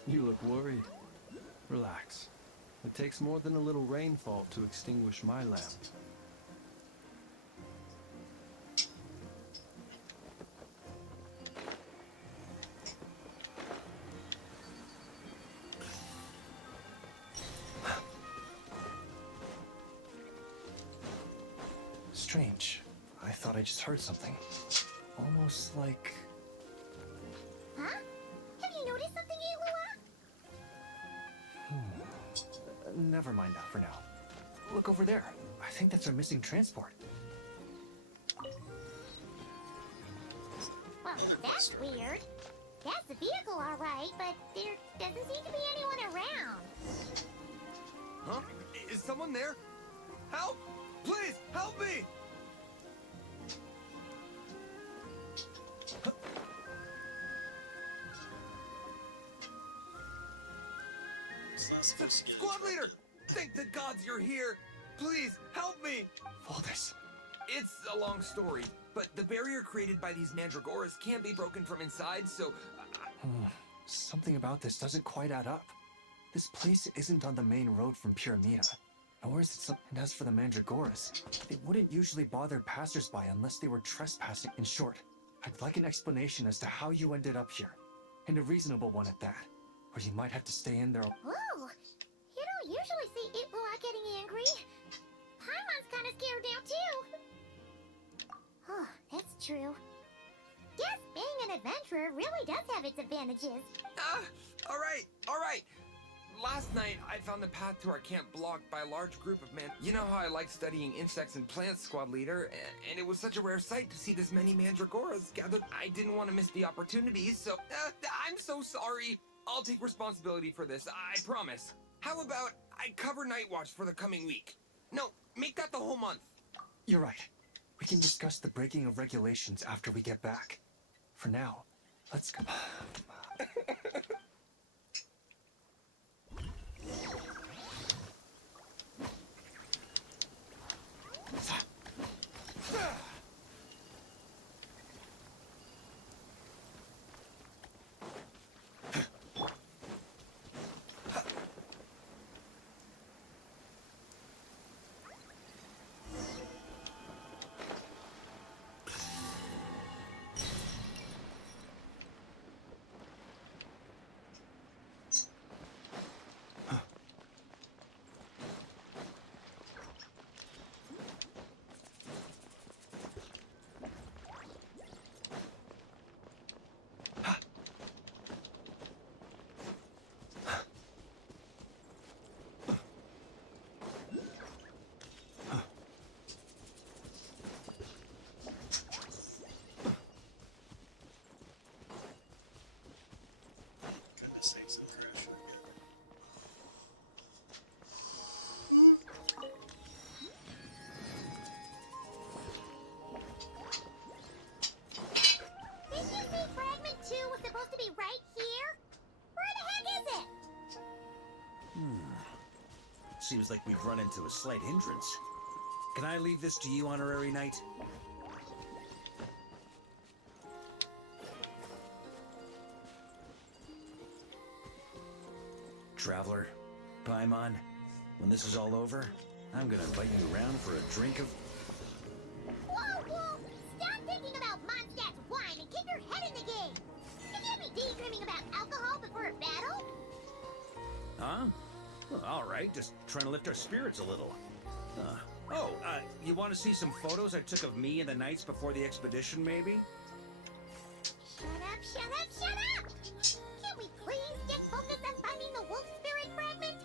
You look worried. Relax. It takes more than a little rainfall to extinguish my lamp. Strange. I thought I just heard something. Almost like... Huh? Have you noticed something, Iwa? Never mind that for now. Look over there. I think that's our missing transport. Well, that's weird. That's the vehicle, all right, but there doesn't seem to be anyone around. Huh? Is someone there? Help! Please, help me! Squad leader! Thank the gods you're here! Please, help me! Valdez. It's a long story, but the barrier created by these mandragoras can't be broken from inside, so... Something about this doesn't quite add up. This place isn't on the main road from Pyramida, nor is it some... And as for the mandragoras, they wouldn't usually bother passersby unless they were trespassing. In short, I'd like an explanation as to how you ended up here, and a reasonable one at that, or you might have to stay in there. Whoa! You don't usually see Iwa getting angry. Paimon's kind of scared now, too. Oh, that's true. Guess being an adventurer really does have its advantages. Alright! Last night, I found the path to our camp blocked by a large group of men. You know how I like studying insects and plants, Squad Leader, and it was such a rare sight to see this many mandragoras gathered. I didn't want to miss the opportunity, so... I'm so sorry. I'll take responsibility for this, I promise. How about I cover Night Watch for the coming week? No, make that the whole month. You're right. We can discuss the breaking of regulations after we get back. For now, let's go. Seems like we've run into a slight hindrance. Can I leave this to you, Honorary Knight? Traveler, Paimon, when this is all over, I'm gonna invite you around for a drink of... Whoa, Wolf! Stop thinking about Mondstadt's wine and keep your head in the game! You can't be daydreaming about alcohol before a battle! Huh? Well, all right, just trying to lift our spirits a little. You want to see some photos I took of me and the knights before the expedition, maybe? Shut up, shut up, shut up! Can't we please get focused on finding the wolf spirit fragment?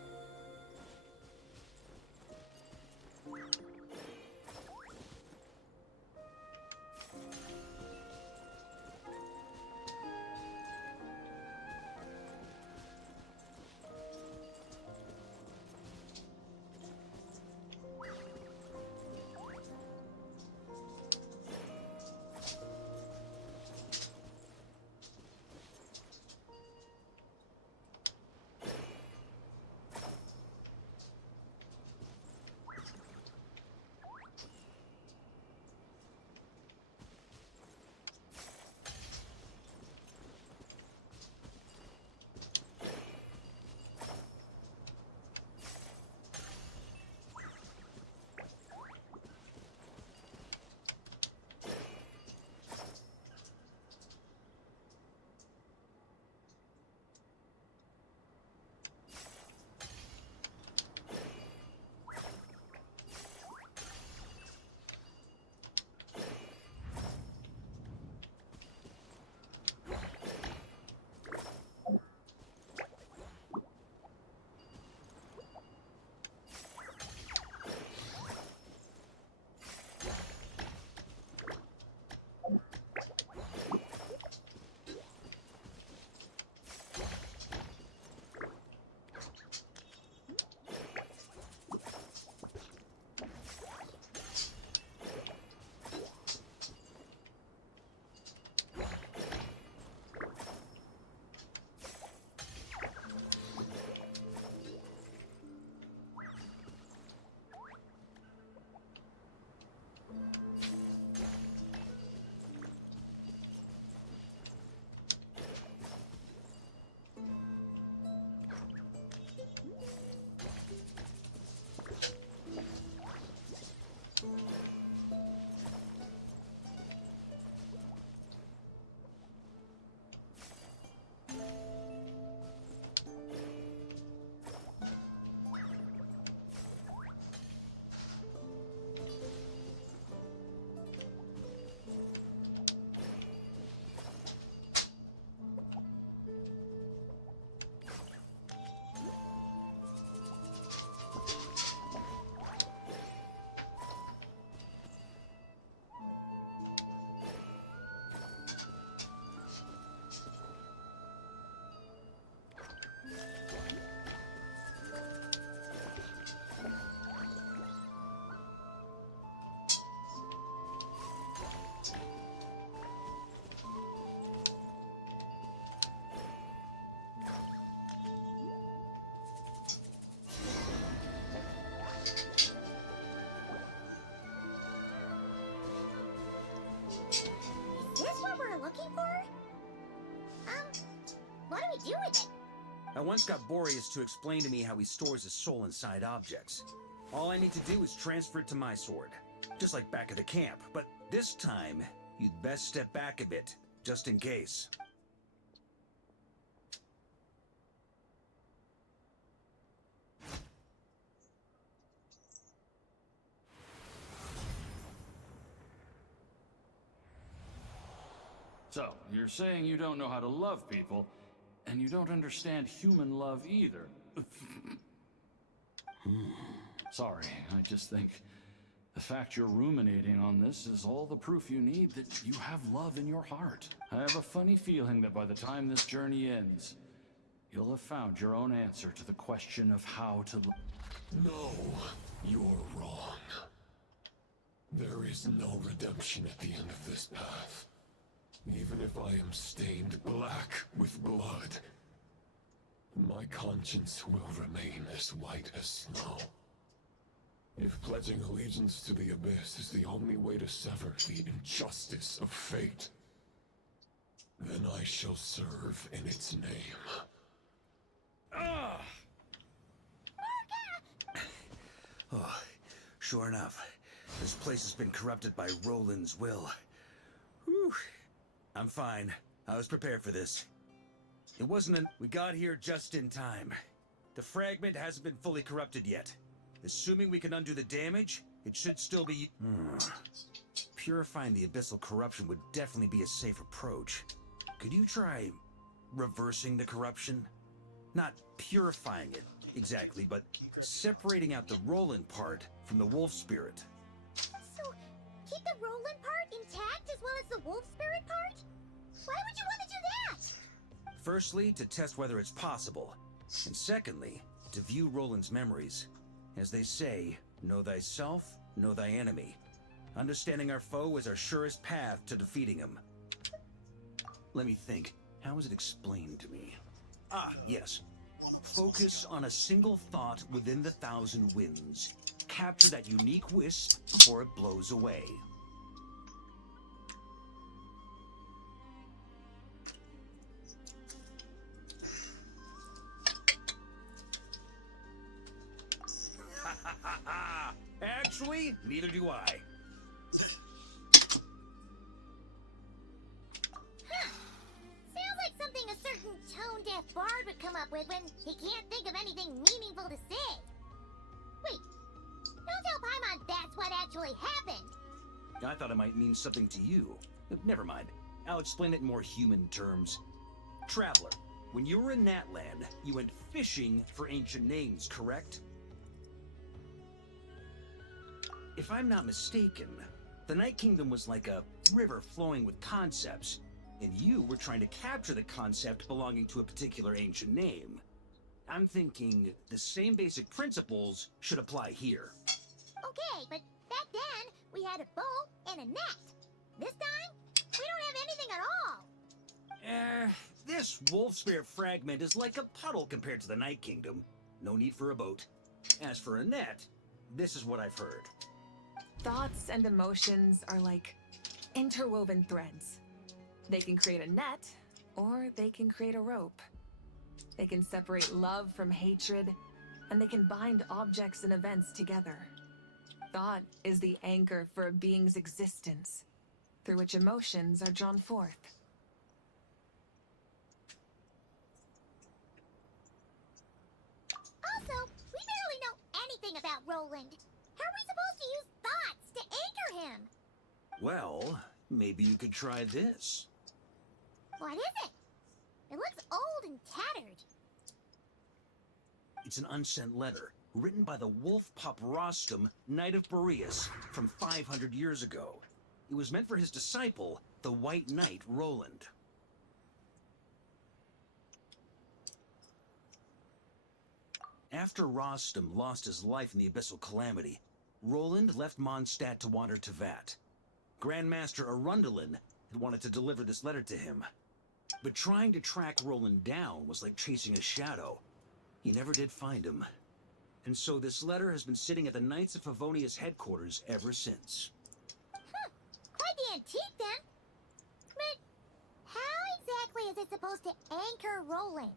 Looking for? What do we do with it? I once got Boreas to explain to me how he stores his soul inside objects. All I need to do is transfer it to my sword. Just like back at the camp, but this time, you'd best step back a bit, just in case. So, you're saying you don't know how to love people, and you don't understand human love either. Sorry, I just think the fact you're ruminating on this is all the proof you need that you have love in your heart. I have a funny feeling that by the time this journey ends, you'll have found your own answer to the question of how to No, you're wrong. There is no redemption at the end of this path. Even if I am stained black with blood, My conscience will remain as white as snow. If pledging allegiance to the Abyss is the only way to sever the injustice of fate, then I shall serve in its name. Oh, sure enough, this place has been corrupted by Roland's will. Whew. I'm fine. I was prepared for this. It wasn't we got here just in time. The fragment hasn't been fully corrupted yet. Assuming we can undo the damage, it should still be... Purifying the abyssal corruption would definitely be a safe approach. Could you try reversing the corruption? Not purifying it, exactly, but separating out the Roland part from the wolf spirit. So, keep the Roland part intact as well as the wolf spirit part? Why would you want to do that? Firstly, to test whether it's possible. And secondly, to view Roland's memories. As they say, know thyself, know thy enemy. Understanding our foe is our surest path to defeating him. Let me think. How was it explained to me? Ah, yes. Focus on a single thought within the 1,000 winds. Capture that unique wisp before it blows away. Actually, neither do I. Sounds like something a certain tone-deaf bard would come up with when he can't think of anything meaningful to say. Wait, don't tell Paimon that's what actually happened. I thought it might mean something to you. Never mind. I'll explain it in more human terms. Traveler, when you were in Natland, you went fishing for ancient names, correct? If I'm not mistaken, the Night Kingdom was like a river flowing with concepts, and you were trying to capture the concept belonging to a particular ancient name. I'm thinking the same basic principles should apply here. Okay, but back then, we had a bow and a net. This time, we don't have anything at all. This wolf spirit fragment is like a puddle compared to the Night Kingdom. No need for a boat. As for a net, this is what I've heard. Thoughts and emotions are like interwoven threads. They can create a net, or they can create a rope. They can separate love from hatred, and they can bind objects and events together. Thought is the anchor for a being's existence, through which emotions are drawn forth. Also, we barely know anything about Roland. How are we supposed to use thoughts to anchor him? Well, maybe you could try this. What is it? It looks old and tattered. It's an unsent letter, written by the wolf pup Rostam, Knight of Boreas, from 500 years ago. It was meant for his disciple, the White Knight Roland. After Rostam lost his life in the Abyssal Calamity, Roland left Mondstadt to wander to Vat. Grandmaster Arundelen had wanted to deliver this letter to him. But trying to track Roland down was like chasing a shadow. He never did find him. And so this letter has been sitting at the Knights of Favonia's headquarters ever since. Quite the antique, then. But how exactly is it supposed to anchor Roland?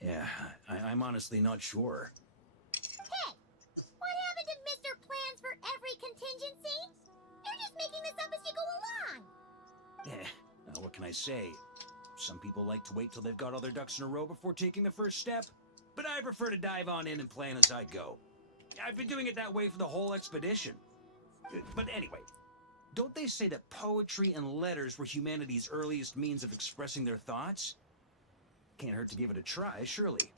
Yeah, I'm honestly not sure. Hey! What happened to Mr. Plans for every contingency? You're just making this up as you go along! What can I say? Some people like to wait till they've got all their ducks in a row before taking the first step, but I prefer to dive on in and plan as I go. I've been doing it that way for the whole expedition. But anyway, don't they say that poetry and letters were humanity's earliest means of expressing their thoughts? Can't hurt to give it a try, surely.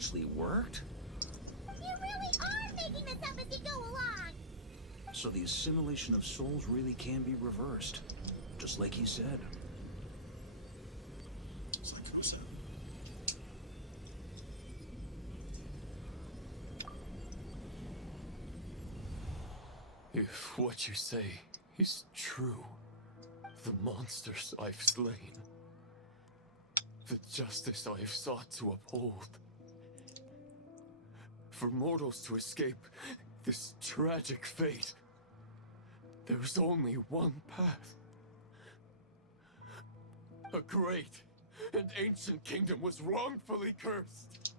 actually worked? You really are making this up as you go along! So the assimilation of souls really can be reversed, just like he said. It's like who said? If what you say is true, the monsters I've slain, the justice I have sought to uphold, for mortals to escape this tragic fate, there's only one path. A great and ancient kingdom was wrongfully cursed,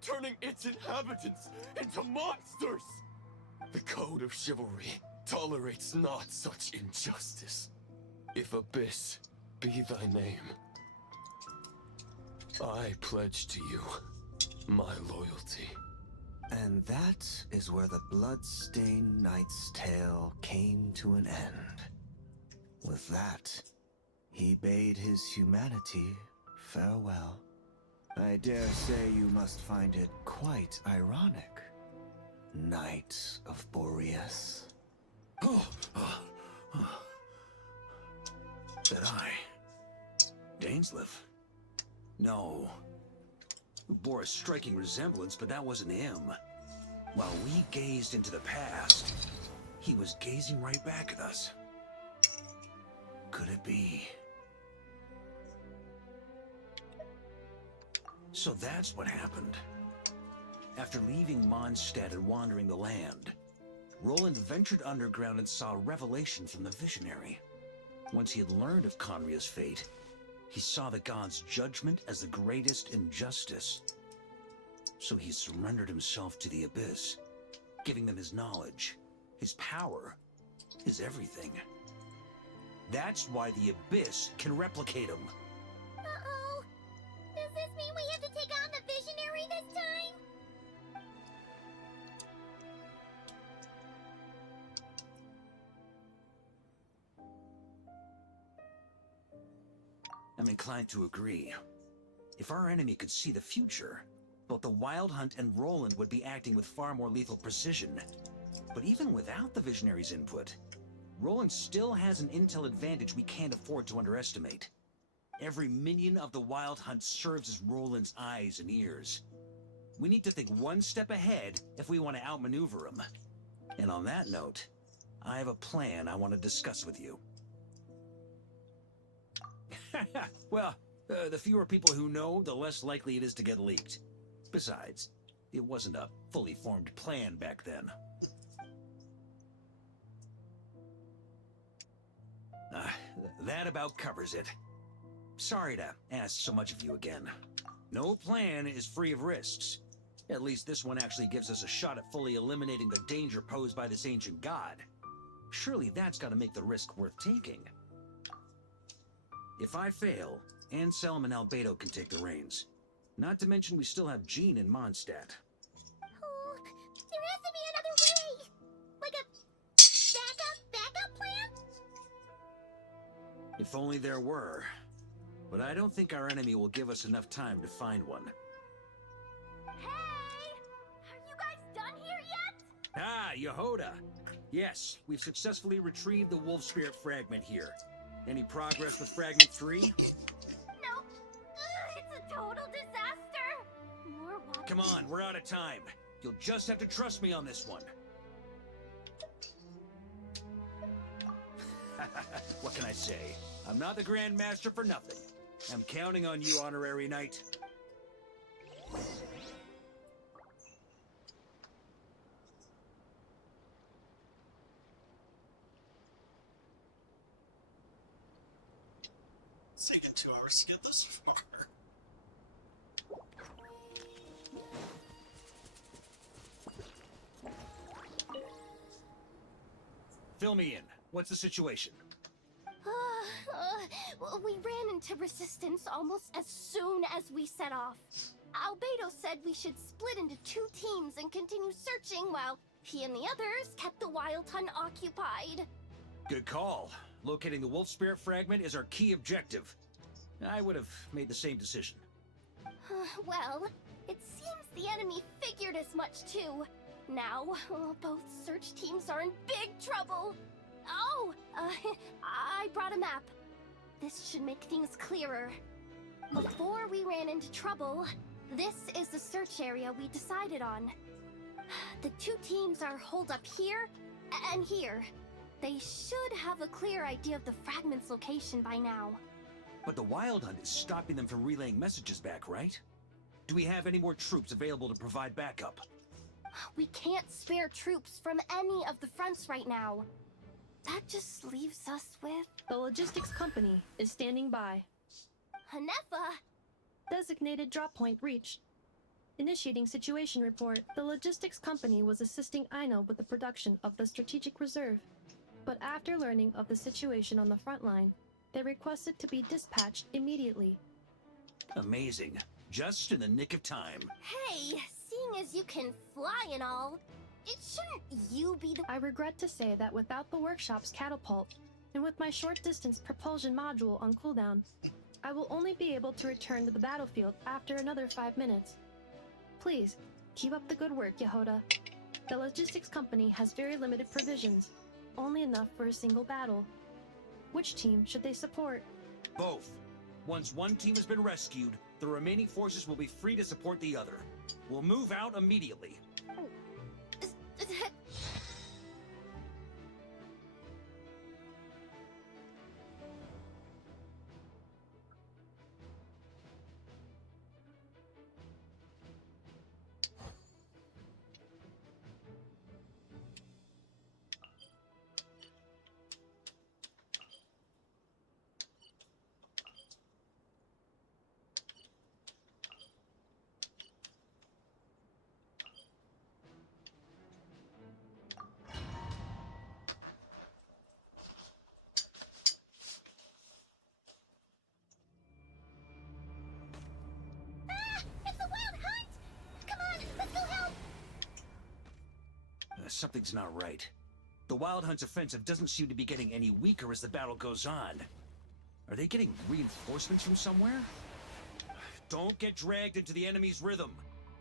turning its inhabitants into monsters! The code of chivalry tolerates not such injustice. If Abyss be thy name, I pledge to you my loyalty. And that is where the blood-stained knight's tale came to an end. With that, he bade his humanity farewell. I dare say you must find it quite ironic, Knight of Boreas. That I? Dainsleif? No. Bore a striking resemblance, but that wasn't him. While we gazed into the past, he was gazing right back at us. Could it be? So that's what happened. After leaving Mondstadt and wandering the land, Roland ventured underground and saw a revelation from the Visionary. Once he had learned of Conria's fate, he saw the gods' judgment as the greatest injustice. So he surrendered himself to the Abyss, giving them his knowledge, his power, his everything. That's why the Abyss can replicate him. Uh-oh. Does this mean we have to take on the Visionary this time? I'm inclined to agree. If our enemy could see the future, both the Wild Hunt and Roland would be acting with far more lethal precision. But even without the Visionary's input, Roland still has an intel advantage we can't afford to underestimate. Every minion of the Wild Hunt serves as Roland's eyes and ears. We need to think one step ahead if we want to outmaneuver him. And on that note, I have a plan I want to discuss with you. Well, the fewer people who know, the less likely it is to get leaked. Besides, it wasn't a fully formed plan back then. That about covers it. Sorry to ask so much of you again. No plan is free of risks. At least this one actually gives us a shot at fully eliminating the danger posed by this ancient god. Surely that's got to make the risk worth taking. If I fail, Anselm and Albedo can take the reins. Not to mention we still have Jean in Mondstadt. Oh, there has to be another way! Like a backup plan? If only there were. But I don't think our enemy will give us enough time to find one. Hey! Are you guys done here yet? Ah, Yehoda! Yes, we've successfully retrieved the Wolf Spirit fragment here. Any progress with Fragment 3? Nope. It's a total disaster. More water. Come on, we're out of time. You'll just have to trust me on this one. What can I say? I'm not the Grand Master for nothing. I'm counting on you, Honorary Knight. It's taken 2 hours to get this far. Fill me in. What's the situation? We ran into resistance almost as soon as we set off. Albedo said we should split into 2 teams and continue searching while he and the others kept the Wild Hunt occupied. Good call. Locating the Wolf Spirit fragment is our key objective. I would have made the same decision. Well, It seems the enemy figured as much too. Now, both search teams are in big trouble. Oh, I brought a map. This should make things clearer. Before we ran into trouble, this is the search area we decided on. The two teams are holed up here and here. They should have a clear idea of the fragment's location by now. But the Wild Hunt is stopping them from relaying messages back, right? Do we have any more troops available to provide backup? We can't spare troops from any of the fronts right now. That just leaves us with... The logistics company is standing by. Hanefa! Designated drop point reached. Initiating situation report. The logistics company was assisting Aino with the production of the strategic reserve. But after learning of the situation on the front line, they requested to be dispatched immediately. Amazing. Just in the nick of time. Hey, seeing as you can fly and all, shouldn't you be the... I regret to say that without the workshop's catapult, and with my short-distance propulsion module on cooldown, I will only be able to return to the battlefield after another 5 minutes. Please, keep up the good work, Yehoda. The logistics company has very limited provisions, only enough for a single battle. Which team should they support? Both. Once one team has been rescued, the remaining forces will be free to support the other. We'll move out immediately. Something's not right. The Wild Hunt's offensive doesn't seem to be getting any weaker as the battle goes on. Are they getting reinforcements from somewhere? Don't get dragged into the enemy's rhythm.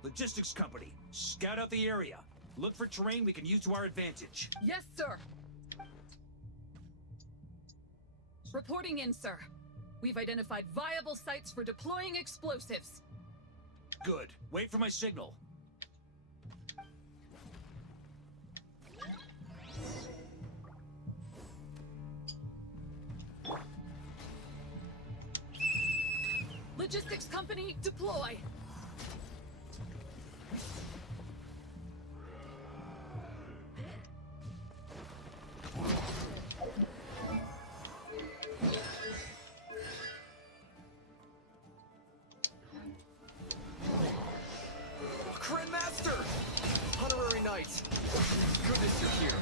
Logistics company, scout out the area. Look for terrain we can use to our advantage. Yes, sir. Reporting in, sir. We've identified viable sites for deploying explosives. Good. Wait for my signal. Logistics company, deploy! Master! Honorary Knight! Goodness you're here!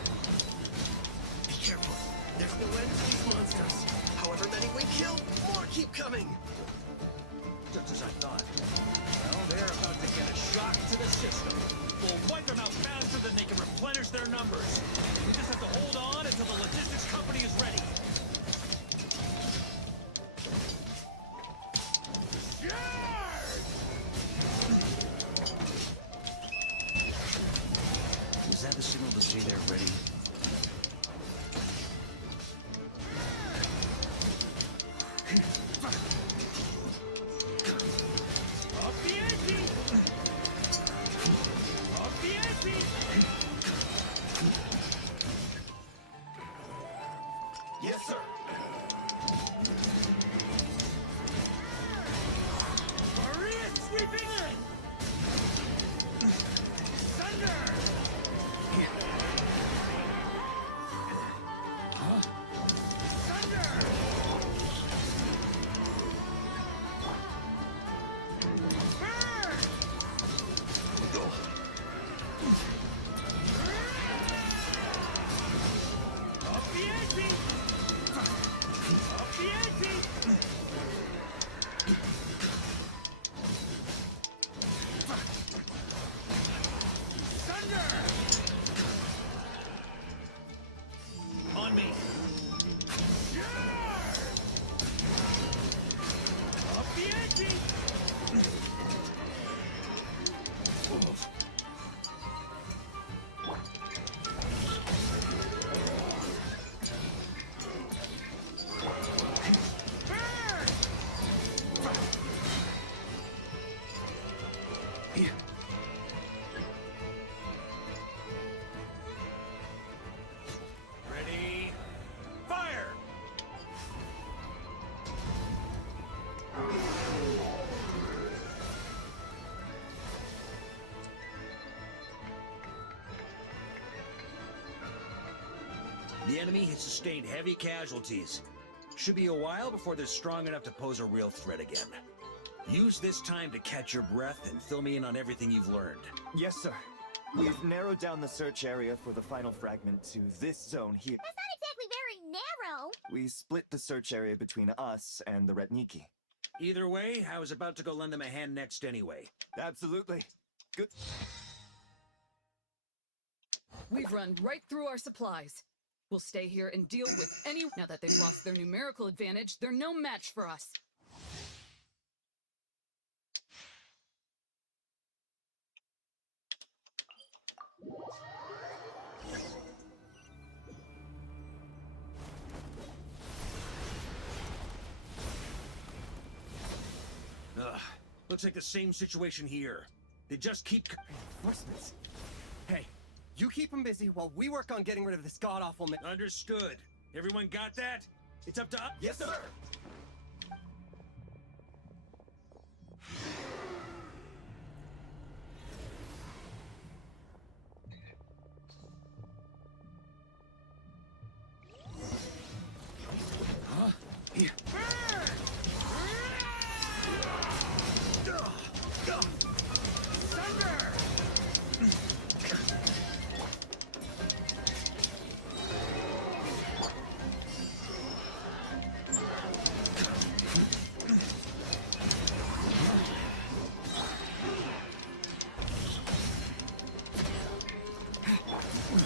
Be careful. There's no end to these monsters. However many we kill, more keep coming! Just as I thought. Well, they're about to get a shock to the system. We'll wipe them out faster than they can replenish their numbers. We just have to hold on until the logistics company is ready. Is that the signal to say they're ready? Yes, sir. Maria sweeping in! Thunder! Huh? Thunder! Burn! Up the ante! Up the ante! Thunder! On me! Up the ante! The enemy has sustained heavy casualties. Should be a while before they're strong enough to pose a real threat again. Use this time to catch your breath and fill me in on everything you've learned. Yes, sir. We've narrowed down the search area for the final fragment to this zone here. That's not exactly very narrow. We split the search area between us and the Retniki. Either way, I was about to go lend them a hand next anyway. Absolutely. Good. We've run right through our supplies. We'll stay here and deal with any... Now that they've lost their numerical advantage, they're no match for us. Ugh. Looks like the same situation here. They just keep... Reinforcements. Hey, you keep them busy while we work on getting rid of this god-awful... Understood. Everyone got that? It's up to us. Yes, sir! Huh? Here.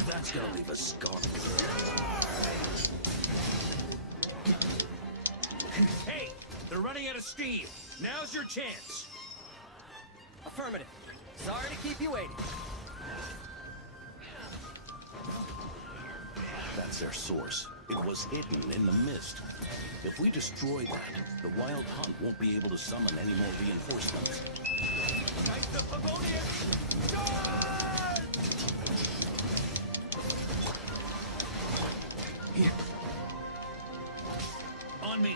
That's gonna leave a scar. Hey! They're running out of steam! Now's your chance! Affirmative. Sorry to keep you waiting. That's their source. It was hidden in the mist. If we destroy that, the Wild Hunt won't be able to summon any more reinforcements. Knights of Favonius! Charge! Here. On me.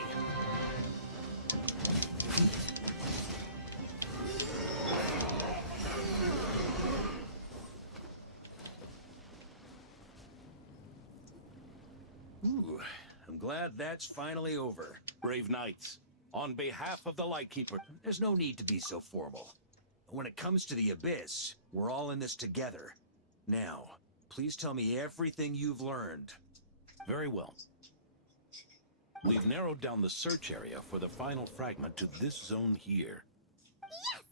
Ooh, I'm glad that's finally over. Brave knights, on behalf of the Lightkeeper... There's no need to be so formal. When it comes to the Abyss, we're all in this together. Now, please tell me everything you've learned. Very well. We've narrowed down the search area for the final fragment to this zone here. Yes!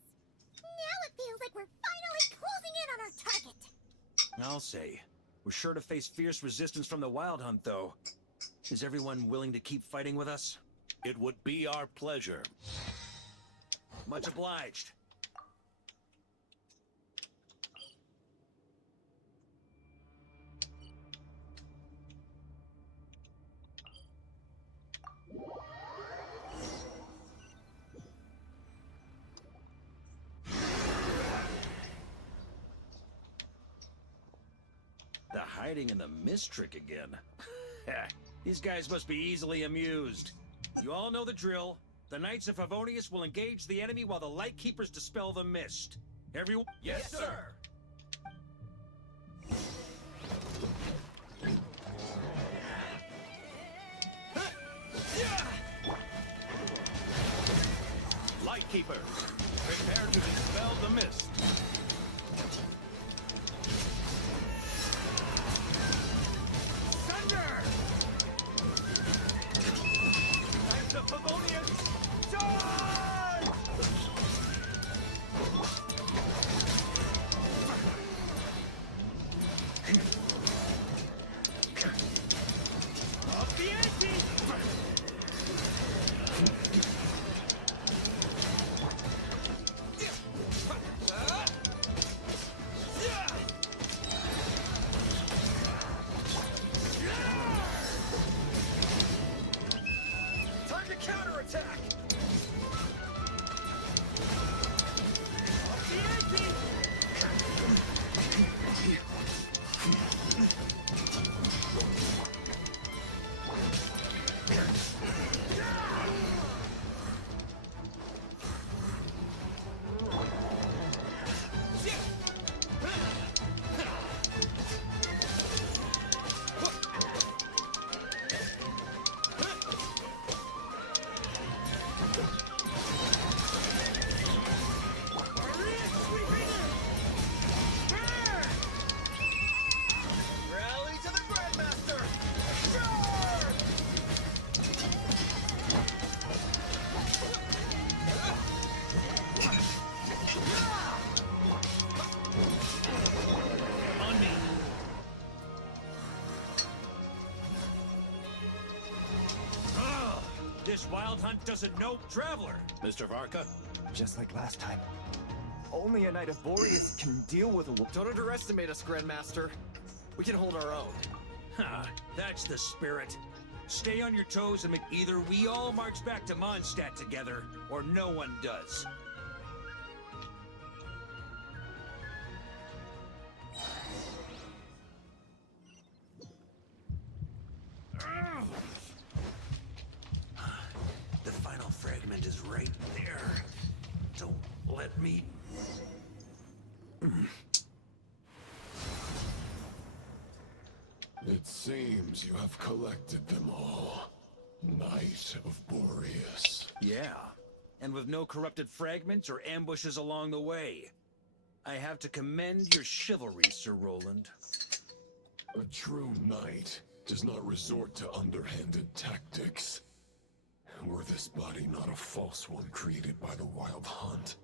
Now it feels like we're finally closing in on our target. I'll say. We're sure to face fierce resistance from the Wild Hunt, though. Is everyone willing to keep fighting with us? It would be our pleasure. Much obliged. The hiding in the mist trick again. These guys must be easily amused. You all know the drill. The Knights of Favonius will engage the enemy while the Lightkeepers dispel the mist. Everyone... Yes, sir! Lightkeepers, prepare to dispel the mist. Thunder! Knights of Favonius, charge! Up the ante! this Wild Hunt doesn't know Traveler. Mr. Varka? Just like last time. Only a Knight of Boreas can deal with a wolf. Don't underestimate us, Grandmaster. We can hold our own. Ha, that's the spirit. Stay on your toes and either we all march back to Mondstadt together, or no one does. The final fragment is right there. Don't let me... It seems you have collected them all. Knight of Boreas. Yeah, and with no corrupted fragments or ambushes along the way. I have to commend your chivalry, Sir Roland. A true knight does not resort to underhanded tactics. Were this body not a false one created by the Wild Hunt,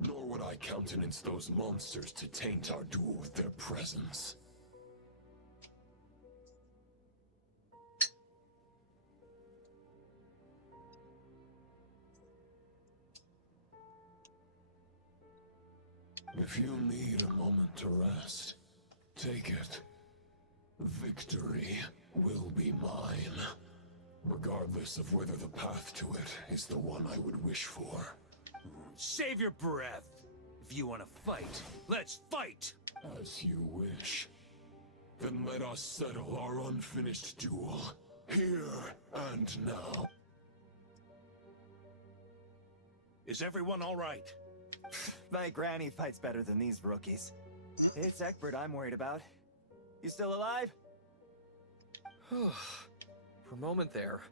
nor would I countenance those monsters to taint our duel with their presence. If you need a moment to rest, take it. Victory will be mine, regardless of whether the path to it is the one I would wish for. Save your breath. If you want to fight, let's fight! As you wish. Then let us settle our unfinished duel, here and now. Is everyone all right? My granny fights better than these rookies. It's Egbert I'm worried about. You still alive? For a moment there,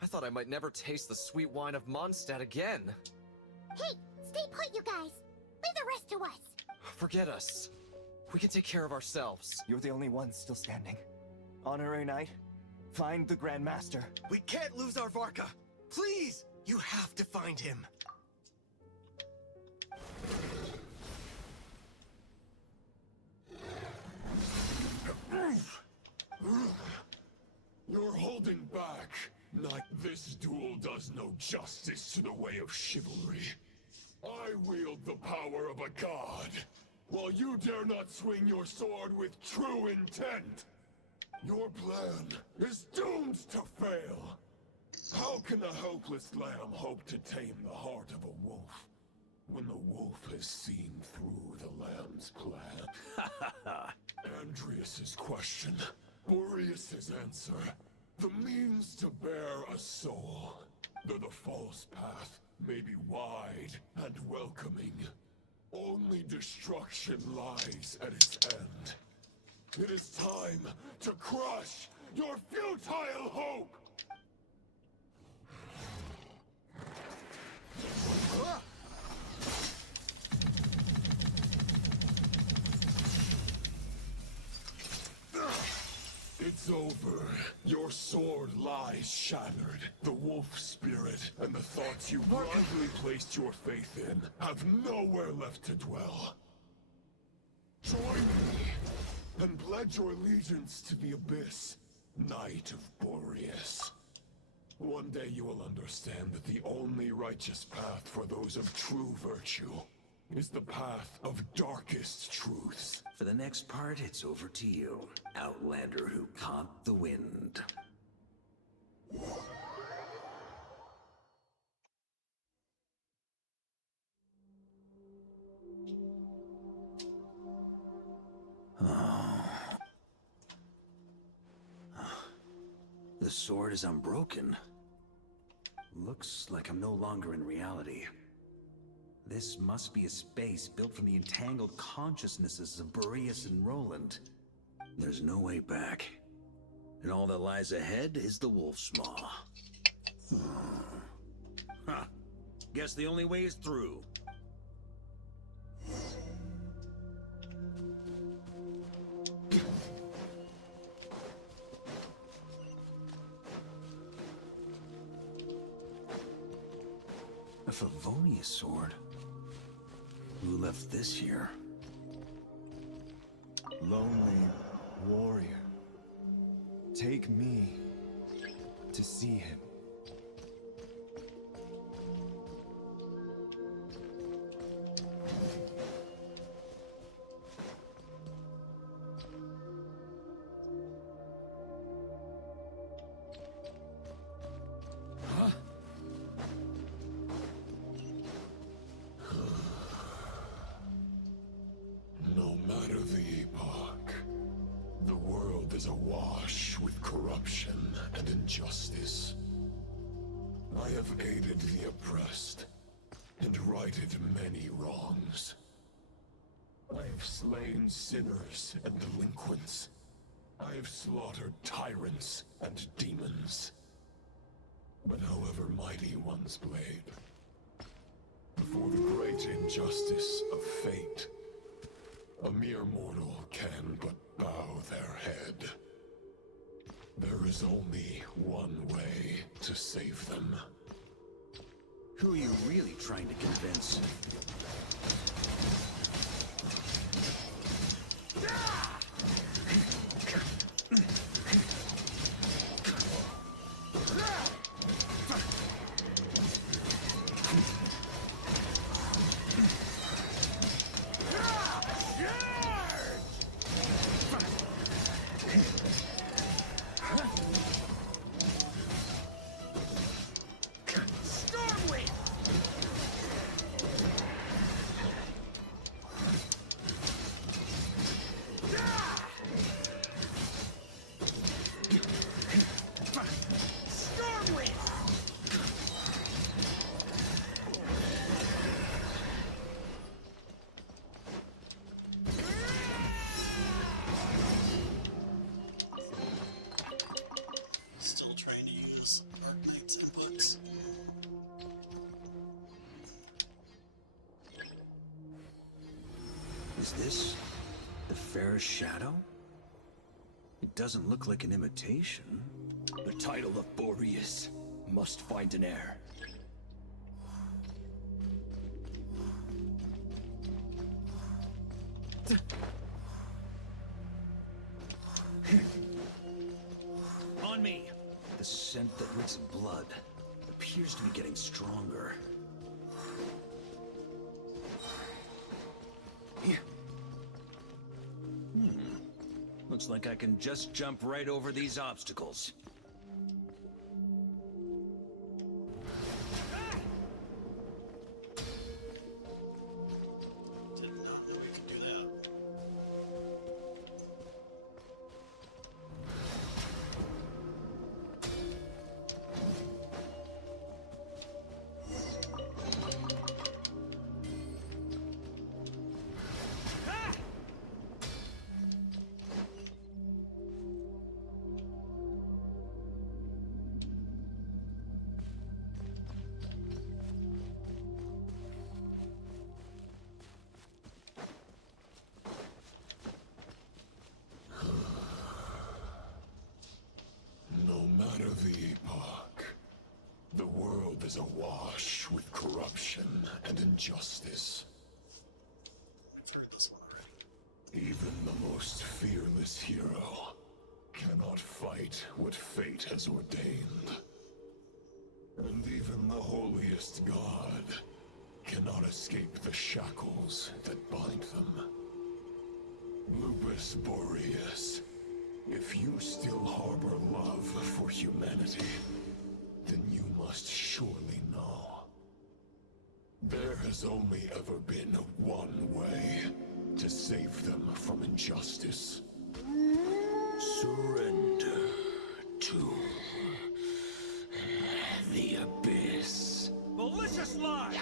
I thought I might never taste the sweet wine of Mondstadt again. Hey, stay put, you guys. Leave the rest to us. Forget us. We can take care of ourselves. You're the only one still standing. Honorary Knight, find the Grand Master. We can't lose our Varka. Please, you have to find him. You're holding back. Knight, this duel does no justice to the way of chivalry. I wield the power of a god, while you dare not swing your sword with true intent. Your plan is doomed to fail. How can a helpless lamb hope to tame the heart of a wolf, when the wolf has seen through the lamb's plan? Andreas's question, Boreas's answer, the means to bear a soul. Though the false path may be wide and welcoming, only destruction lies at its end. It is time to crush your futile hope! It's over. Your sword lies shattered. The wolf spirit and the thoughts you blindly placed your faith in have nowhere left to dwell. Join me and pledge your allegiance to the Abyss, Knight of Boreas. One day you will understand that the only righteous path for those of true virtue is the path of darkest truths. For the next part, it's over to you, Outlander who caught the wind. The sword is unbroken. Looks like I'm no longer in reality. This must be a space built from the entangled consciousnesses of Boreas and Roland. There's no way back. And all that lies ahead is the Wolf's Maw. Huh. Guess the only way is through. A Favonius sword? Who left this here? Lonely warrior. Take me to see him. is awash with corruption and injustice. I have aided the oppressed and righted many wrongs. I have slain sinners and delinquents. I have slaughtered tyrants and demons. But however mighty one's blade, before the great injustice of fate, a mere mortal can but bow their head. There is only one way to save them. Who are you really trying to convince? Still trying to use Dark Knight's inputs. Is this the fairest shadow? It doesn't look like an imitation. The title of Boreas must find an heir. On me! The scent that reeks of blood appears to be getting stronger. Looks like I can just jump right over these obstacles. Did not know we could do that. No matter the epoch, the world is awash with corruption and injustice. I've heard this one already. Even the most fearless hero cannot fight what fate has ordained. And even the holiest god cannot escape the shackles that bind them. Lupus Boreas, if you still harbor love for humanity, then you must surely know. There has only ever been one way to save them from injustice. Surrender to the abyss. Malicious lies!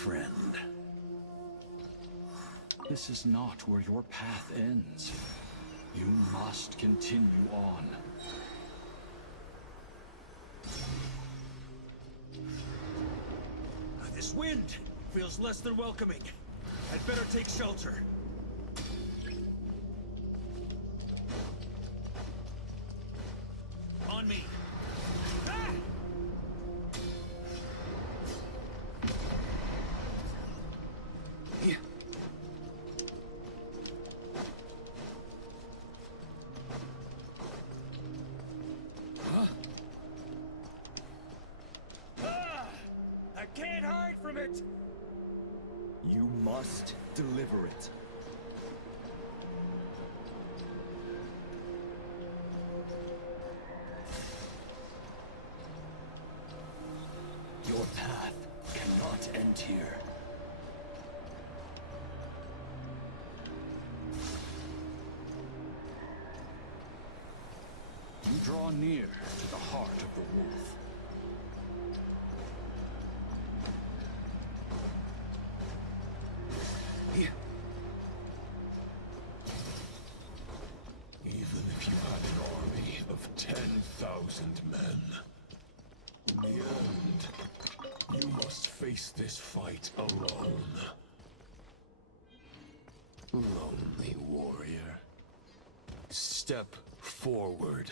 friend. This is not where your path ends. You must continue on. This wind feels less than welcoming. I'd better take shelter. On me. Ah! Here. Huh? Ah! I can't hide from it! You must deliver it. Your path cannot end here. You draw near to the heart of the wolf. Here. Even if you had an army of 10,000 men, in the end, you must face this fight alone. Lonely warrior. Step forward.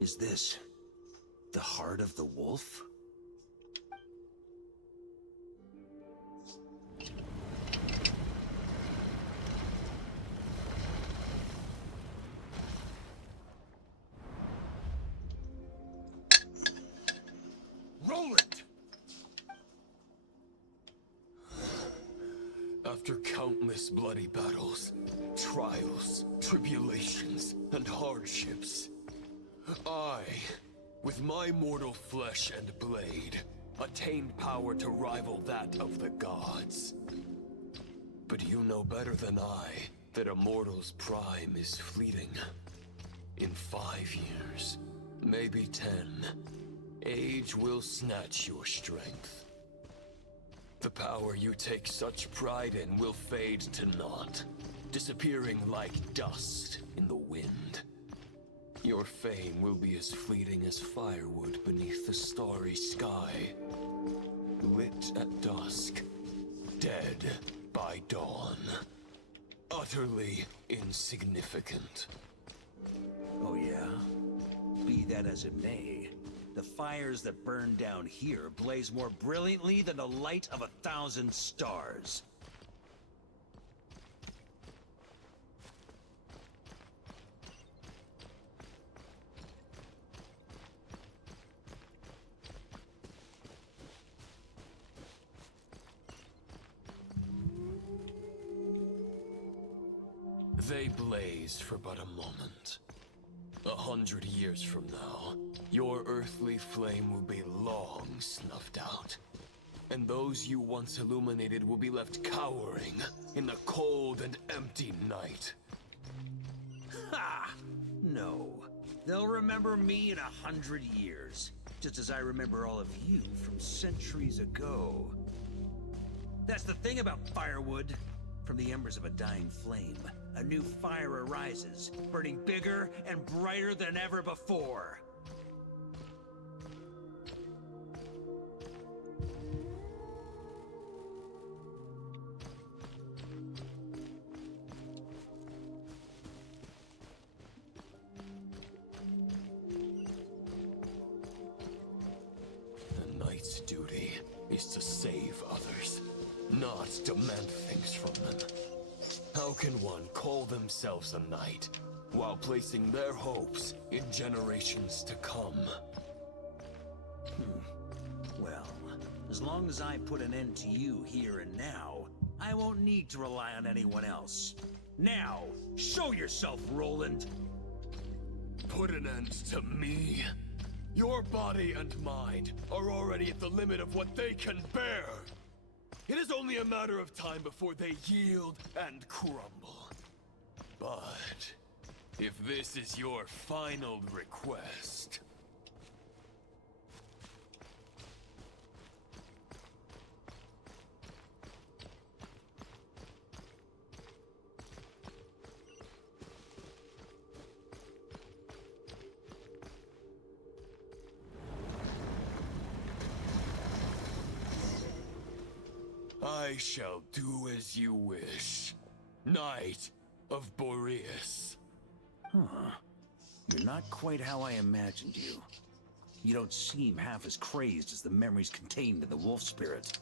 Is this the heart of the wolf? Roland! After countless bloody battles, trials, tribulations, and hardships, I, with my mortal flesh and blade, attained power to rival that of the gods. But you know better than I that a mortal's prime is fleeting. In 5 years, maybe 10, age will snatch your strength. The power you take such pride in will fade to naught, disappearing like dust in the wind. Your fame will be as fleeting as firewood beneath the starry sky, lit at dusk, dead by dawn. Utterly insignificant. Oh yeah? Be that as it may, the fires that burn down here blaze more brilliantly than the light of 1,000 stars. They blaze for but a moment. 100 years from now, your earthly flame will be long snuffed out. And those you once illuminated will be left cowering in the cold and empty night. Ha! No. They'll remember me in 100 years, just as I remember all of you from centuries ago. That's the thing about firewood. From the embers of a dying flame, a new fire arises, burning bigger and brighter than ever before. A knight's duty is to save others, not demand things from them. How can one call themselves a knight while placing their hopes in generations to come? Well, as long as I put an end to you here and now, I won't need to rely on anyone else. Now, show yourself, Roland! Put an end to me? Your body and mind are already at the limit of what they can bear. It is only a matter of time before they yield and crumble. But if this is your final request... I shall do as you wish. Knight of Boreas. Huh. You're not quite how I imagined you. You don't seem half as crazed as the memories contained in the wolf spirit.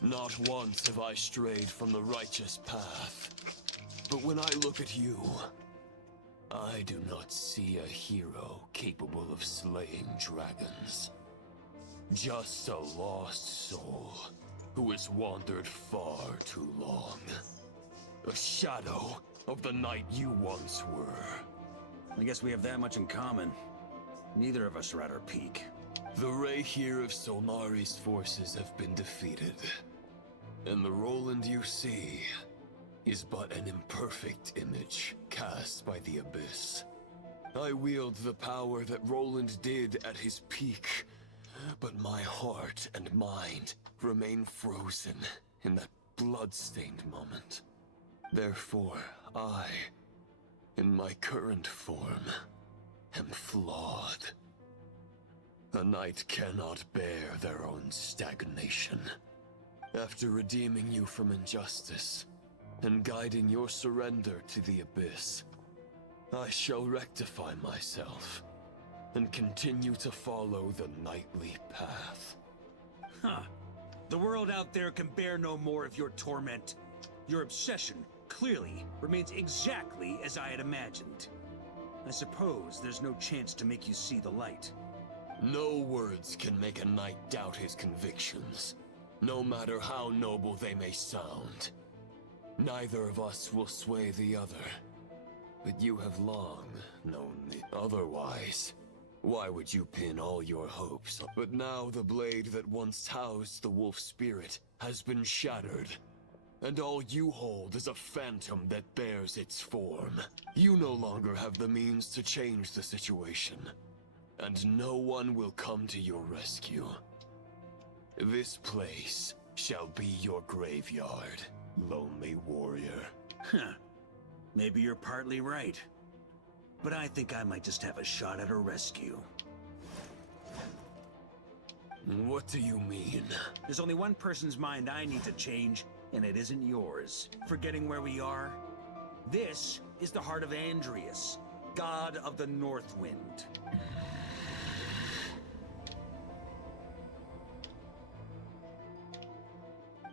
Not once have I strayed from the righteous path. But when I look at you, I do not see a hero capable of slaying dragons. Just a lost soul who has wandered far too long. A shadow of the knight you once were. I guess we have that much in common. Neither of us are at our peak. The Rayhir of Solnari's forces have been defeated. And the Roland you see is but an imperfect image cast by the Abyss. I wield the power that Roland did at his peak, but my heart and mind remain frozen in that blood-stained moment. Therefore, I, in my current form, am flawed. A knight cannot bear their own stagnation. After redeeming you from injustice, and guiding your surrender to the Abyss, I shall rectify myself, and continue to follow the knightly path. Huh. The world out there can bear no more of your torment. Your obsession, clearly, remains exactly as I had imagined. I suppose there's no chance to make you see the light. No words can make a knight doubt his convictions, no matter how noble they may sound. Neither of us will sway the other, but you have long known the otherwise. Why would you pin all your hopes? But now the blade that once housed the wolf spirit has been shattered, and all you hold is a phantom that bears its form. You no longer have the means to change the situation, and no one will come to your rescue. This place shall be your graveyard, lonely warrior. Huh. Maybe you're partly right. But I think I might just have a shot at a rescue. What do you mean? There's only one person's mind I need to change, and it isn't yours. Forgetting where we are? This is the heart of Andrius, god of the North Wind.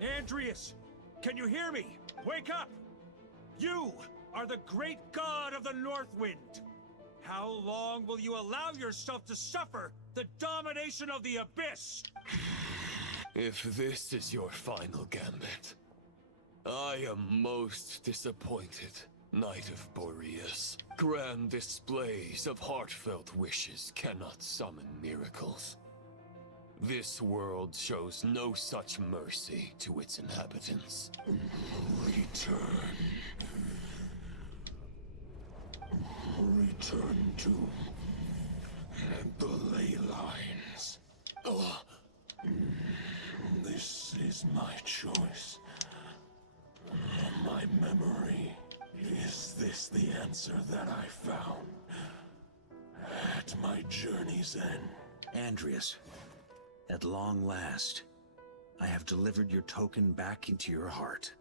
Andrius! Can you hear me? Wake up! You are the great god of the North Wind! How long will you allow yourself to suffer the domination of the Abyss? If this is your final gambit, I am most disappointed, Knight of Boreas. Grand displays of heartfelt wishes cannot summon miracles. This world shows no such mercy to its inhabitants. Return. Return to the ley lines. This is my choice. My memory. Is this the answer that I found at my journey's end? Andrius, at long last, I have delivered your token back into your heart.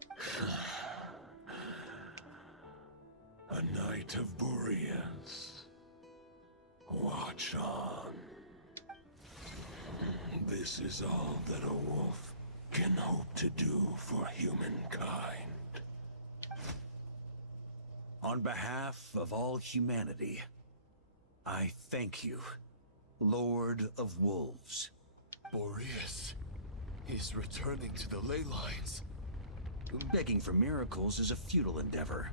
A Knight of Boreas. Watch on. This is all that a wolf can hope to do for humankind. On behalf of all humanity, I thank you, Lord of Wolves. Boreas is returning to the ley lines. Begging for miracles is a futile endeavor.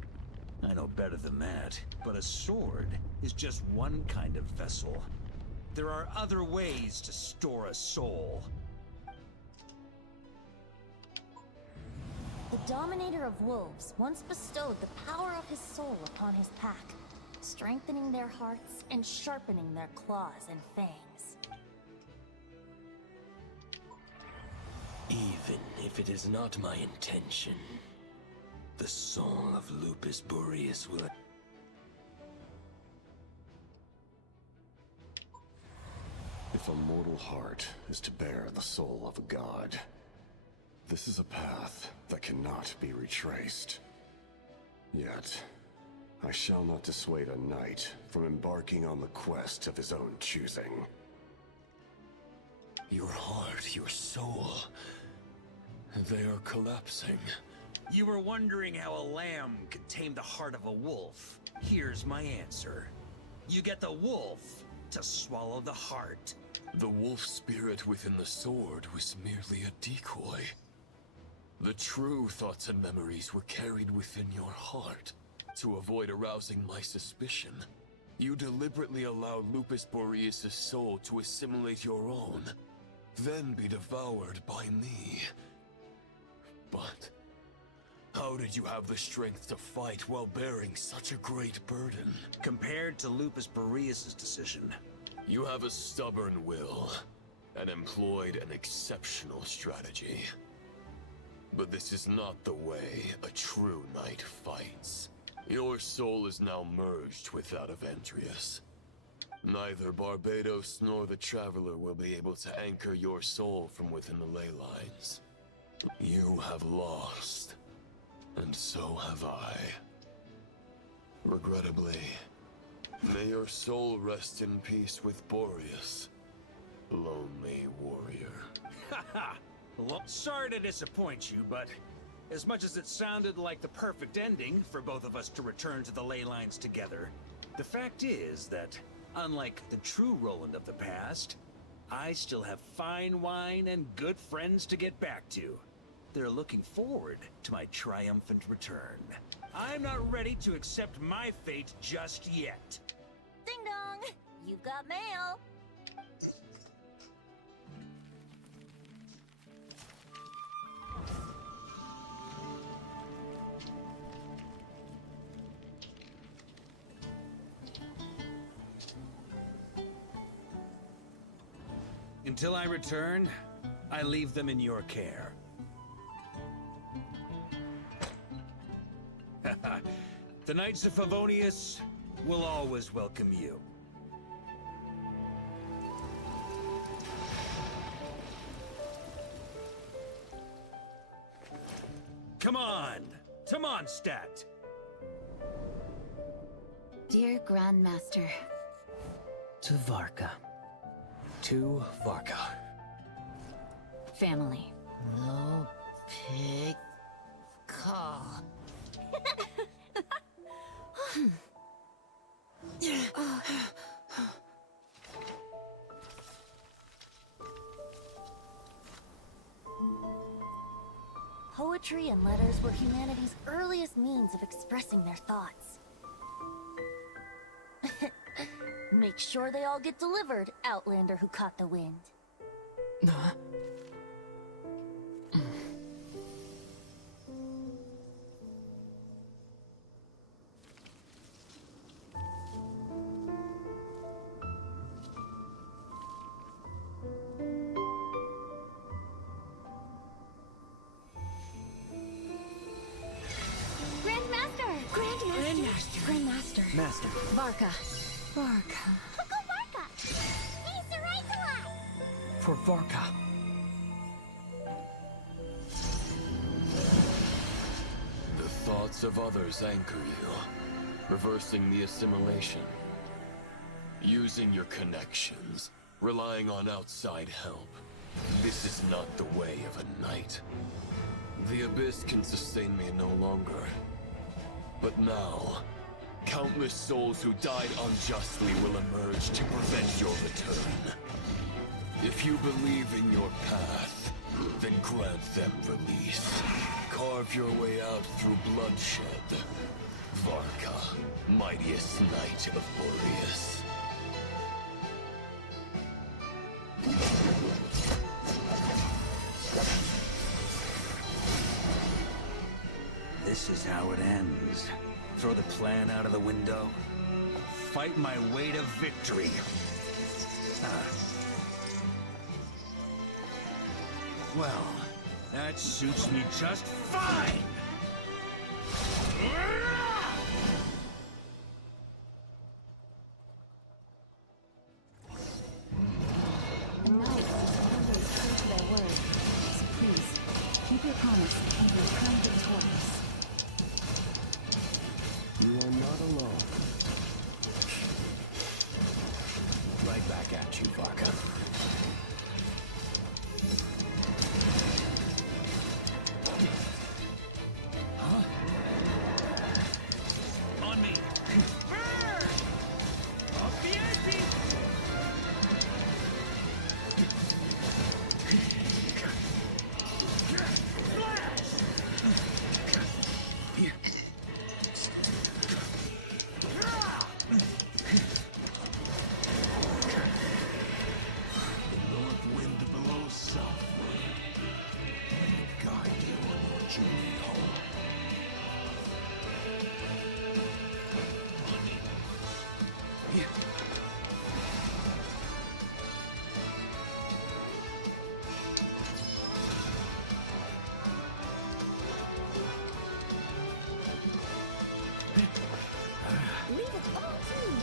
I know better than that, but a sword is just one kind of vessel. There are other ways to store a soul. The Dominator of Wolves once bestowed the power of his soul upon his pack, strengthening their hearts and sharpening their claws and fangs. Even if it is not my intention, the soul of Lupus Boreas will... If a mortal heart is to bear the soul of a god, this is a path that cannot be retraced. Yet, I shall not dissuade a knight from embarking on the quest of his own choosing. Your heart, your soul... they are collapsing. You were wondering how a lamb could tame the heart of a wolf. Here's my answer. You get the wolf to swallow the heart. The wolf spirit within the sword was merely a decoy. The true thoughts and memories were carried within your heart. To avoid arousing my suspicion, you deliberately allowed Lupus Boreas' soul to assimilate your own, then be devoured by me. But how did you have the strength to fight while bearing such a great burden? Compared to Lupus Boreas' decision, you have a stubborn will and employed an exceptional strategy. But this is not the way a true knight fights. Your soul is now merged with that of Andreas. Neither Barbados nor the Traveler will be able to anchor your soul from within the ley lines. You have lost, and so have I. Regrettably, may your soul rest in peace with Boreas, lonely warrior. Haha! Sorry to disappoint you, but as much as it sounded like the perfect ending for both of us to return to the ley lines together, the fact is that, unlike the true Roland of the past, I still have fine wine and good friends to get back to. They're looking forward to my triumphant return. I'm not ready to accept my fate just yet. Ding dong! You've got mail! Until I return, I leave them in your care. The Knights of Favonius will always welcome you. Come on! To Mondstadt! Dear Grandmaster. To Varka. To Varka. Family. No pig call. Poetry and letters were humanity's earliest means of expressing their thoughts. Make sure they all get delivered, Outlander who caught the wind. Grandmaster. Master. Varka. Cuckoo Varka! He's the right one! For Varka. The thoughts of others anchor you, reversing the assimilation. Using your connections, relying on outside help. This is not the way of a knight. The Abyss can sustain me no longer. But now, countless souls who died unjustly will emerge to prevent your return. If you believe in your path, then grant them release. Carve your way out through bloodshed. Varka, mightiest knight of Boreas. This is how it ends. Throw the plan out of the window. Fight my way to victory. Well, that suits me just fine! The knights are always true to their word. So please, keep your promise and return victorious. You are not alone. Right back at you, Varka. On me! Burn! Off the ante! The north wind blows southward. May it guide you on your journey home. Leave it all to me.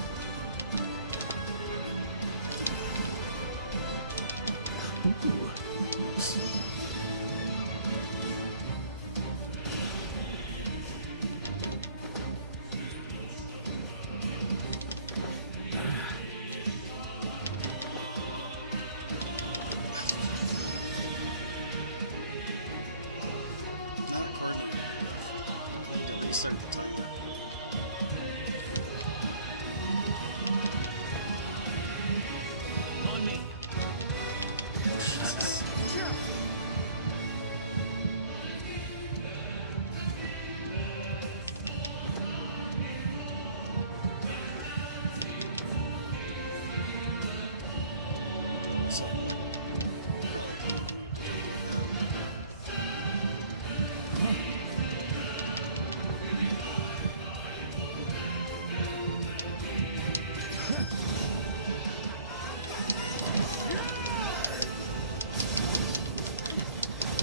On me!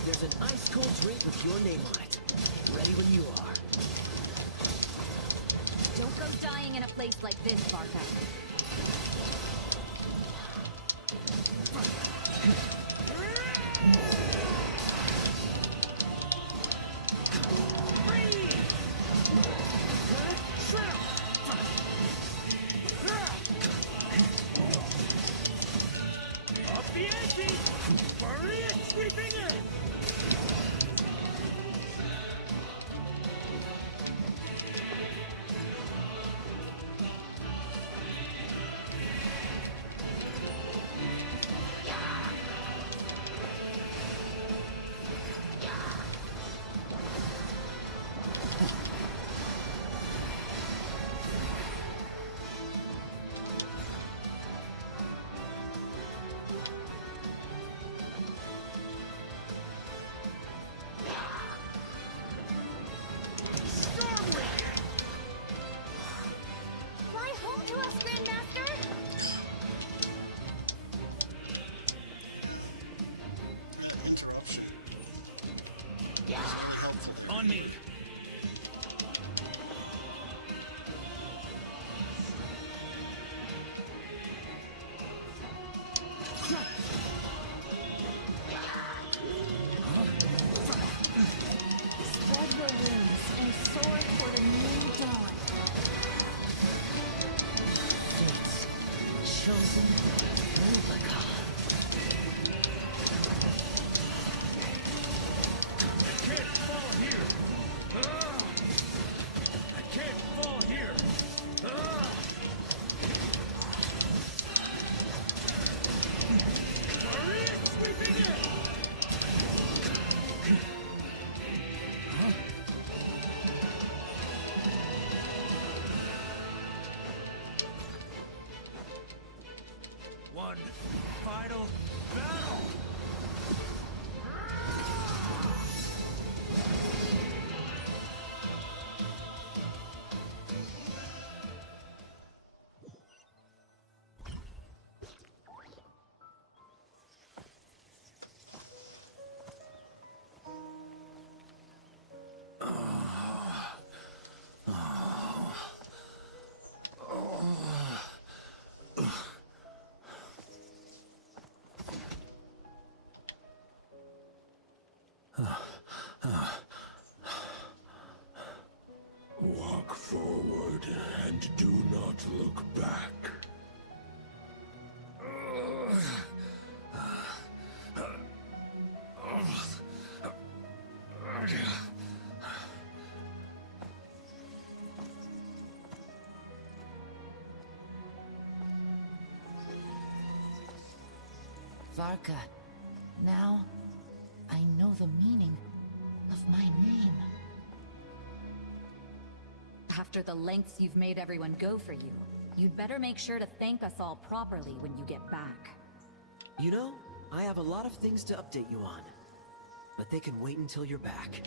There's an ice-cold drink with your name on it. Ready when you are. Don't go dying in a place like this, Varka. Off the ante! Burn it! Sweeping in! Fly home to us, Grandmaster! Interruption. On me! Spread your wings and soar toward a new dawn. Fate's chosen Varka. Can't fall here! And do not look back. Varka, now I know the meaning of my name. After the lengths you've made everyone go for you, you'd better make sure to thank us all properly when you get back. You know, I have a lot of things to update you on. But they can wait until you're back.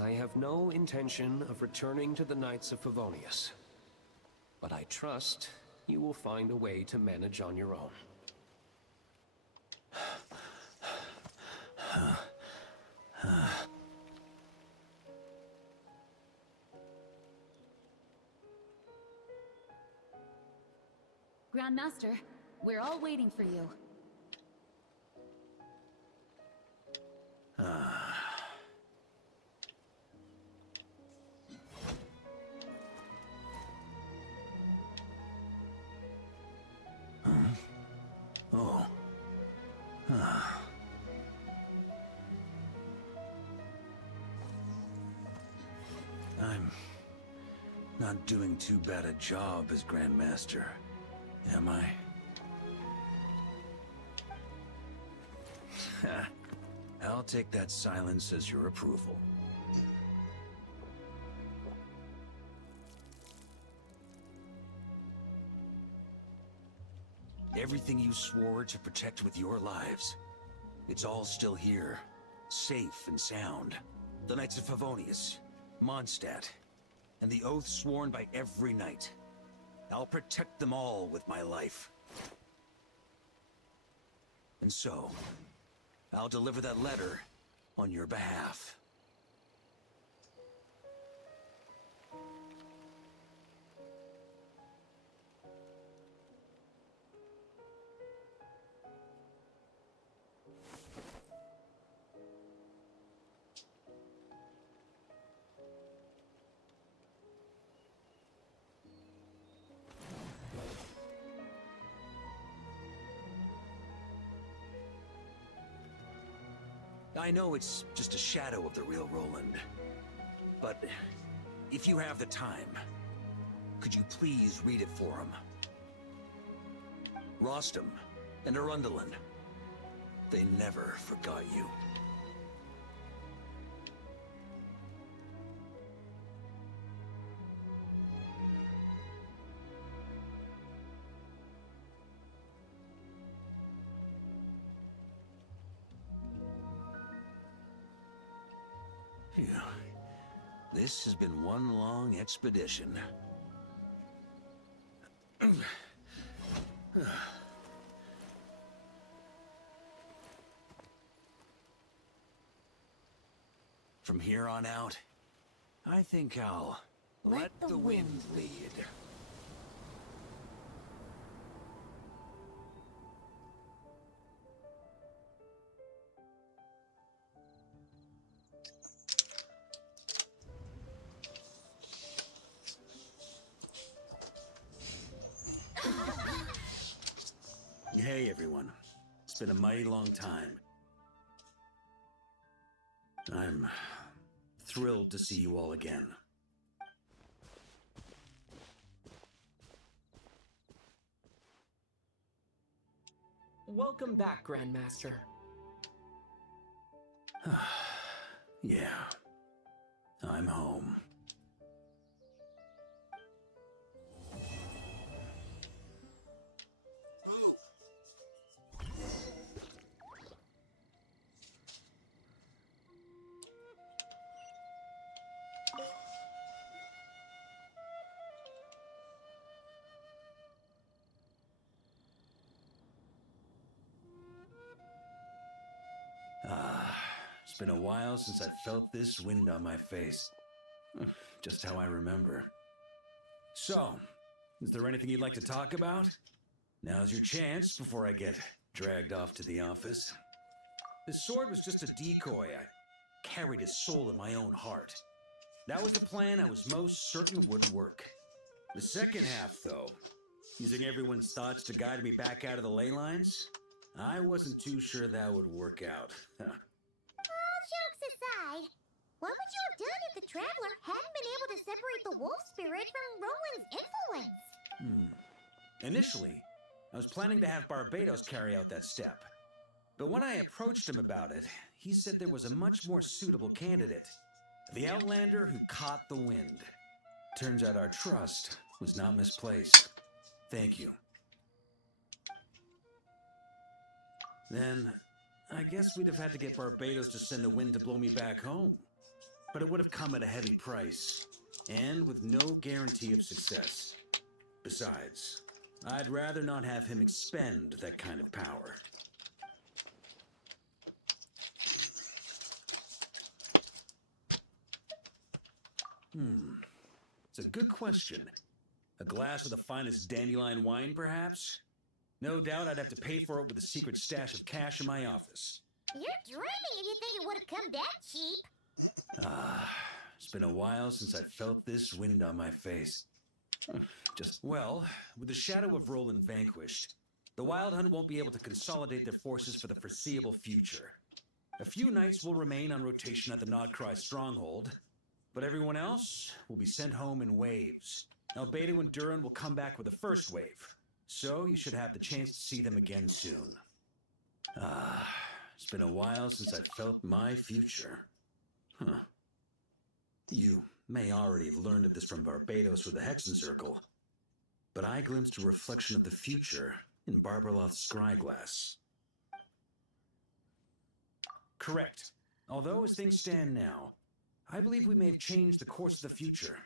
I have no intention of returning to the Knights of Favonius. But I trust you will find a way to manage on your own. Grandmaster, we're all waiting for you. Oh. I'm not doing too bad a job as Grandmaster, am I? I'll take that silence as your approval. Everything you swore to protect with your lives, it's all still here, safe and sound. The Knights of Favonius, Mondstadt, and the oath sworn by every knight. I'll protect them all with my life. And so, I'll deliver that letter on your behalf. I know it's just a shadow of the real Roland, but if you have the time, could you please read it for him? Rostam and Arundelen, they never forgot you. Phew. This has been one long expedition. From here on out, I think I'll let the wind lead. Hey everyone, it's been a mighty long time. I'm thrilled to see you all again. Welcome back, Grandmaster. Yeah, I'm home. It's been a while since I felt this wind on my face. Just how I remember. So, is there anything you'd like to talk about? Now's your chance before I get dragged off to the office. This sword was just a decoy. I carried his soul in my own heart. That was the plan I was most certain would work. The second half, though, using everyone's thoughts to guide me back out of the ley lines, I wasn't too sure that would work out. All jokes aside, what would you have done if the Traveler hadn't been able to separate the wolf spirit from Roland's influence? Initially, I was planning to have Barbados carry out that step. But when I approached him about it, he said there was a much more suitable candidate. The Outlander who caught the wind. Turns out our trust was not misplaced. Thank you. Then, I guess we'd have had to get Barbados to send the wind to blow me back home. But it would have come at a heavy price, and with no guarantee of success. Besides, I'd rather not have him expend that kind of power. It's a good question. A glass of the finest dandelion wine, perhaps? No doubt I'd have to pay for it with a secret stash of cash in my office. You're dreaming if you think it would have come that cheap. It's been a while since I felt this wind on my face. Well, with the shadow of Roland vanquished, the Wild Hunt won't be able to consolidate their forces for the foreseeable future. A few knights will remain on rotation at the Nodcry stronghold, but everyone else will be sent home in waves. Albedo and Duran will come back with the first wave, so you should have the chance to see them again soon. It's been a while since I felt my future. You may already have learned of this from Barbados or the Hexen Circle, but I glimpsed a reflection of the future in Barbarloth's scryglass. Correct. Although as things stand now, I believe we may have changed the course of the future,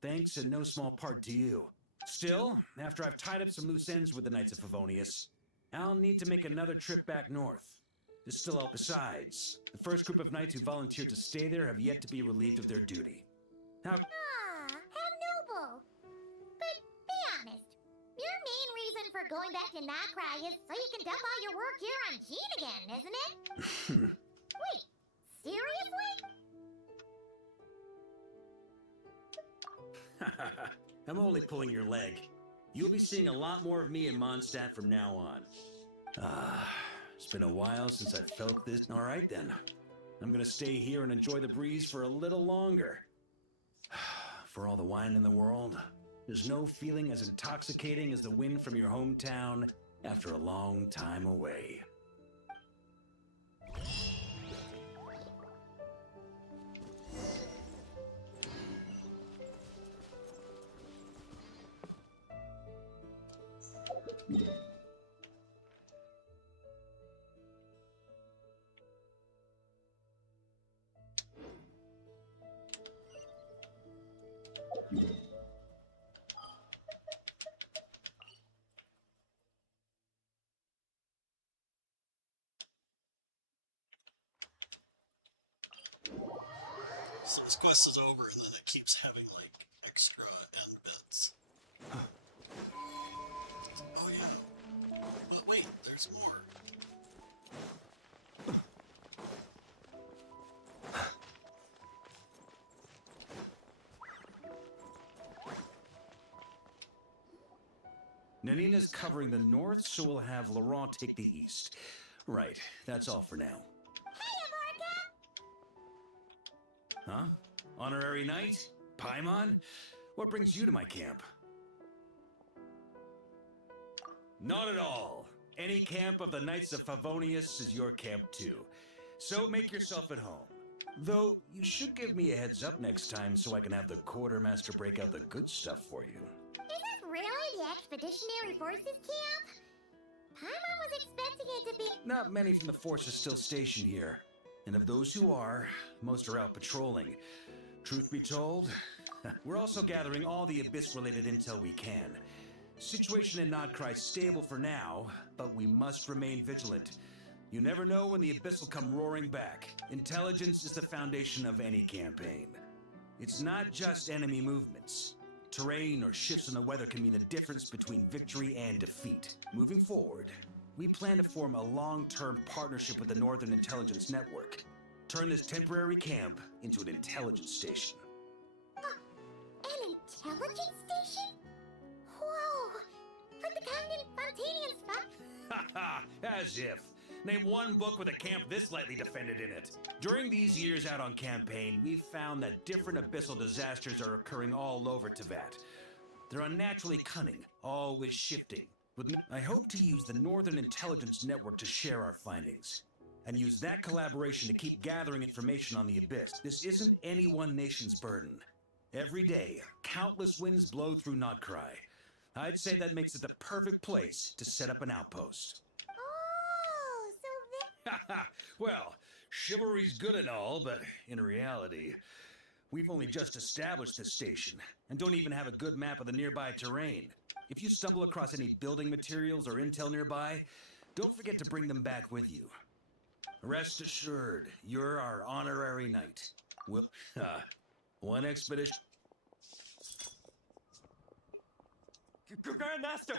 thanks in no small part to you. Still, after I've tied up some loose ends with the Knights of Favonius, I'll need to make another trip back north. There's still out. Besides, the first group of knights who volunteered to stay there have yet to be relieved of their duty. How... How noble. But be honest, your main reason for going back to Nodcry is so you can dump all your work here on Gene again, isn't it? Wait, seriously? I'm only pulling your leg. You'll be seeing a lot more of me in Mondstadt from now on. It's been a while since I felt this. All right then. I'm gonna stay here and enjoy the breeze for a little longer. For all the wine in the world, there's no feeling as intoxicating as the wind from your hometown after a long time away. So this quest is over, and then it keeps having, like, extra end bits. Oh, yeah. But wait, there's more. Nanina's covering the north, so we'll have Laurent take the east. Right, that's all for now. Huh? Honorary Knight? Paimon? What brings you to my camp? Not at all. Any camp of the Knights of Favonius is your camp too. So make yourself at home. Though, you should give me a heads up next time so I can have the Quartermaster break out the good stuff for you. Is this really the Expeditionary Forces camp? Paimon was expecting it to be... Not many from the force are still stationed here. And of those who are, most are out patrolling. Truth be told, we're also gathering all the Abyss-related intel we can. Situation in Nodcry's stable for now, but we must remain vigilant. You never know when the Abyss will come roaring back. Intelligence is the foundation of any campaign. It's not just enemy movements. Terrain or shifts in the weather can mean the difference between victory and defeat. Moving forward, we plan to form a long-term partnership with the Northern Intelligence Network. Turn this temporary camp into an intelligence station. intelligence station? Whoa! Like the kind in Fontanian spot? Haha, as if. Name one book with a camp this lightly defended in it. During these years out on campaign, we've found that different abyssal disasters are occurring all over Teyvat. They're unnaturally cunning, always shifting. I hope to use the Northern Intelligence Network to share our findings, and use that collaboration to keep gathering information on the Abyss. This isn't any one nation's burden. Every day, countless winds blow through Notcry. I'd say that makes it the perfect place to set up an outpost. Oh, so then... Well, chivalry's good and all, but in reality, we've only just established this station, and don't even have a good map of the nearby terrain. If you stumble across any building materials or intel nearby, don't forget to bring them back with you. Rest assured, you're our honorary knight. We'll, one expedition... Grandmaster!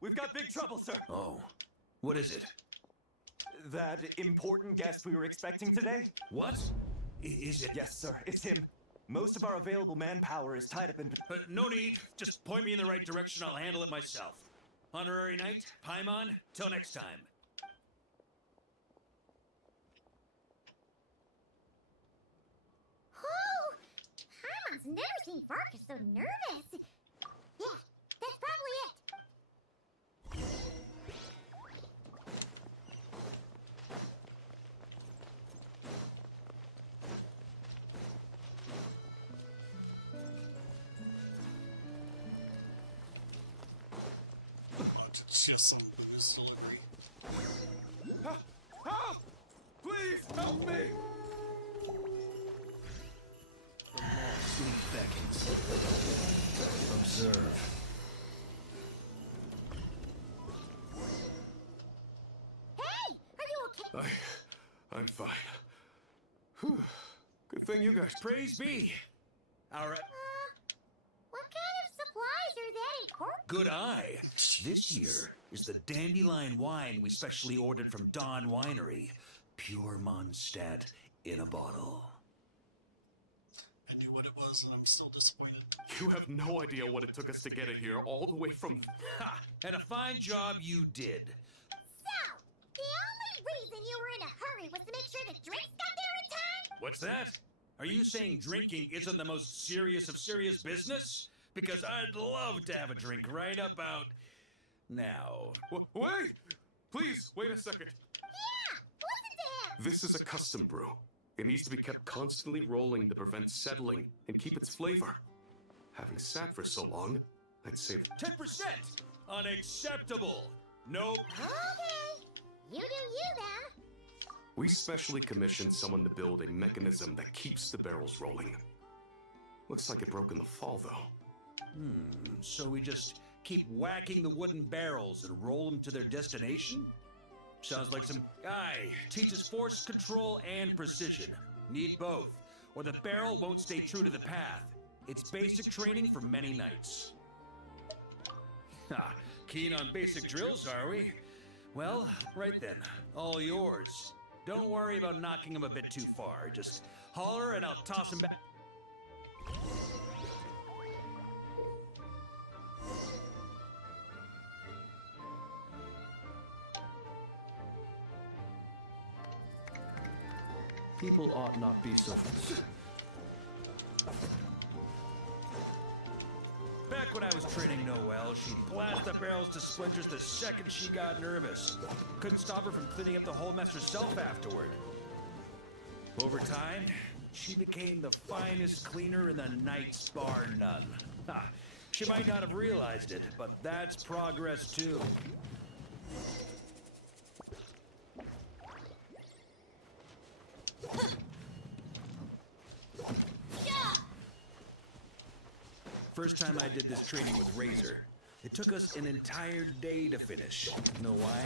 We've got big trouble, sir! Oh, what is it? That important guest we were expecting today? What? Is it? Yes, sir, it's him. Most of our available manpower is tied up in... No need. Just point me in the right direction. I'll handle it myself. Honorary Knight, Paimon, till next time. Oh! Paimon's never seen Farkas so nervous. Yeah, that's probably it. It's just some booze delivery. Help! Please help me! The law soon beckons. Observe. Hey! Are you okay? I'm fine. Whew. Good thing you guys... Praise be! All right. What kind of supplies are that in Corp? Good eye. This year is the dandelion wine we specially ordered from Dawn Winery. Pure Mondstadt in a bottle. I knew what it was, and I'm still disappointed. You have no idea what it took us to get it here, all the way from... Ha! And a fine job you did. So, the only reason you were in a hurry was to make sure the drinks got there in time? What's that? Are you saying drinking isn't the most serious of serious business? Because I'd love to have a drink right about now. Wait! Please, wait a second. Yeah! Listen to him! This is a custom brew. It needs to be kept constantly rolling to prevent settling and keep its flavor. Having sat for so long, I'd say 10%! Unacceptable! Nope. Okay. You do you then. we specially commissioned someone to build a mechanism that keeps the barrels rolling. Looks like it broke in the fall, though. So we just keep whacking the wooden barrels and roll them to their destination? Sounds like some guy teaches force control and precision. Need both, or the barrel won't stay true to the path. It's basic training for many nights. Ha, keen on basic drills, are we? Well, right then, all yours. Don't worry about knocking him a bit too far. Just holler and I'll toss him back. People ought not be so... Back when I was training Noelle, she'd blast the barrels to splinters the second she got nervous. Couldn't stop her from cleaning up the whole mess herself afterward. Over time, she became the finest cleaner in the Knights, bar none. Ha! She might not have realized it, but that's progress too. First time I did this training with Razor, it took us an entire day to finish. Know why?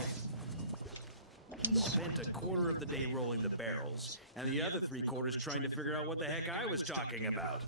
He spent a quarter of the day rolling the barrels, and the other 3 quarters trying to figure out what the heck I was talking about.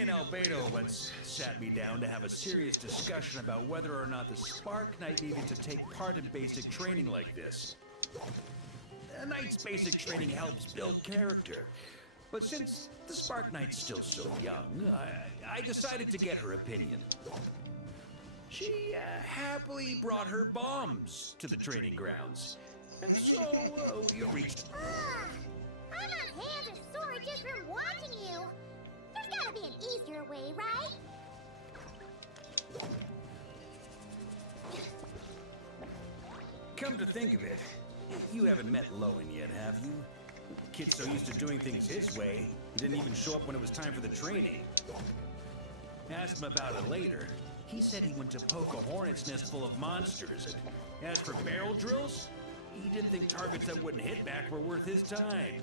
and Albedo once sat me down to have a serious discussion about whether or not the Spark Knight needed to take part in basic training like this. A Knight's basic training helps build character. But since the Spark Knight's still so young, I decided to get her opinion. She happily brought her bombs to the training grounds. And so we reached... I'm on hands or sore just from watching you. There's gotta be an easier way, right? Come to think of it, you haven't met Lowen yet, have you? Kid's so used to doing things his way, he didn't even show up when it was time for the training. Asked him about it later. He said he went to poke a hornet's nest full of monsters, and as for barrel drills, he didn't think targets that wouldn't hit back were worth his time.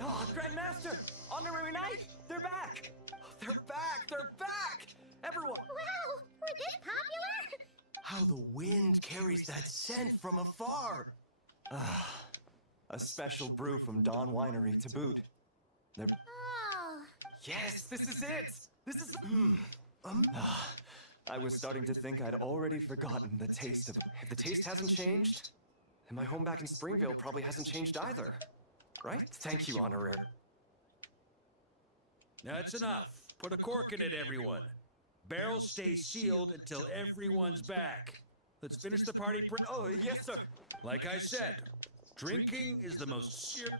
Oh, Grandmaster! Honorary Knight! They're back! They're back! They're back! Everyone! Wow, we're this popular? How the wind carries that scent from afar. A special brew from Dawn Winery to boot. They're... Oh. Yes, this is it! This is... I was starting to think I'd already forgotten the taste of... If the taste hasn't changed, then my home back in Springville probably hasn't changed either. Right? Thank you, Honorary. That's enough. Put a cork in it, everyone. Barrels stay sealed until everyone's back. Let's finish the party Oh, yes, sir. Like I said, drinking is the most serious...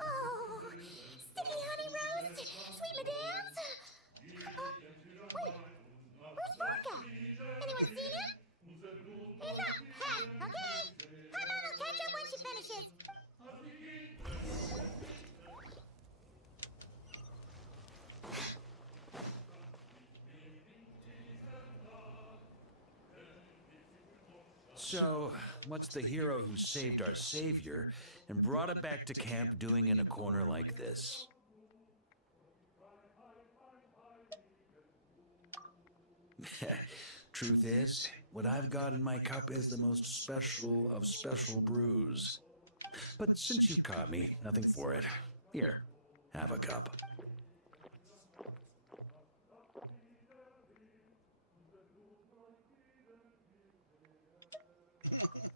Oh, sticky honey roast, sweet madams. Wait, where's Vorka? Anyone seen him? He's up, head, okay? Hi, Mom, will catch up when she finishes. So, what's the hero who saved our savior and brought it back to camp doing in a corner like this? Truth is, what I've got in my cup is the most special of special brews. But since you've caught me, nothing for it. Here, have a cup.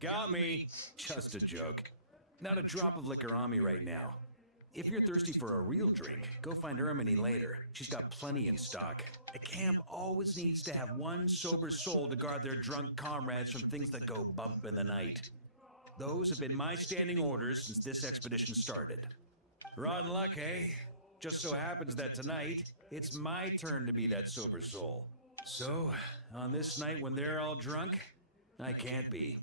Got me. Just a joke. Not a drop of liquor on me right now. If you're thirsty for a real drink, go find Erminy later. She's got plenty in stock. A camp always needs to have one sober soul to guard their drunk comrades from things that go bump in the night. Those have been my standing orders since this expedition started. Rotten luck, eh? Just so happens that tonight, it's my turn to be that sober soul. So, on this night when they're all drunk, I can't be.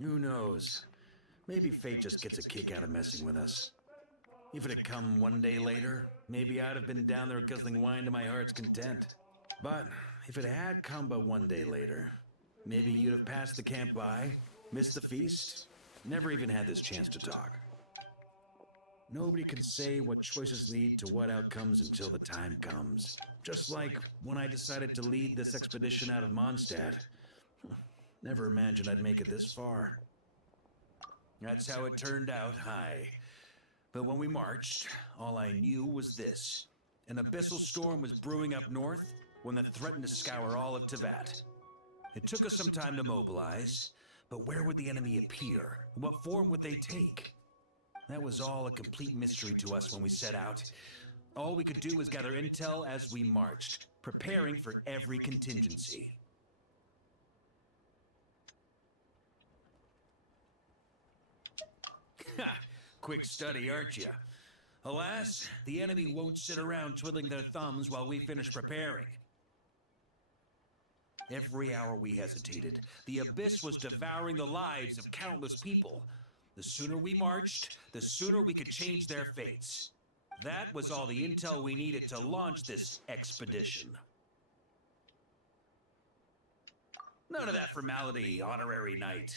Who knows? Maybe fate just gets a kick out of messing with us. If it had come one day later, maybe I'd have been down there guzzling wine to my heart's content. But if it had come but one day later, maybe you'd have passed the camp by, missed the feast, never even had this chance to talk. Nobody can say what choices lead to what outcomes until the time comes. Just like when I decided to lead this expedition out of Mondstadt. Never imagined I'd make it this far. That's how it turned out, aye. But when we marched, all I knew was this. An abyssal storm was brewing up north, one that threatened to scour all of Teyvat. It took us some time to mobilize, but where would the enemy appear? What form would they take? That was all a complete mystery to us when we set out. All we could do was gather intel as we marched, preparing for every contingency. Ha! Quick study, aren't you? Alas, the enemy won't sit around twiddling their thumbs while we finish preparing. Every hour we hesitated, the Abyss was devouring the lives of countless people. The sooner we marched, the sooner we could change their fates. That was all the intel we needed to launch this expedition. None of that formality, honorary knight.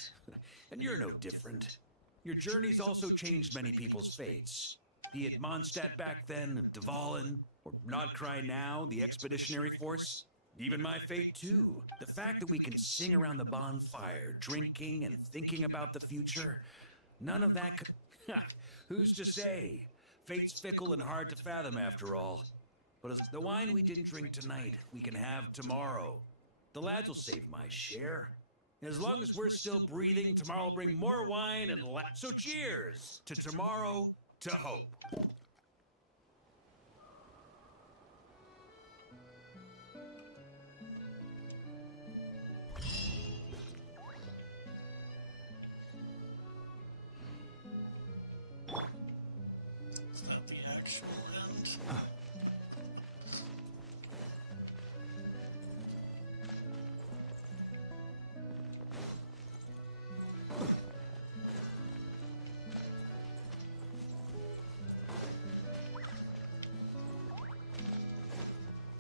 And you're no different. Your journey's also changed many people's fates. Be it Mondstadt back then, Dvalin, or Nodcry now, the expeditionary force. Even my fate too. The fact that we can sing around the bonfire, drinking and thinking about the future, none of that could... Who's to say? Fate's fickle and hard to fathom after all. But as the wine we didn't drink tonight, we can have tomorrow. The lads will save my share. As long as we're still breathing, tomorrow will bring more wine and so cheers to tomorrow, to hope. Is that the actual end?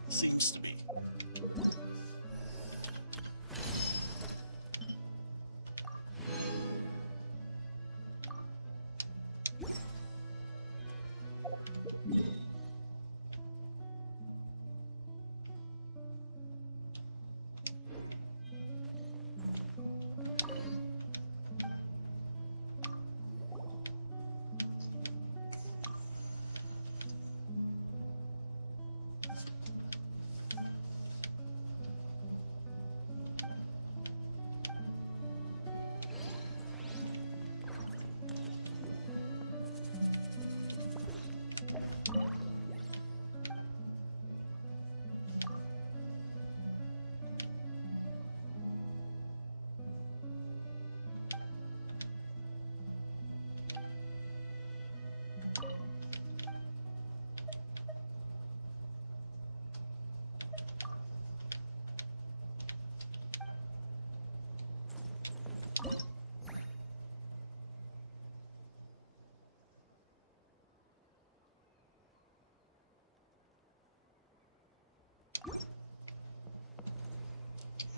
Seems to be.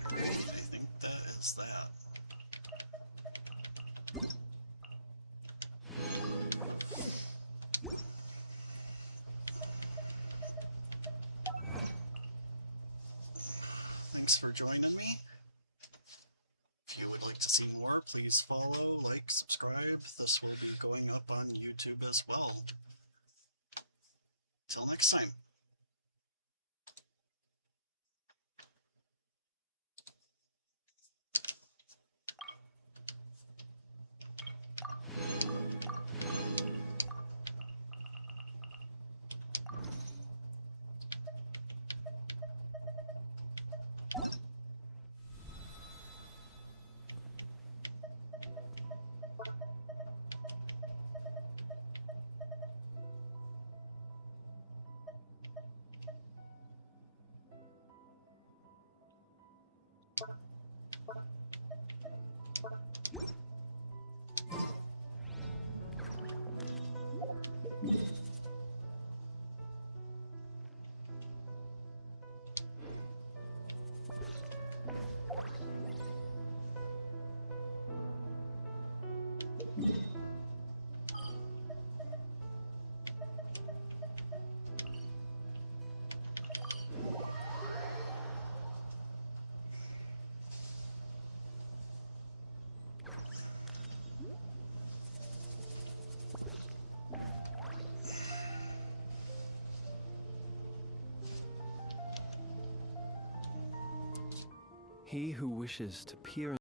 I think that is that. Thanks for joining me. If you would like to see more, please follow, like, subscribe. This will be going up on YouTube as well. Till next time. He who wishes to peer